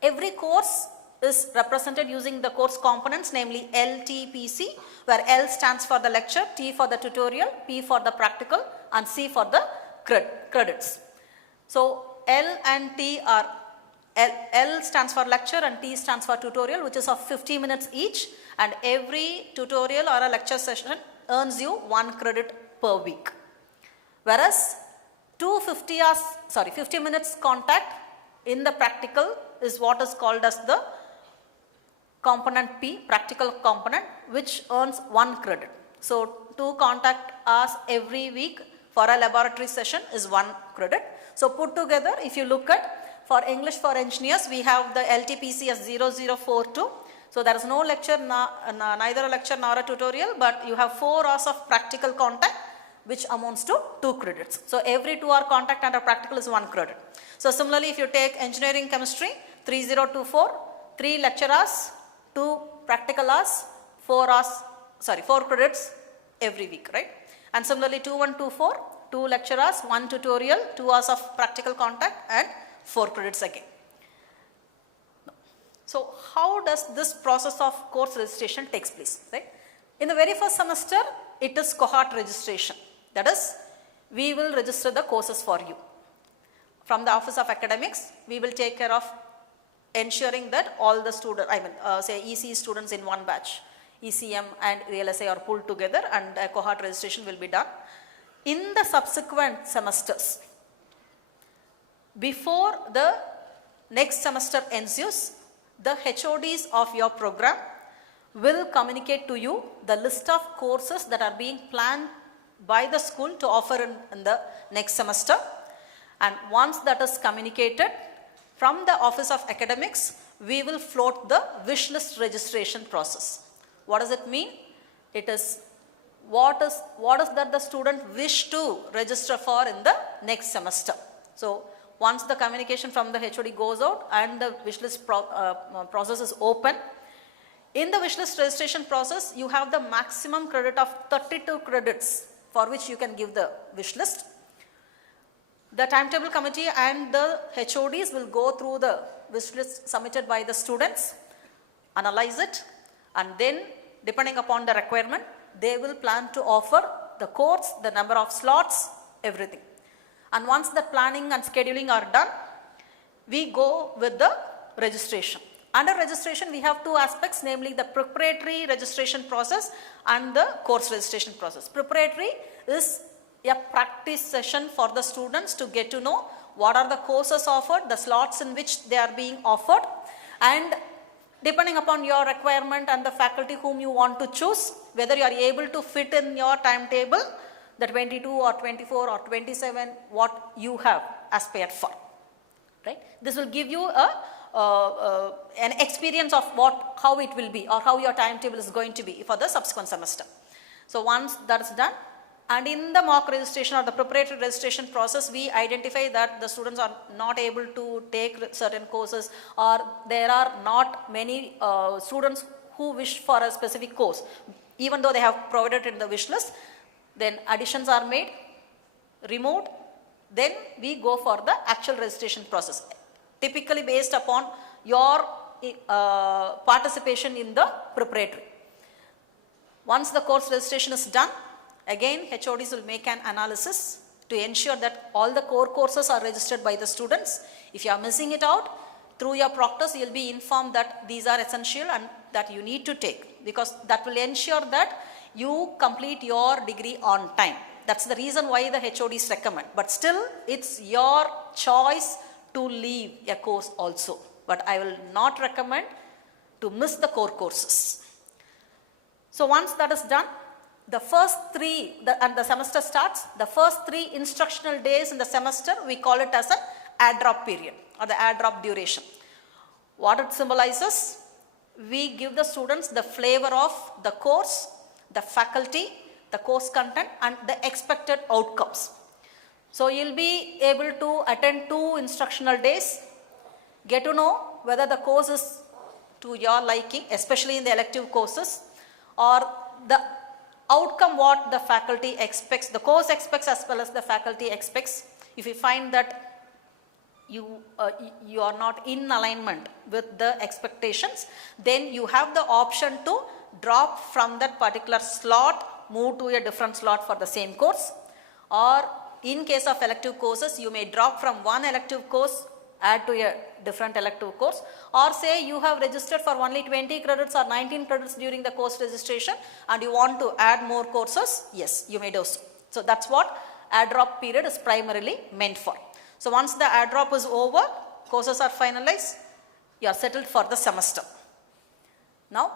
Every course is represented using the course components, namely L, T, P, C, where L stands for the lecture, T for the tutorial, P for the practical, and C for the credits. So L and T are, L stands for lecture and T stands for tutorial, which is of 50 minutes each, and every tutorial or a lecture session earns you 1 credit per week. Whereas 50 minutes contact in the practical is what is called as the component P, practical component, which earns 1 credit. So 2 contact hours every week for a laboratory session is 1 credit. So put together, if you look at For English for engineers, we have the LTPC as 0042. So there is no lecture, neither a lecture nor a tutorial, but you have 4 hours of practical contact, which amounts to 2 credits. So every 2-hour contact under practical is 1 credit. So similarly, if you take engineering chemistry, 3024, 3 lecture hours, 2 practical hours, 4 credits every week, right? And similarly, 2124, 2 lecture hours, 1 tutorial, 2 hours of practical contact and 4 credits again. So how does this process of course registration takes place, right? In the very first semester, it is cohort registration. That is, we will register the courses for you. From the Office of Academics, we will take care of ensuring that all the students, say EC students in one batch, ECM and VLSI are pulled together and a cohort registration will be done. In the subsequent semesters, before the next semester ensues, the HODs of your program will communicate to you the list of courses that are being planned by the school to offer in the next semester. And once that is communicated, from the Office of Academics, we will float the wish list registration process. What does it mean? It is what is that the student wish to register for in the next semester. So once the communication from the HOD goes out and the wish list process is open, in the wish list registration process, you have the maximum credit of 32 credits for which you can give the wish list. The timetable committee and the HODs will go through the wish list submitted by the students, analyze it, and then depending upon the requirement, they will plan to offer the course, the number of slots, everything. And once the planning and scheduling are done, we go with the registration. Under registration, we have 2 aspects, namely the preparatory registration process and the course registration process. Preparatory is a practice session for the students to get to know what are the courses offered, the slots in which they are being offered, and depending upon your requirement and the faculty whom you want to choose, whether you are able to fit in your timetable, the 22 or 24 or 27, what you have aspired for, right? This will give you an experience of how it will be or how your timetable is going to be for the subsequent semester. So once that is done, and in the mock registration or the preparatory registration process, we identify that the students are not able to take certain courses, or there are not many students who wish for a specific course, even though they have provided in the wish list. Then additions are made, removed, then we go for the actual registration process, typically based upon your participation in the preparatory. Once the course registration is done, again HODs will make an analysis to ensure that all the core courses are registered by the students. If you are missing it out, through your proctors you will be informed that these are essential and that you need to take, because that will ensure that you complete your degree on time. That's the reason why the HODs recommend. But still, it's your choice to leave a course also. But I will not recommend to miss the core courses. So once that is done, the first 3, and the semester starts, the first 3 instructional days in the semester, we call it as an add drop period or the add drop duration. What it symbolizes, we give the students the flavor of the course, the faculty, the course content and the expected outcomes. So you will be able to attend 2 instructional days, get to know whether the course is to your liking, especially in the elective courses, or the outcome what the faculty expects, the course expects as well as the faculty expects. If you find that you are not in alignment with the expectations, then you have the option to drop from that particular slot, move to a different slot for the same course, or in case of elective courses, you may drop from one elective course, add to a different elective course, or say you have registered for only 20 credits or 19 credits during the course registration and you want to add more courses, yes, you may do so. So that's what add drop period is primarily meant for. So once the add drop is over, courses are finalized, you are settled for the semester. Now,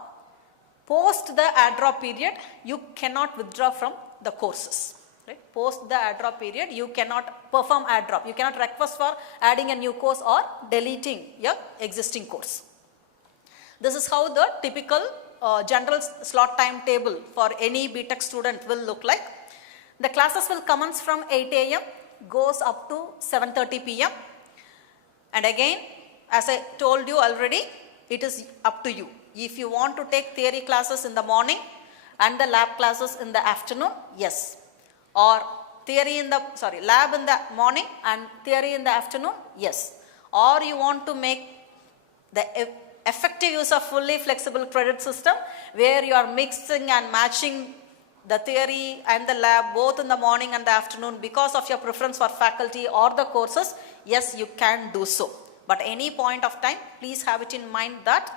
post the add drop period, you cannot withdraw from the courses, right? Right? Post the add drop period, you cannot perform add drop. You cannot request for adding a new course or deleting your existing course. This is how the typical general slot timetable for any BTech student will look like. The classes will commence from 8 a.m. goes up to 7:30 p.m. And again, as I told you already, it is up to you. If you want to take theory classes in the morning and the lab classes in the afternoon, yes. Or lab in the morning and theory in the afternoon, yes. Or you want to make the effective use of fully flexible credit system where you are mixing and matching the theory and the lab both in the morning and the afternoon because of your preference for faculty or the courses, yes, you can do so. But any point of time, please have it in mind that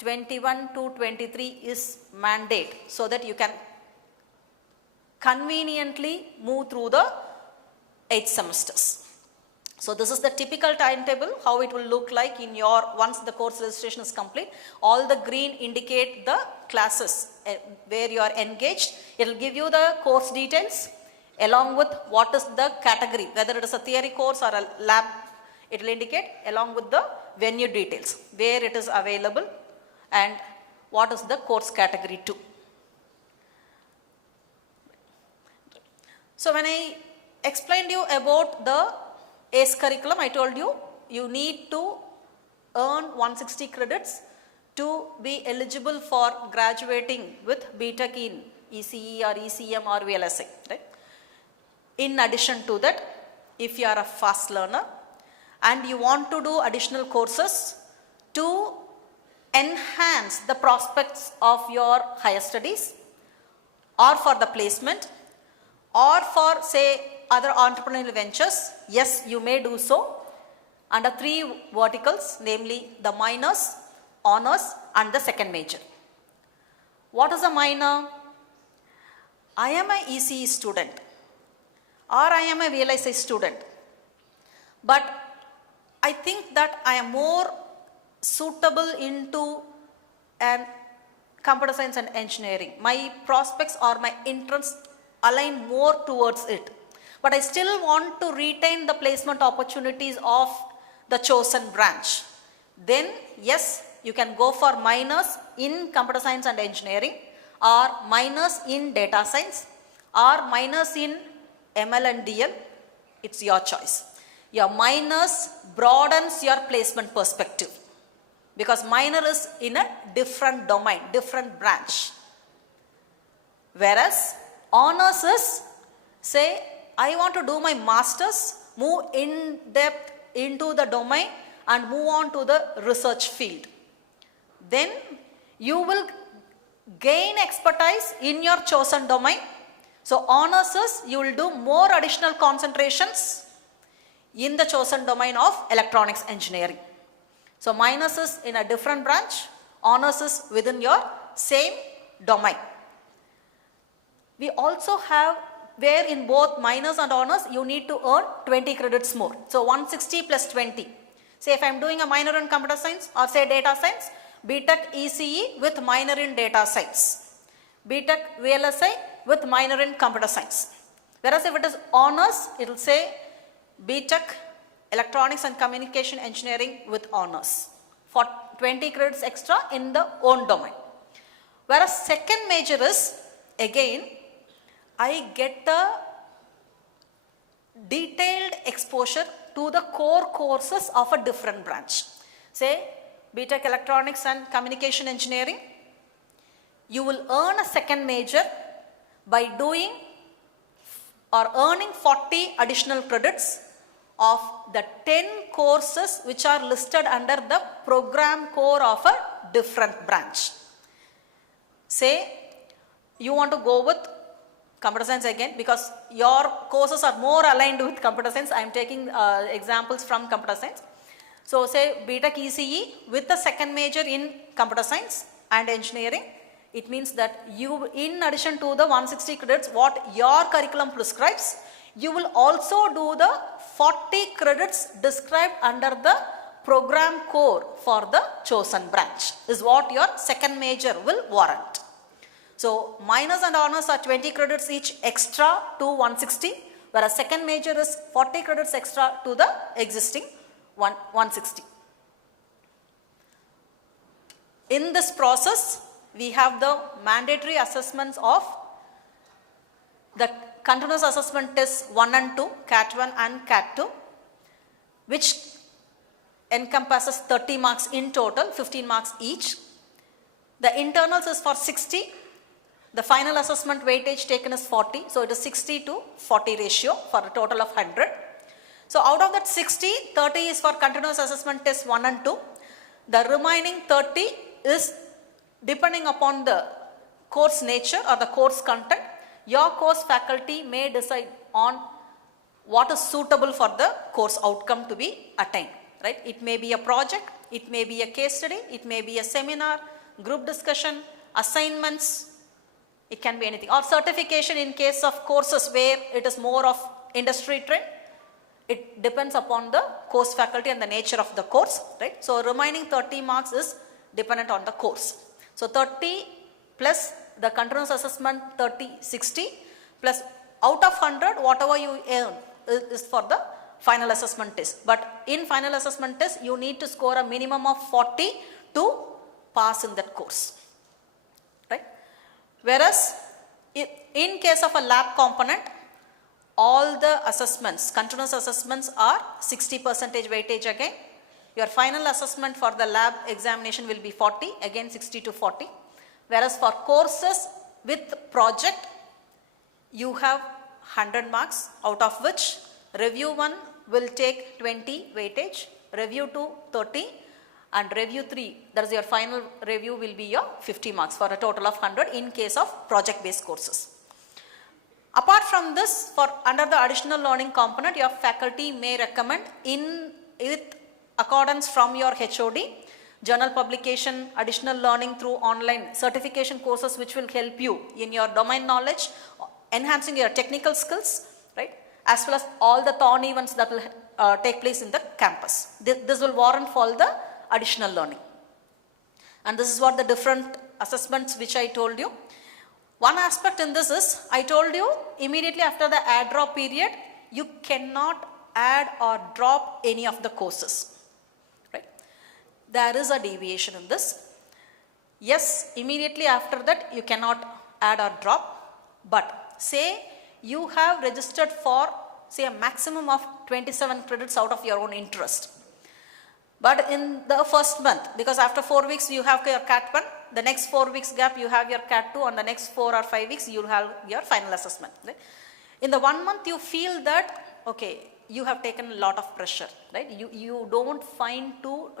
21 to 23 is mandate so that you can conveniently move through the 8 semesters. So this is the typical timetable, how it will look like in your, once the course registration is complete. All the green indicate the classes where you are engaged. It will give you the course details along with what is the category, whether it is a theory course or a lab, it will indicate along with the venue details, where it is available and what is the course category too. So when I explained you about the ACE curriculum, I told you, you need to earn 160 credits to be eligible for graduating with BTech in ECE or ECM or VLSI. Right? In addition to that, if you are a fast learner and you want to do additional courses to enhance the prospects of your higher studies or for the placement or for say other entrepreneurial ventures, yes, you may do so under 3 verticals, namely the minors, honors and the second major. What is a minor? I am a ECE student or I am a VLSI student, but I think that I am more suitable into an computer science and engineering. My prospects or my interests align more towards it. But I still want to retain the placement opportunities of the chosen branch. Then yes, you can go for minors in computer science and engineering or minors in data science or minors in ML and DL. It's your choice. Your minors broadens your placement perspective because minor is in a different domain, different branch. Whereas honors is, say, I want to do my masters, move in depth into the domain and move on to the research field. Then you will gain expertise in your chosen domain. So honors is, you will do more additional concentrations in the chosen domain of electronics engineering. So minors is in a different branch, honors is within your same domain. We also have where in both minors and honors you need to earn 20 credits more. So 160 plus 20. Say if I am doing a minor in computer science or say data science, BTech ECE with minor in data science, BTech VLSI with minor in computer science. Whereas if it is honors, it will say BTech electronics and communication engineering with honors for 20 credits extra in the own domain. Whereas second major is, again, I get a detailed exposure to the core courses of a different branch. Say BTech Electronics and Communication Engineering, you will earn a second major by doing or earning 40 additional credits of the 10 courses which are listed under the program core of a different branch. Say you want to go with computer science again because your courses are more aligned with computer science. I am taking examples from computer science. So say BTech ECE with the second major in computer science and engineering. It means that you, in addition to the 160 credits what your curriculum prescribes, you will also do the 40 credits described under the program core for the chosen branch is what your second major will warrant. So minors and honors are 20 credits each extra to 160, whereas second major is 40 credits extra to the existing 160. In this process, we have the mandatory assessments of the continuous assessment tests 1 and 2, CAT 1 and CAT 2, which encompasses 30 marks in total, 15 marks each. The internals is for 60. The final assessment weightage taken is 40. So it is 60 to 40 ratio for a total of 100. So out of that 60, 30 is for continuous assessment tests 1 and 2. The remaining 30 is depending upon the course nature or the course content. Your course faculty may decide on what is suitable for the course outcome to be attained. Right? It may be a project, it may be a case study, it may be a seminar, group discussion, assignments, it can be anything. Or certification in case of courses where it is more of industry trend. It depends upon the course faculty and the nature of the course. Right? So remaining 30 marks is dependent on the course. So 30 plus the continuous assessment 30, 60 plus out of 100 whatever you earn is for the final assessment test. But in final assessment test, you need to score a minimum of 40 to pass in that course. Right? Whereas, in case of a lab component, all the assessments, continuous assessments are 60% weightage again. Your final assessment for the lab examination will be 40, again 60 to 40. Whereas for courses with project, you have 100 marks, out of which review 1 will take 20 weightage, review 2 30 and review 3, that is your final review will be your 50 marks for a total of 100 in case of project based courses. Apart from this, for under the additional learning component, your faculty may recommend with accordance from your HOD, journal publication, additional learning through online certification courses which will help you in your domain knowledge, enhancing your technical skills, right? As well as all the thorn events that will take place in the campus. This will warrant for the additional learning. And this is what the different assessments which I told you. One aspect in this is, I told you immediately after the add drop period, you cannot add or drop any of the courses. Right? There is a deviation in this. Yes, immediately after that you cannot add or drop, but say you have registered for say a maximum of 27 credits out of your own interest. But in the first month, because after 4 weeks you have your CAT 1, the next 4 weeks gap you have your CAT 2, and the next 4 or 5 weeks you will have your final assessment. Right? In the 1 month you feel that, okay, you have taken a lot of pressure, right? You don't find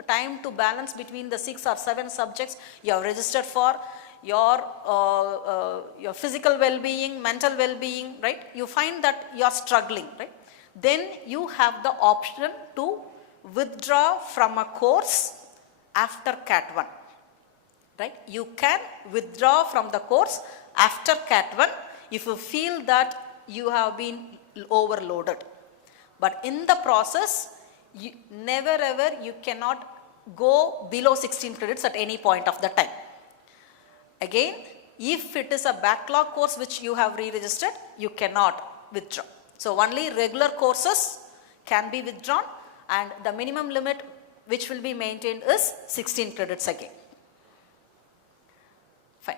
time to balance between the 6 or 7 subjects you have registered for, your physical well-being, mental well-being, right? You find that you are struggling, right? Then you have the option to withdraw from a course after CAT 1, right? You can withdraw from the course after CAT 1 if you feel that you have been overloaded. But in the process, never ever you cannot go below 16 credits at any point of the time. Again, if it is a backlog course which you have re-registered, you cannot withdraw. So only regular courses can be withdrawn, and the minimum limit which will be maintained is 16 credits again. Fine.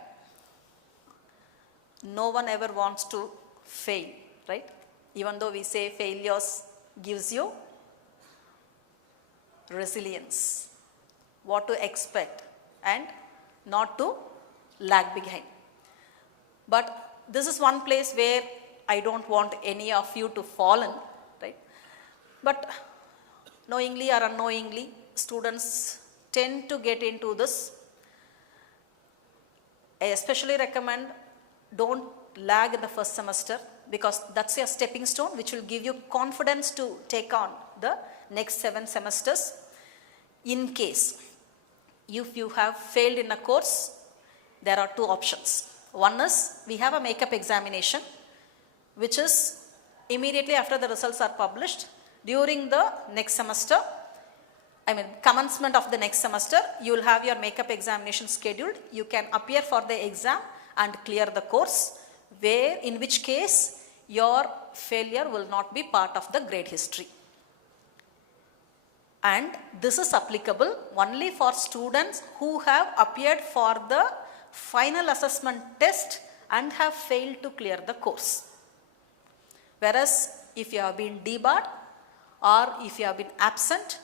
No one ever wants to fail, right? Even though we say failures gives you resilience, what to expect and not to lag behind. But this is one place where I don't want any of you to fall in, right? But knowingly or unknowingly, students tend to get into this. I especially recommend don't lag in the first semester, because that's your stepping stone which will give you confidence to take on the next 7 semesters. In case if you have failed in a course, there are 2 options. One is we have a makeup examination, which is immediately after the results are published. During the next semester, commencement of the next semester, you will have your makeup examination scheduled. You can appear for the exam and clear the course, in which case your failure will not be part of the grade history. And this is applicable only for students who have appeared for the final assessment test and have failed to clear the course. Whereas if you have been debarred, or if you have been absent,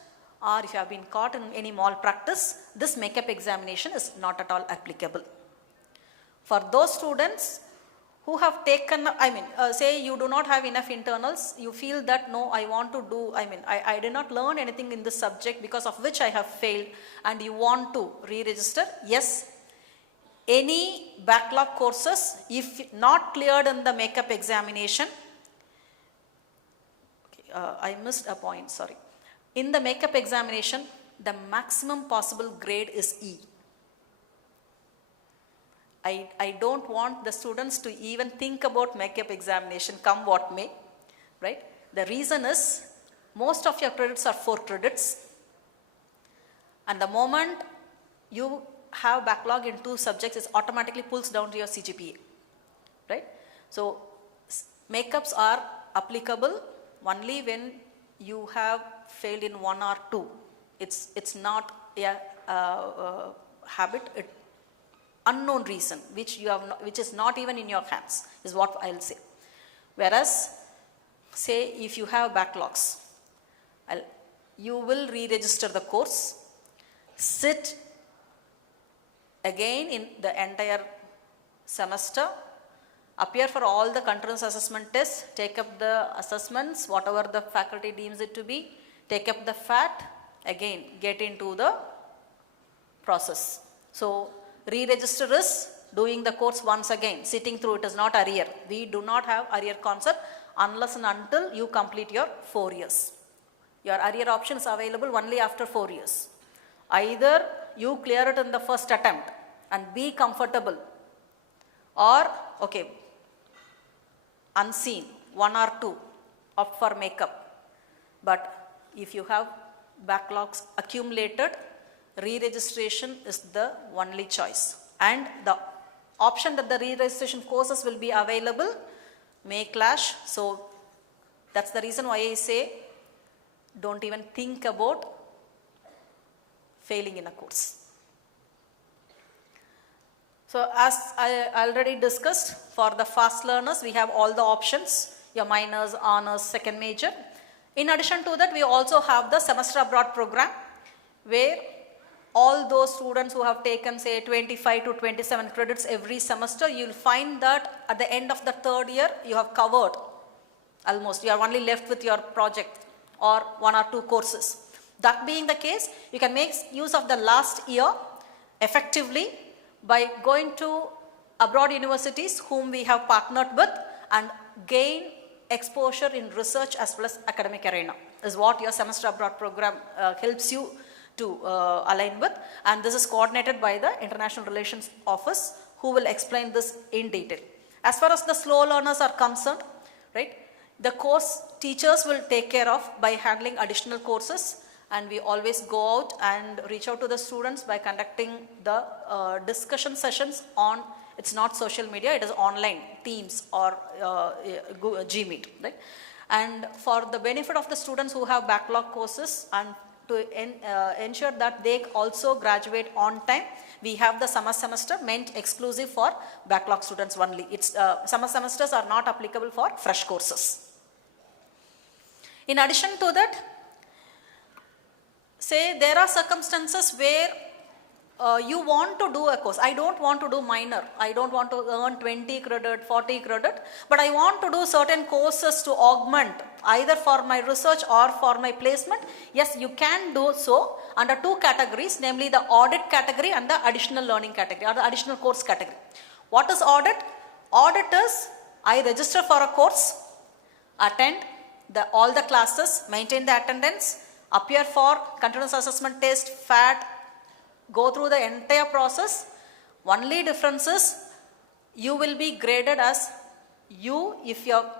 or if you have been caught in any malpractice, this makeup examination is not at all applicable. For those students who have taken, say you do not have enough internals, you feel that no, I want to do, I did not learn anything in this subject because of which I have failed, and you want to re-register, yes, any backlog courses, if not cleared in the makeup examination, I missed a point, sorry. In the makeup examination, the maximum possible grade is E. I don't want the students to even think about makeup examination, come what may, right? The reason is, most of your credits are 4 credits, and the moment you have backlog in 2 subjects, it automatically pulls down to your CGPA, right? So, makeups are applicable only when you have failed in 1 or 2. It's not a habit, unknown reason which is not even in your hands, is what I'll say. Whereas, say if you have backlogs, you will re-register the course, sit again in the entire semester, appear for all the continuous assessment tests, take up the assessments, whatever the faculty deems it to be, take up the FAT, again get into the process. So, re-register is doing the course once again, sitting through, it is not arrear. We do not have arrear concept unless and until you complete your 4 years. Your arrear option is available only after 4 years. Either you clear it in the first attempt and be comfortable, or okay, unseen, 1 or 2, opt for makeup. But if you have backlogs accumulated, re-registration is the only choice. And the option that the re-registration courses will be available may clash. So that's the reason why I say don't even think about failing in a course. So as I already discussed, for the fast learners, we have all the options, your minors, honors, second major. In addition to that, we also have the semester abroad program, where all those students who have taken say 25 to 27 credits every semester, you will find that at the end of the 3rd year, you have covered almost, you are only left with your project or 1 or 2 courses. That being the case, you can make use of the last year effectively by going to abroad universities whom we have partnered with and gain exposure in research as well as academic arena, is what your semester abroad program helps you to align with, and this is coordinated by the International Relations Office, who will explain this in detail. As far as the slow learners are concerned, right, the course teachers will take care of by handling additional courses, and we always go out and reach out to the students by conducting the discussion sessions on, it's not social media, it is online, Teams or Gmeet, right? And for the benefit of the students who have backlog courses and to ensure that they also graduate on time, we have the summer semester meant exclusive for backlog students only. It's summer semesters are not applicable for fresh courses. In addition to that, say there are circumstances where you want to do a course. I don't want to do minor. I don't want to earn 20 credit, 40 credit, but I want to do certain courses to augment either for my research or for my placement. Yes, you can do so under 2 categories, namely the audit category and the additional learning category or the additional course category. What is audit? Audit is I register for a course, attend all the classes, maintain the attendance, appear for continuous assessment test, FAT, go through the entire process. Only difference is you will be graded as U if you have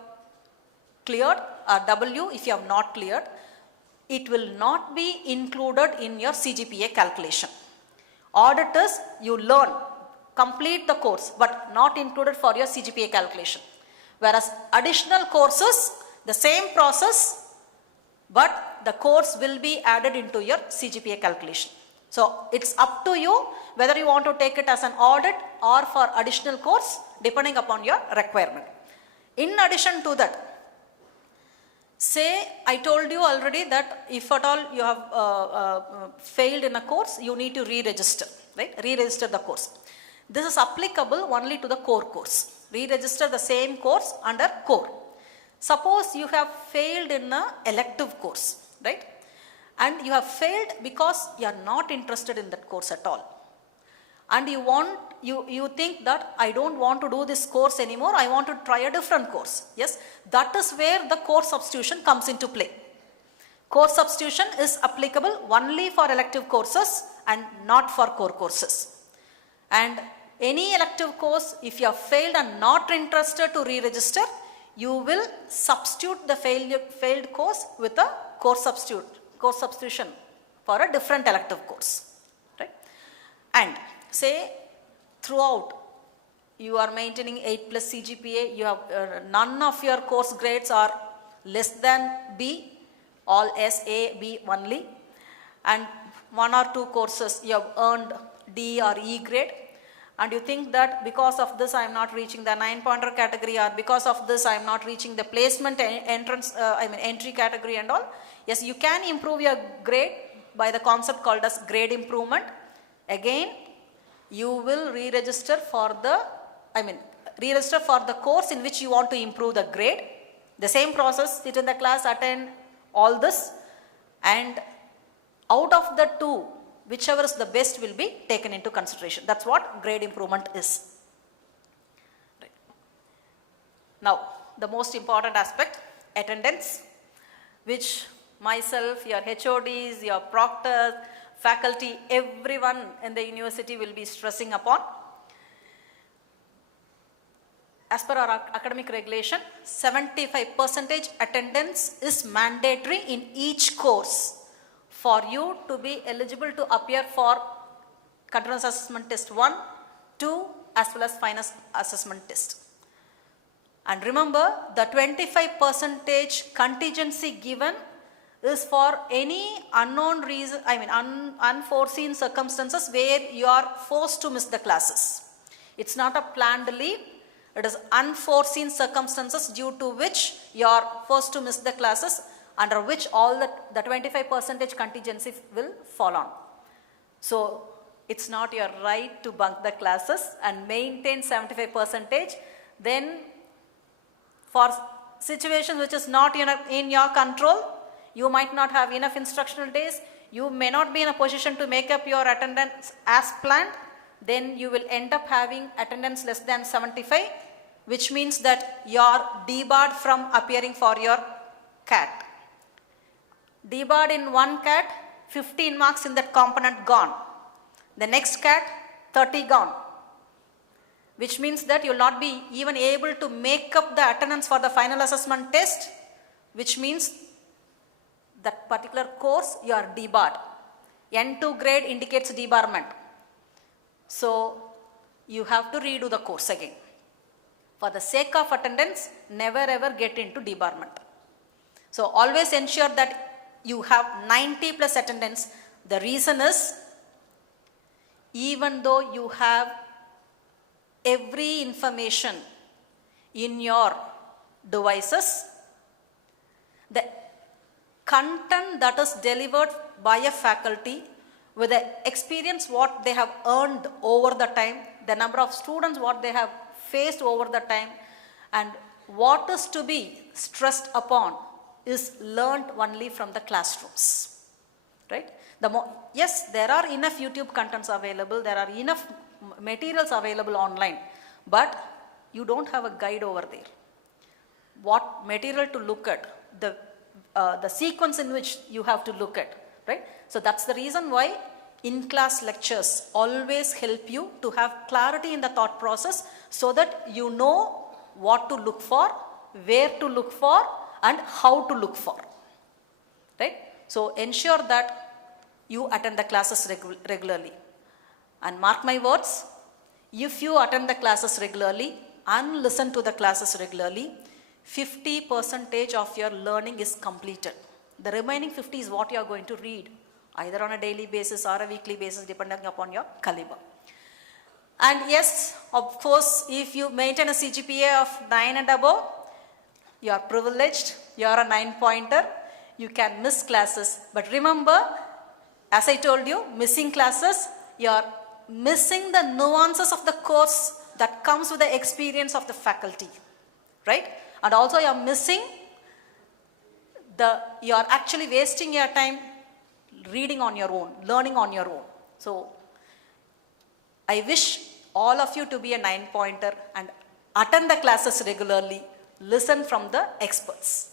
cleared or W if you have not cleared. It will not be included in your CGPA calculation. Auditors, you learn complete the course, but not included for your CGPA calculation. Whereas additional courses, the same process, but the course will be added into your CGPA calculation. So it's up to you whether you want to take it as an audit or for additional course, depending upon your requirement. In addition to that, say I told you already that if at all you have failed in a course, you need to re-register, right? Re-register the course. This is applicable only to the core course. Re-register the same course under core. Suppose you have failed in an elective course, right? And you have failed because you are not interested in that course at all. And you think that I don't want to do this course anymore, I want to try a different course. Yes, that is where the course substitution comes into play. Course substitution is applicable only for elective courses and not for core courses. And any elective course, if you have failed and not interested to re-register, you will substitute the failed course with a course substitution for a different elective course, right? And say throughout you are maintaining 8+ CGPA, you have none of your course grades are less than B, all S, A, B only, and 1 or 2 courses you have earned D or E grade, and you think that because of this I am not reaching the 9-pointer category, or because of this I am not reaching the placement entry category and all. Yes, you can improve your grade by the concept called as grade improvement. Again, you will re-register for the course in which you want to improve the grade. The same process, sit in the class, attend all this, and out of the 2, whichever is the best will be taken into consideration. That's what grade improvement is. Right. Now, the most important aspect, attendance, which myself, your HODs, your proctors, faculty, everyone in the university will be stressing upon. As per our academic regulation, 75% attendance is mandatory in each course for you to be eligible to appear for continuous assessment test 1, 2 as well as final assessment test. And remember, the 25% contingency given is for any unknown reason, unforeseen circumstances where you are forced to miss the classes. It's not a planned leave, it is unforeseen circumstances due to which you are forced to miss the classes, under which all the 25% contingency will fall on. So it's not your right to bunk the classes and maintain 75%. Then for situations which is not in your control, you might not have enough instructional days, you may not be in a position to make up your attendance as planned, then you will end up having attendance less than 75, which means that you are debarred from appearing for your CAT. Debarred in one CAT, 15 marks in that component gone. The next CAT, 30 gone. Which means that you will not be even able to make up the attendance for the final assessment test, which means that particular course you are debarred. N2 grade indicates debarment. So you have to redo the course again. For the sake of attendance, never ever get into debarment. So always ensure that you have 90+ attendance. The reason is, even though you have every information in your devices, the content that is delivered by a faculty with the experience what they have earned over the time, the number of students what they have faced over the time, and what is to be stressed upon is learned only from the classrooms, right? Yes, there are enough YouTube contents available, there are enough materials available online, but you don't have a guide over there. What material to look at, the sequence in which you have to look at, right? So that's the reason why in-class lectures always help you to have clarity in the thought process, so that you know what to look for, where to look for, and how to look for, right? So ensure that you attend the classes regularly. And mark my words, If you attend the classes regularly and listen to the classes regularly, 50% of your learning is completed. The remaining 50 is what you are going to read, either on a daily basis or a weekly basis, depending upon your caliber. And yes, of course, if you maintain a CGPA of 9 and above, you are privileged, you are a 9-pointer, you can miss classes. But remember, as I told you, missing classes, you are missing the nuances of the course that comes with the experience of the faculty, right? And also you are missing you are actually wasting your time reading on your own, learning on your own. So I wish all of you to be a 9-pointer and attend the classes regularly, listen from the experts.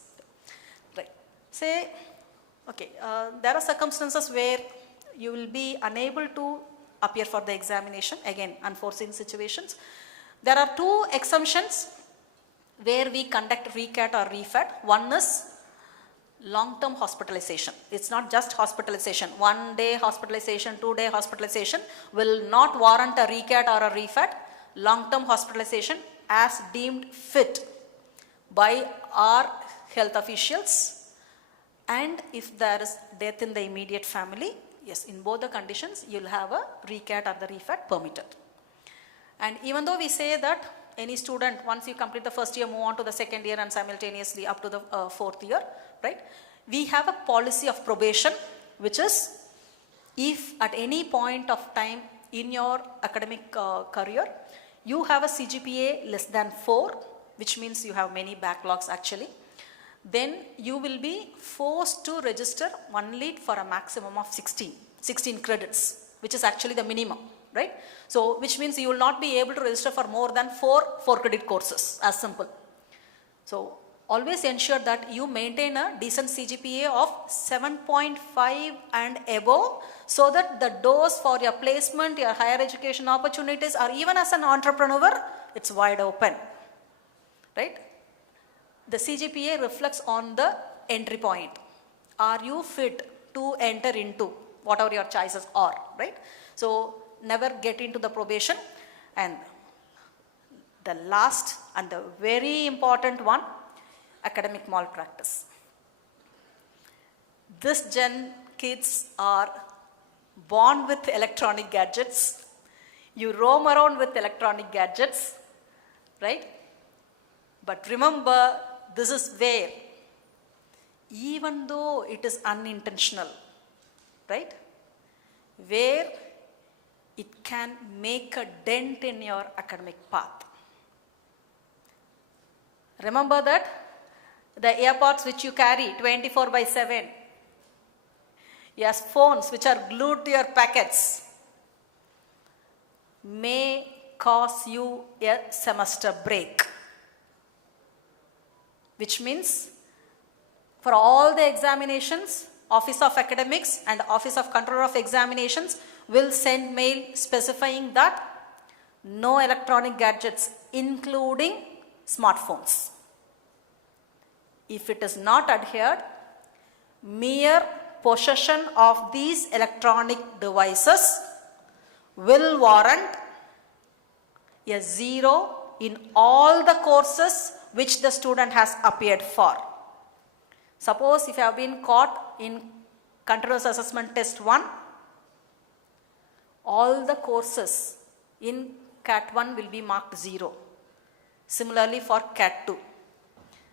Right. Say, okay, there are circumstances where you will be unable to appear for the examination, again, unforeseen situations. There are 2 exemptions where we conduct recat or refat. One is long-term hospitalization. It's not just hospitalization. 1-day hospitalization, 2-day hospitalization will not warrant a recat or a refat. Long-term hospitalization as deemed fit by our health officials, and if there is death in the immediate family, yes, in both the conditions, you'll have a recat or the refat permitted. And even though we say that any student, once you complete the first year, move on to the second year and simultaneously up to the 4th year, right? We have a policy of probation, which is if at any point of time in your academic career, you have a CGPA less than 4, which means you have many backlogs actually, then you will be forced to register only for a maximum of 16 credits, which is actually the minimum, right? So, which means you will not be able to register for more than 4 credit courses, as simple. So, always ensure that you maintain a decent CGPA of 7.5 and above, so that the doors for your placement, your higher education opportunities, or even as an entrepreneur, it's wide open, right? The CGPA reflects on the entry point. Are you fit to enter into whatever your choices are, right? So never get into the probation. And the last and the very important one, academic malpractice. This gen kids are born with electronic gadgets. You roam around with electronic gadgets, right? But remember, this is where, even though it is unintentional, right? Where it can make a dent in your academic path. Remember that the AirPods which you carry 24/7, your phones which are glued to your packets may cause you a semester break. Which means for all the examinations, Office of Academics and Office of Controller of Examinations will send mail specifying that no electronic gadgets, including smartphones. If it is not adhered, mere possession of these electronic devices will warrant a 0 in all the courses which the student has appeared for. Suppose if you have been caught in Continuous Assessment Test 1, all the courses in CAT 1 will be marked 0. Similarly for CAT 2.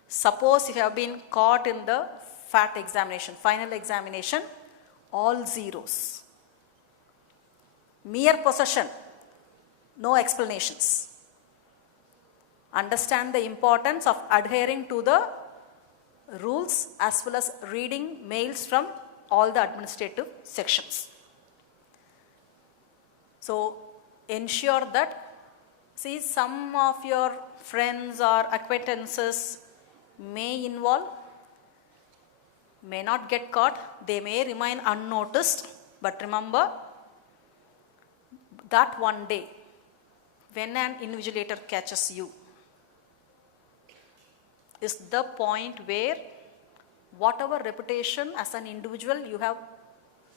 Suppose if you have been caught in the FAT examination, final examination, all zeros. Mere possession, no explanations. Understand the importance of adhering to the rules as well as reading mails from all the administrative sections. So ensure that, see, some of your friends or acquaintances may involve, may not get caught, they may remain unnoticed, but remember that one day when an invigilator catches you is the point where whatever reputation as an individual you have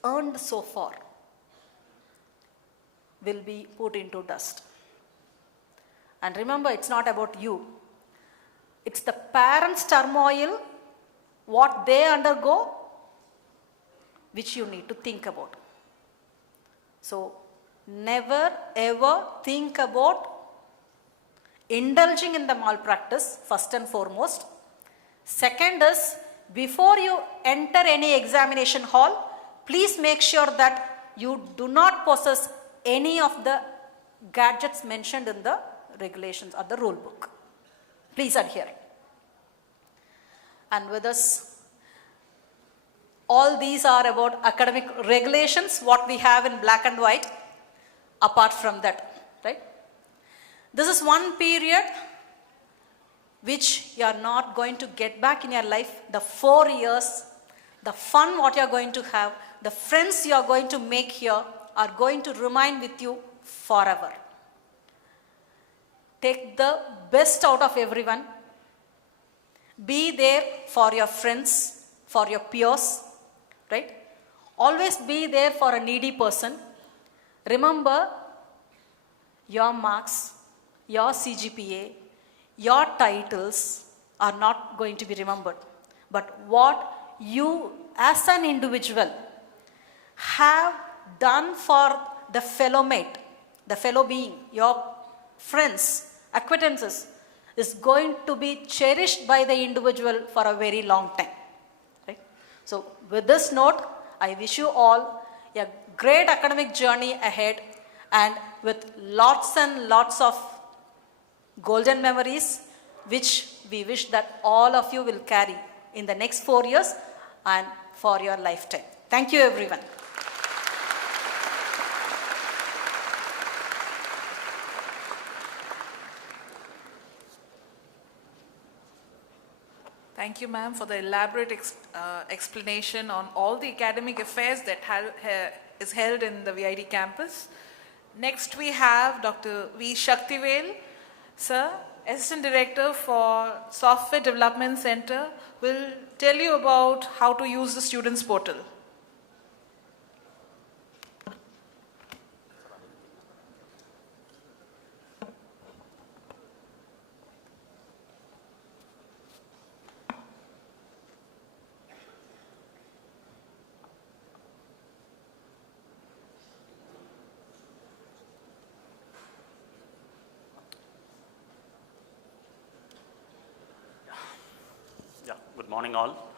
earned so far will be put into dust. And remember, it's not about you. It's the parents' turmoil, what they undergo, which you need to think about. So, never ever think about indulging in the malpractice, first and foremost. Second is, before you enter any examination hall, please make sure that you do not possess any of the gadgets mentioned in the regulations or the rule book. Please adhere. And with this, all these are about academic regulations, what we have in black and white. Apart from that, right? This is one period which you are not going to get back in your life. The 4 years, the fun what you are going to have, the friends you are going to make here are going to remain with you forever. Take the best out of everyone. Be there for your friends, for your peers, right? Always be there for a needy person. Remember, your marks, your CGPA, your titles are not going to be remembered. But what you as an individual have done for the fellow mate, the fellow being, your friends, acquaintances, is going to be cherished by the individual for a very long time. Right? So with this note, I wish you all a great academic journey ahead, and with lots and lots of golden memories, which we wish that all of you will carry in the next 4 years and for your lifetime. Thank you, everyone. Thank you, ma'am, for the elaborate explanation on all the academic affairs that is held in the VID campus. Next, we have Dr. V. Shaktivel, sir, Assistant Director for Software Development Center, will tell you about how to use the students portal. Good morning all.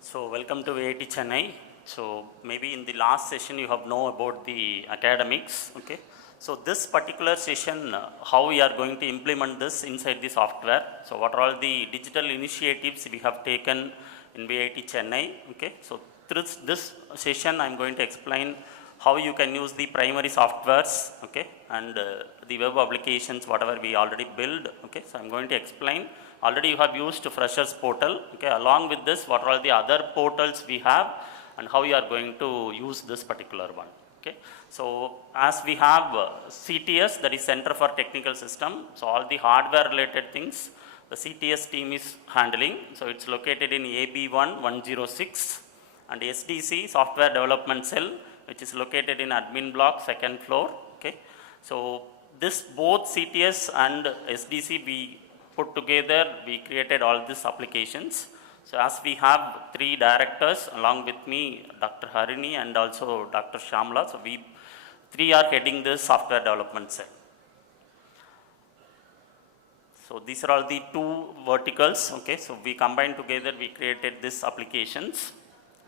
So welcome to IIT Chennai. So maybe in the last session you have known about the academics. Okay. So this particular session, how we are going to implement this inside the software. So what are all the digital initiatives we have taken in IIT Chennai. Okay. So through this session I am going to explain how you can use the primary softwares, okay, and the web applications, whatever we already build. Okay. So I am going to explain. Already you have used Freshers portal, okay. Along with this, what are all the other portals we have and how you are going to use this particular one, okay. So as we have CTS, that is Center for Technical System, so all the hardware related things, the CTS team is handling. So it's located in AB1 106, and SDC, Software Development Cell, which is located in admin block, second floor, okay. So this both CTS and SDC we put together, we created all these applications. So as we have 3 directors along with me, Dr. Harini and also Dr. Shamla, so we 3 are heading this software development cell. So these are all the 2 verticals, okay. So we combined together, we created these applications.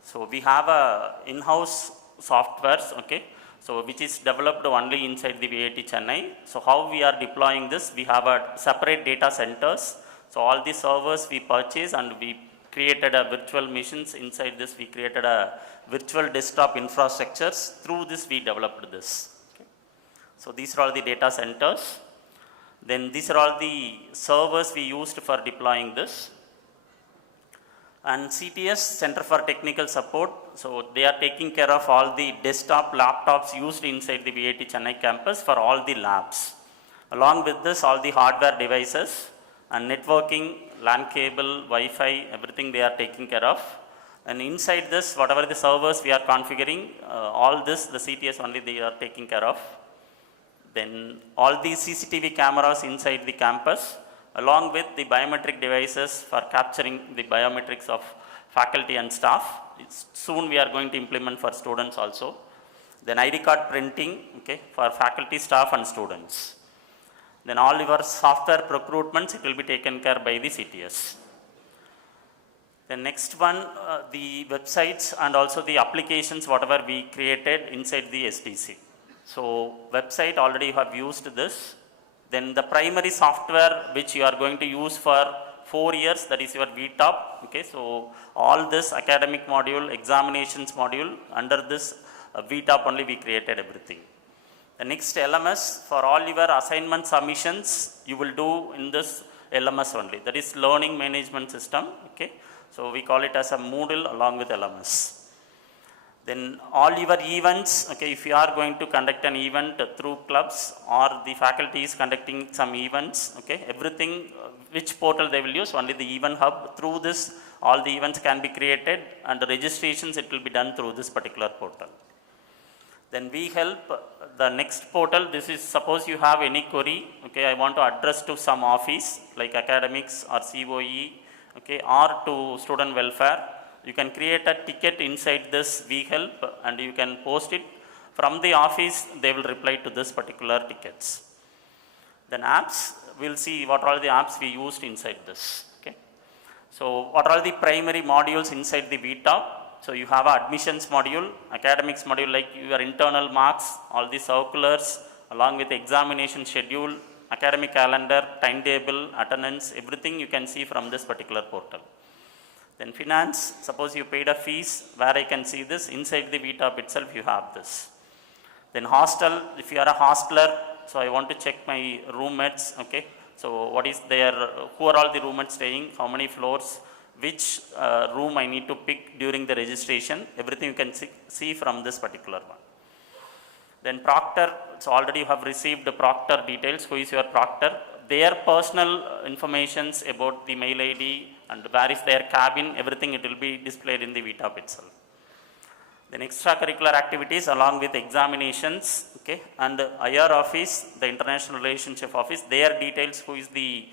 So we have a in-house softwares, okay. So which is developed only inside the VIT Chennai. So how we are deploying this, we have a separate data centers. So all the servers we purchase and we created a virtual machines. Inside this we created a virtual desktop infrastructures. Through this we developed this. Okay. So these are all the data centers. Then these are all the servers we used for deploying this. And CTS, Center for Technical Support, so they are taking care of all the desktop laptops used inside the VIT Chennai campus for all the labs. Along with this, all the hardware devices and networking, LAN cable, Wi-Fi, everything they are taking care of. And inside this, whatever the servers we are configuring, all this, the CTS only they are taking care of. Then all these CCTV cameras inside the campus, along with the biometric devices for capturing the biometrics of faculty and staff. Soon we are going to implement for students also. Then ID card printing, okay, for faculty, staff and students. Then all your software procurements, it will be taken care by the CTS. The next one, the websites and also the applications, whatever we created inside the SDC. So website, already you have used this. Then the primary software which you are going to use for 4 years, that is your VTOP. Okay, so all this academic module, examinations module, under this VTOP only we created everything. The next LMS, for all your assignment submissions, you will do in this LMS only. That is learning management system. Okay, so we call it as a Moodle along with LMS. Then all your events, okay, if you are going to conduct an event through clubs or the faculty is conducting some events, okay, everything, which portal they will use, only the event hub. Through this, all the events can be created and the registrations, it will be done through this particular portal. Then we help the next portal. This is, suppose you have any query, okay, I want to address to some office like academics or COE, okay, or to student welfare. You can create a ticket inside this we help and you can post it. From the office, they will reply to this particular tickets. Then apps, we'll see what are the apps we used inside this. Okay. So what are the primary modules inside the VTOP? So you have an admissions module, academics module like your internal marks, all the circulars, along with the examination schedule, academic calendar, timetable, attendance, everything you can see from this particular portal. Then finance, suppose you paid a fees, where I can see this, inside the VTOP itself you have this. Then hostel, if you are a hostler, so I want to check my roommates, okay. So what is their, who are all the roommates staying, how many floors, which room I need to pick during the registration, everything you can see from this particular one. Then proctor, so already you have received the proctor details, who is your proctor, their personal informations about the mail ID and where is their cabin, everything it will be displayed in the VTOP itself. Then extracurricular activities along with examinations, okay, and IR office, the international relationship office, their details, who is the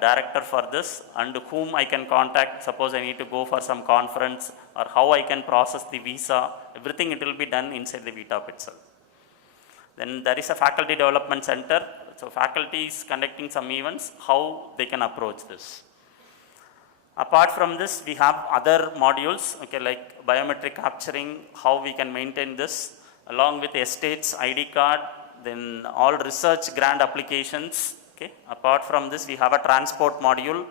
director for this and whom I can contact, suppose I need to go for some conference or how I can process the visa, everything it will be done inside the VTOP itself. Then there is a faculty development center, so faculty is conducting some events, how they can approach this. Apart from this, we have other modules, okay, like biometric capturing, how we can maintain this, along with estates, ID card, then all research grant applications, okay. Apart from this, we have a transport module,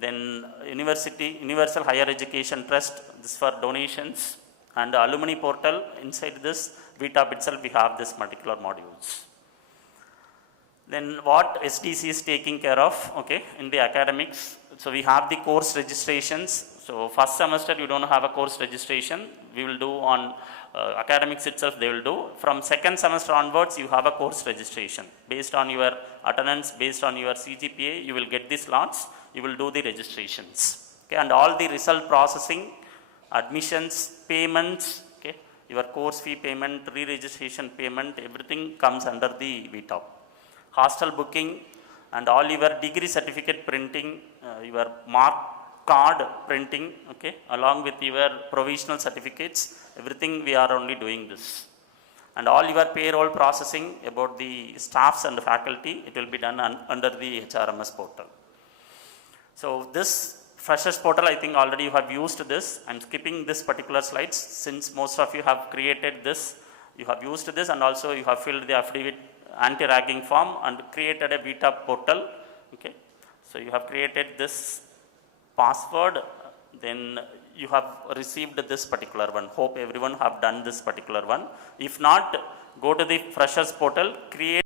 then Universal Higher Education Trust, this for donations, and the alumni portal. Inside this VTOP itself, we have this particular modules. Then what SDC is taking care of, okay, in the academics. So we have the course registrations. So first semester you don't have a course registration. We will do on academics itself, they will do. From second semester onwards, you have a course registration. Based on your attendance, based on your CGPA, you will get the slots, you will do the registrations. Okay, and all the result processing, admissions, payments, okay, your course fee payment, re-registration payment, everything comes under the VTOP. Hostel booking and all your degree certificate printing, your mark card printing, okay, along with your provisional certificates, everything we are only doing this. And all your payroll processing about the staffs and the faculty, it will be done under the HRMS portal. So this freshers portal, I think already you have used this. I'm skipping this particular slides since most of you have created this. You have used this and also you have filled the affidavit anti-ragging form and created a VTOP portal, okay. So you have created this password, then you have received this particular one. Hope everyone have done this particular one. If not, go to the freshers portal, create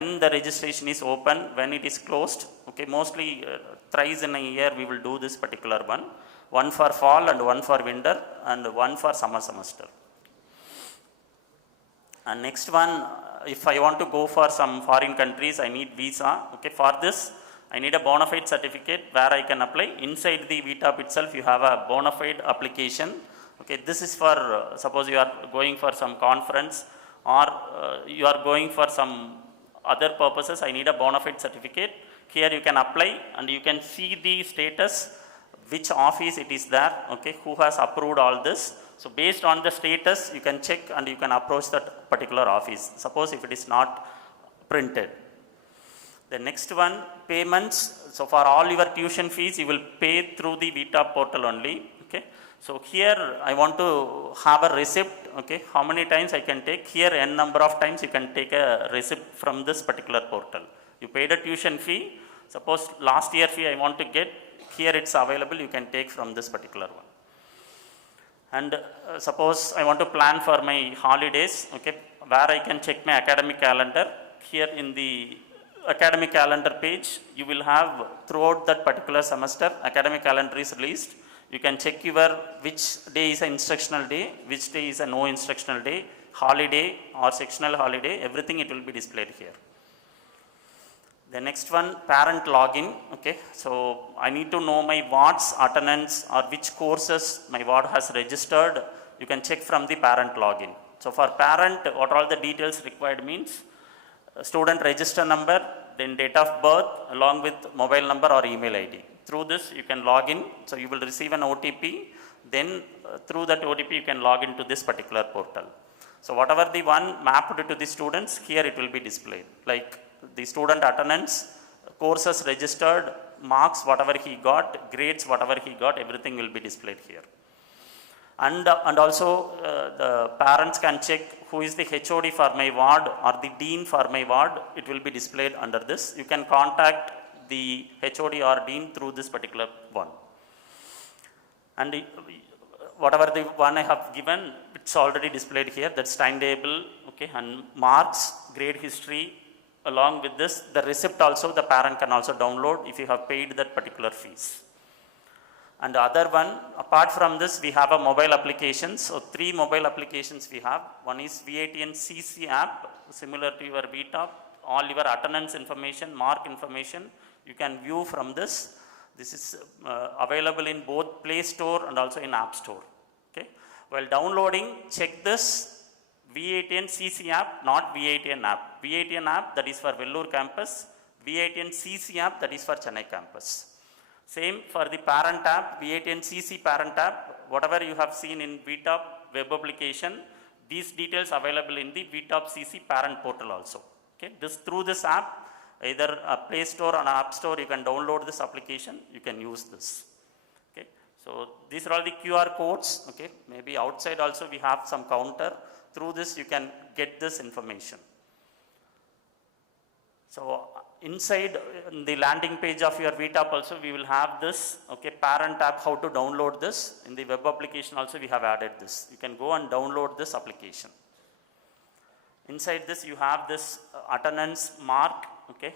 the registration is open, when it is closed. Okay, mostly thrice in a year we will do this particular one. One for fall and one for winter and one for summer semester. And next one, if I want to go for some foreign countries, I need visa. Okay, for this, I need a bona fide certificate where I can apply. Inside the VTAP itself, you have a bona fide application. Okay, this is for, suppose you are going for some conference or you are going for some other purposes, I need a bona fide certificate. Here you can apply and you can see the status, which office it is there, okay, who has approved all this. So based on the status, you can check and you can approach that particular office. Suppose if it is not printed. The next one, payments. So for all your tuition fees, you will pay through the VTAP portal only. Okay. So here I want to have a receipt. Okay. How many times I can take? Here n number of times you can take a receipt from this particular portal. You paid a tuition fee. Suppose last year fee I want to get. Here it's available. You can take from this particular one. And suppose I want to plan for my holidays. Okay. Where I can check my academic calendar. Here in the academic calendar page, you will have throughout that particular semester, academic calendar is released. You can check your which day is an instructional day, which day is a no instructional day, holiday or sectional holiday, everything it will be displayed here. The next one, parent login. Okay, so I need to know my ward's attendance or which courses my ward has registered. You can check from the parent login. So for parent, what all the details required means, student register number, then date of birth along with mobile number or email ID. Through this you can log in, so you will receive an OTP, then through that OTP you can log into this particular portal. So whatever the one mapped to the students, here it will be displayed, like the student attendance, courses registered, marks whatever he got, grades whatever he got, everything will be displayed here. And also the parents can check who is the HOD for my ward or the dean for my ward. It will be displayed under this. You can contact the HOD or dean through this particular one. And whatever the one I have given, it's already displayed here. That's timetable, okay, and marks, grade history. Along with this, the receipt also the parent can also download if you have paid that particular fees. And the other one, apart from this, we have a mobile application. So 3 mobile applications we have. One is V18 CC app, similar to your VTAP. All your attendance information, mark information, you can view from this. This is available in both Play Store and also in App Store. Okay. While downloading, check this V18 CC app, not V18 app. V18 app, that is for Vellore campus. V18 CC app, that is for Chennai campus. Same for the parent app, V18 CC parent app, whatever you have seen in VTAP web application, these details available in the VTAP CC parent portal also. Okay, through this app, either a Play Store or an App Store, you can download this application, you can use this. Okay, so these are all the QR codes. Okay, maybe outside also we have some counter. Through this you can get this information. So inside the landing page of your VTAP also we will have this, okay, parent app, how to download this. In the web application also we have added this. You can go and download this application. Inside this you have this attendance mark, okay,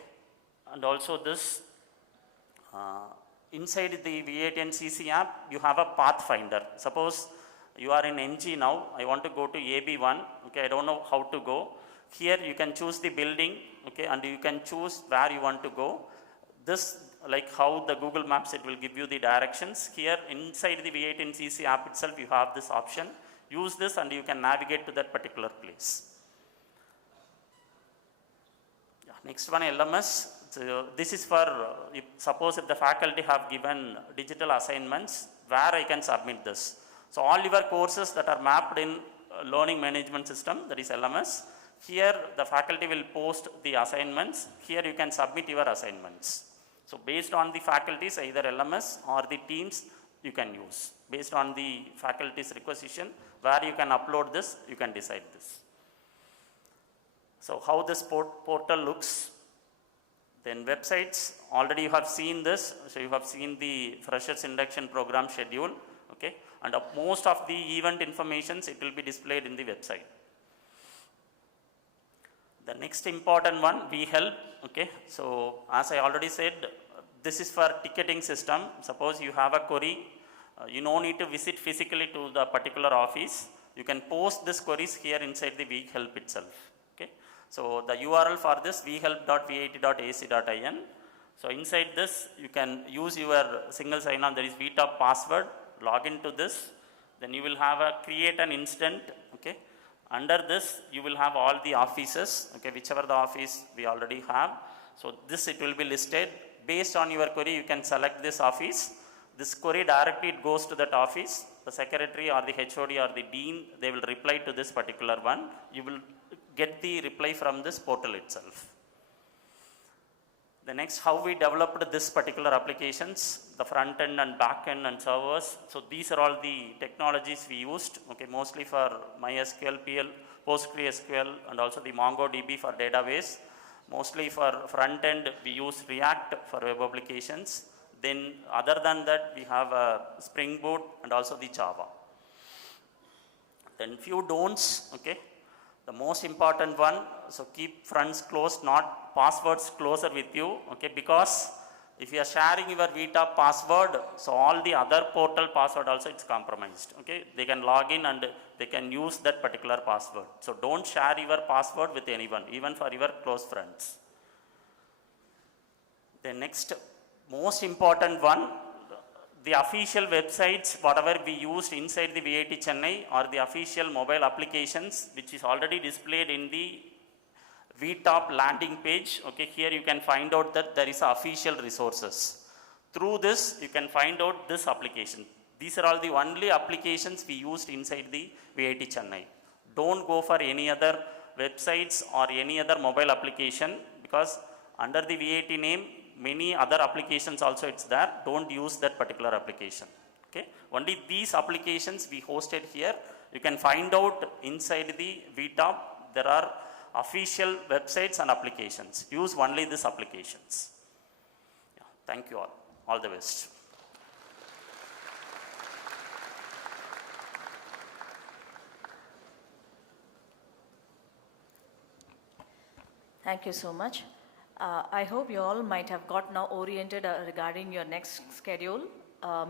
and also this inside the V18 CC app you have a path finder. Suppose you are in NG now, I want to go to AB1, okay, I don't know how to go. Here you can choose the building, okay, and you can choose where you want to go. This, like how the Google Maps, it will give you the directions. Here inside the V18 CC app itself you have this option. Use this and you can navigate to that particular place. Yeah, next one, LMS. So this is for, suppose if the faculty have given digital assignments, where I can submit this. So all your courses that are mapped in learning management system, that is LMS, here the faculty will post the assignments. Here you can submit your assignments. So based on the faculties, either LMS or the teams you can use. Based on the faculty's requisition, where you can upload this, you can decide this. So how this portal looks. Then websites, already you have seen this. So you have seen the Freshers Induction program schedule. Okay, and most of the event informations, it will be displayed in the website. The next important one, we help, okay. So as I already said, this is for ticketing system. Suppose you have a query, you no need to visit physically to the particular office. You can post this queries here inside the WeHelp itself, okay. So the URL for this, wehelp.vat.ac.in. So inside this, you can use your single sign-on, that is VTOP password, log into this, then you will have a create an instant, okay. Under this, you will have all the offices, okay, whichever the office we already have. So this it will be listed. Based on your query, you can select this office. This query directly it goes to that office. The secretary or the HOD or the dean, they will reply to this particular one. You will get the reply from this portal itself. The next, how we developed this particular applications, the front end and back end and servers. So these are all the technologies we used, okay, mostly for MySQL, PL, PostgreSQL, and also the MongoDB for database. Mostly for front end, we use React for web applications. Then other than that, we have Spring Boot and also the Java. Then few don'ts, okay. The most important one, so keep fronts closed, not passwords closer with you, okay, because if you are sharing your VTOP password, so all the other portal password also it's compromised, okay. They can log in and they can use that particular password. So don't share your password with anyone, even for your close friends. The next most important one, the official websites, whatever we used inside the VAT Chennai, or the official mobile applications, which is already displayed in the VTOP landing page. Okay, here you can find out that there is official resources. Through this, you can find out this application. These are all the only applications we used inside the VAT Chennai. Don't go for any other websites or any other mobile application, because under the VAT name, many other applications also it's there. Don't use that particular application. Okay, only these applications we hosted here. You can find out inside the VTOP there are official websites and applications. Use only these applications. Yeah, thank you all. All the best. Thank you so much. I hope you all might have got now oriented regarding your next schedule,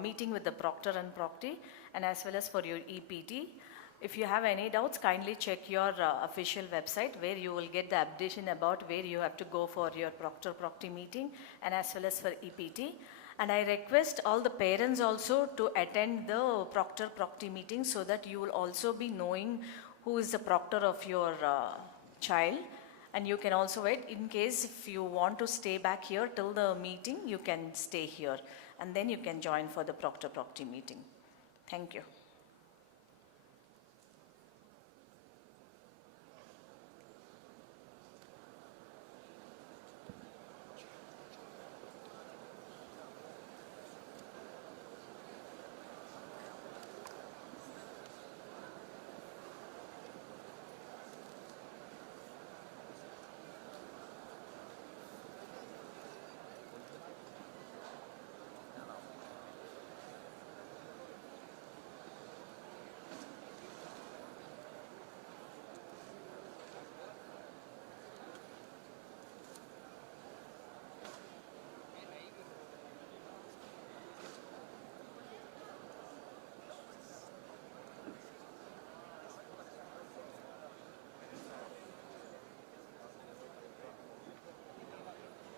meeting with the Proctor and Procty, and as well as for your EPT. If you have any doubts, kindly check your official website, where you will get the updation about where you have to go for your Proctor-Procty meeting, and as well as for EPT. And I request all the parents also to attend the Proctor-Procty meeting, so that you will also be knowing who is the proctor of your child. And you can also wait, in case if you want to stay back here till the meeting, you can stay here, and then you can join for the Proctor-Procty meeting. Thank you.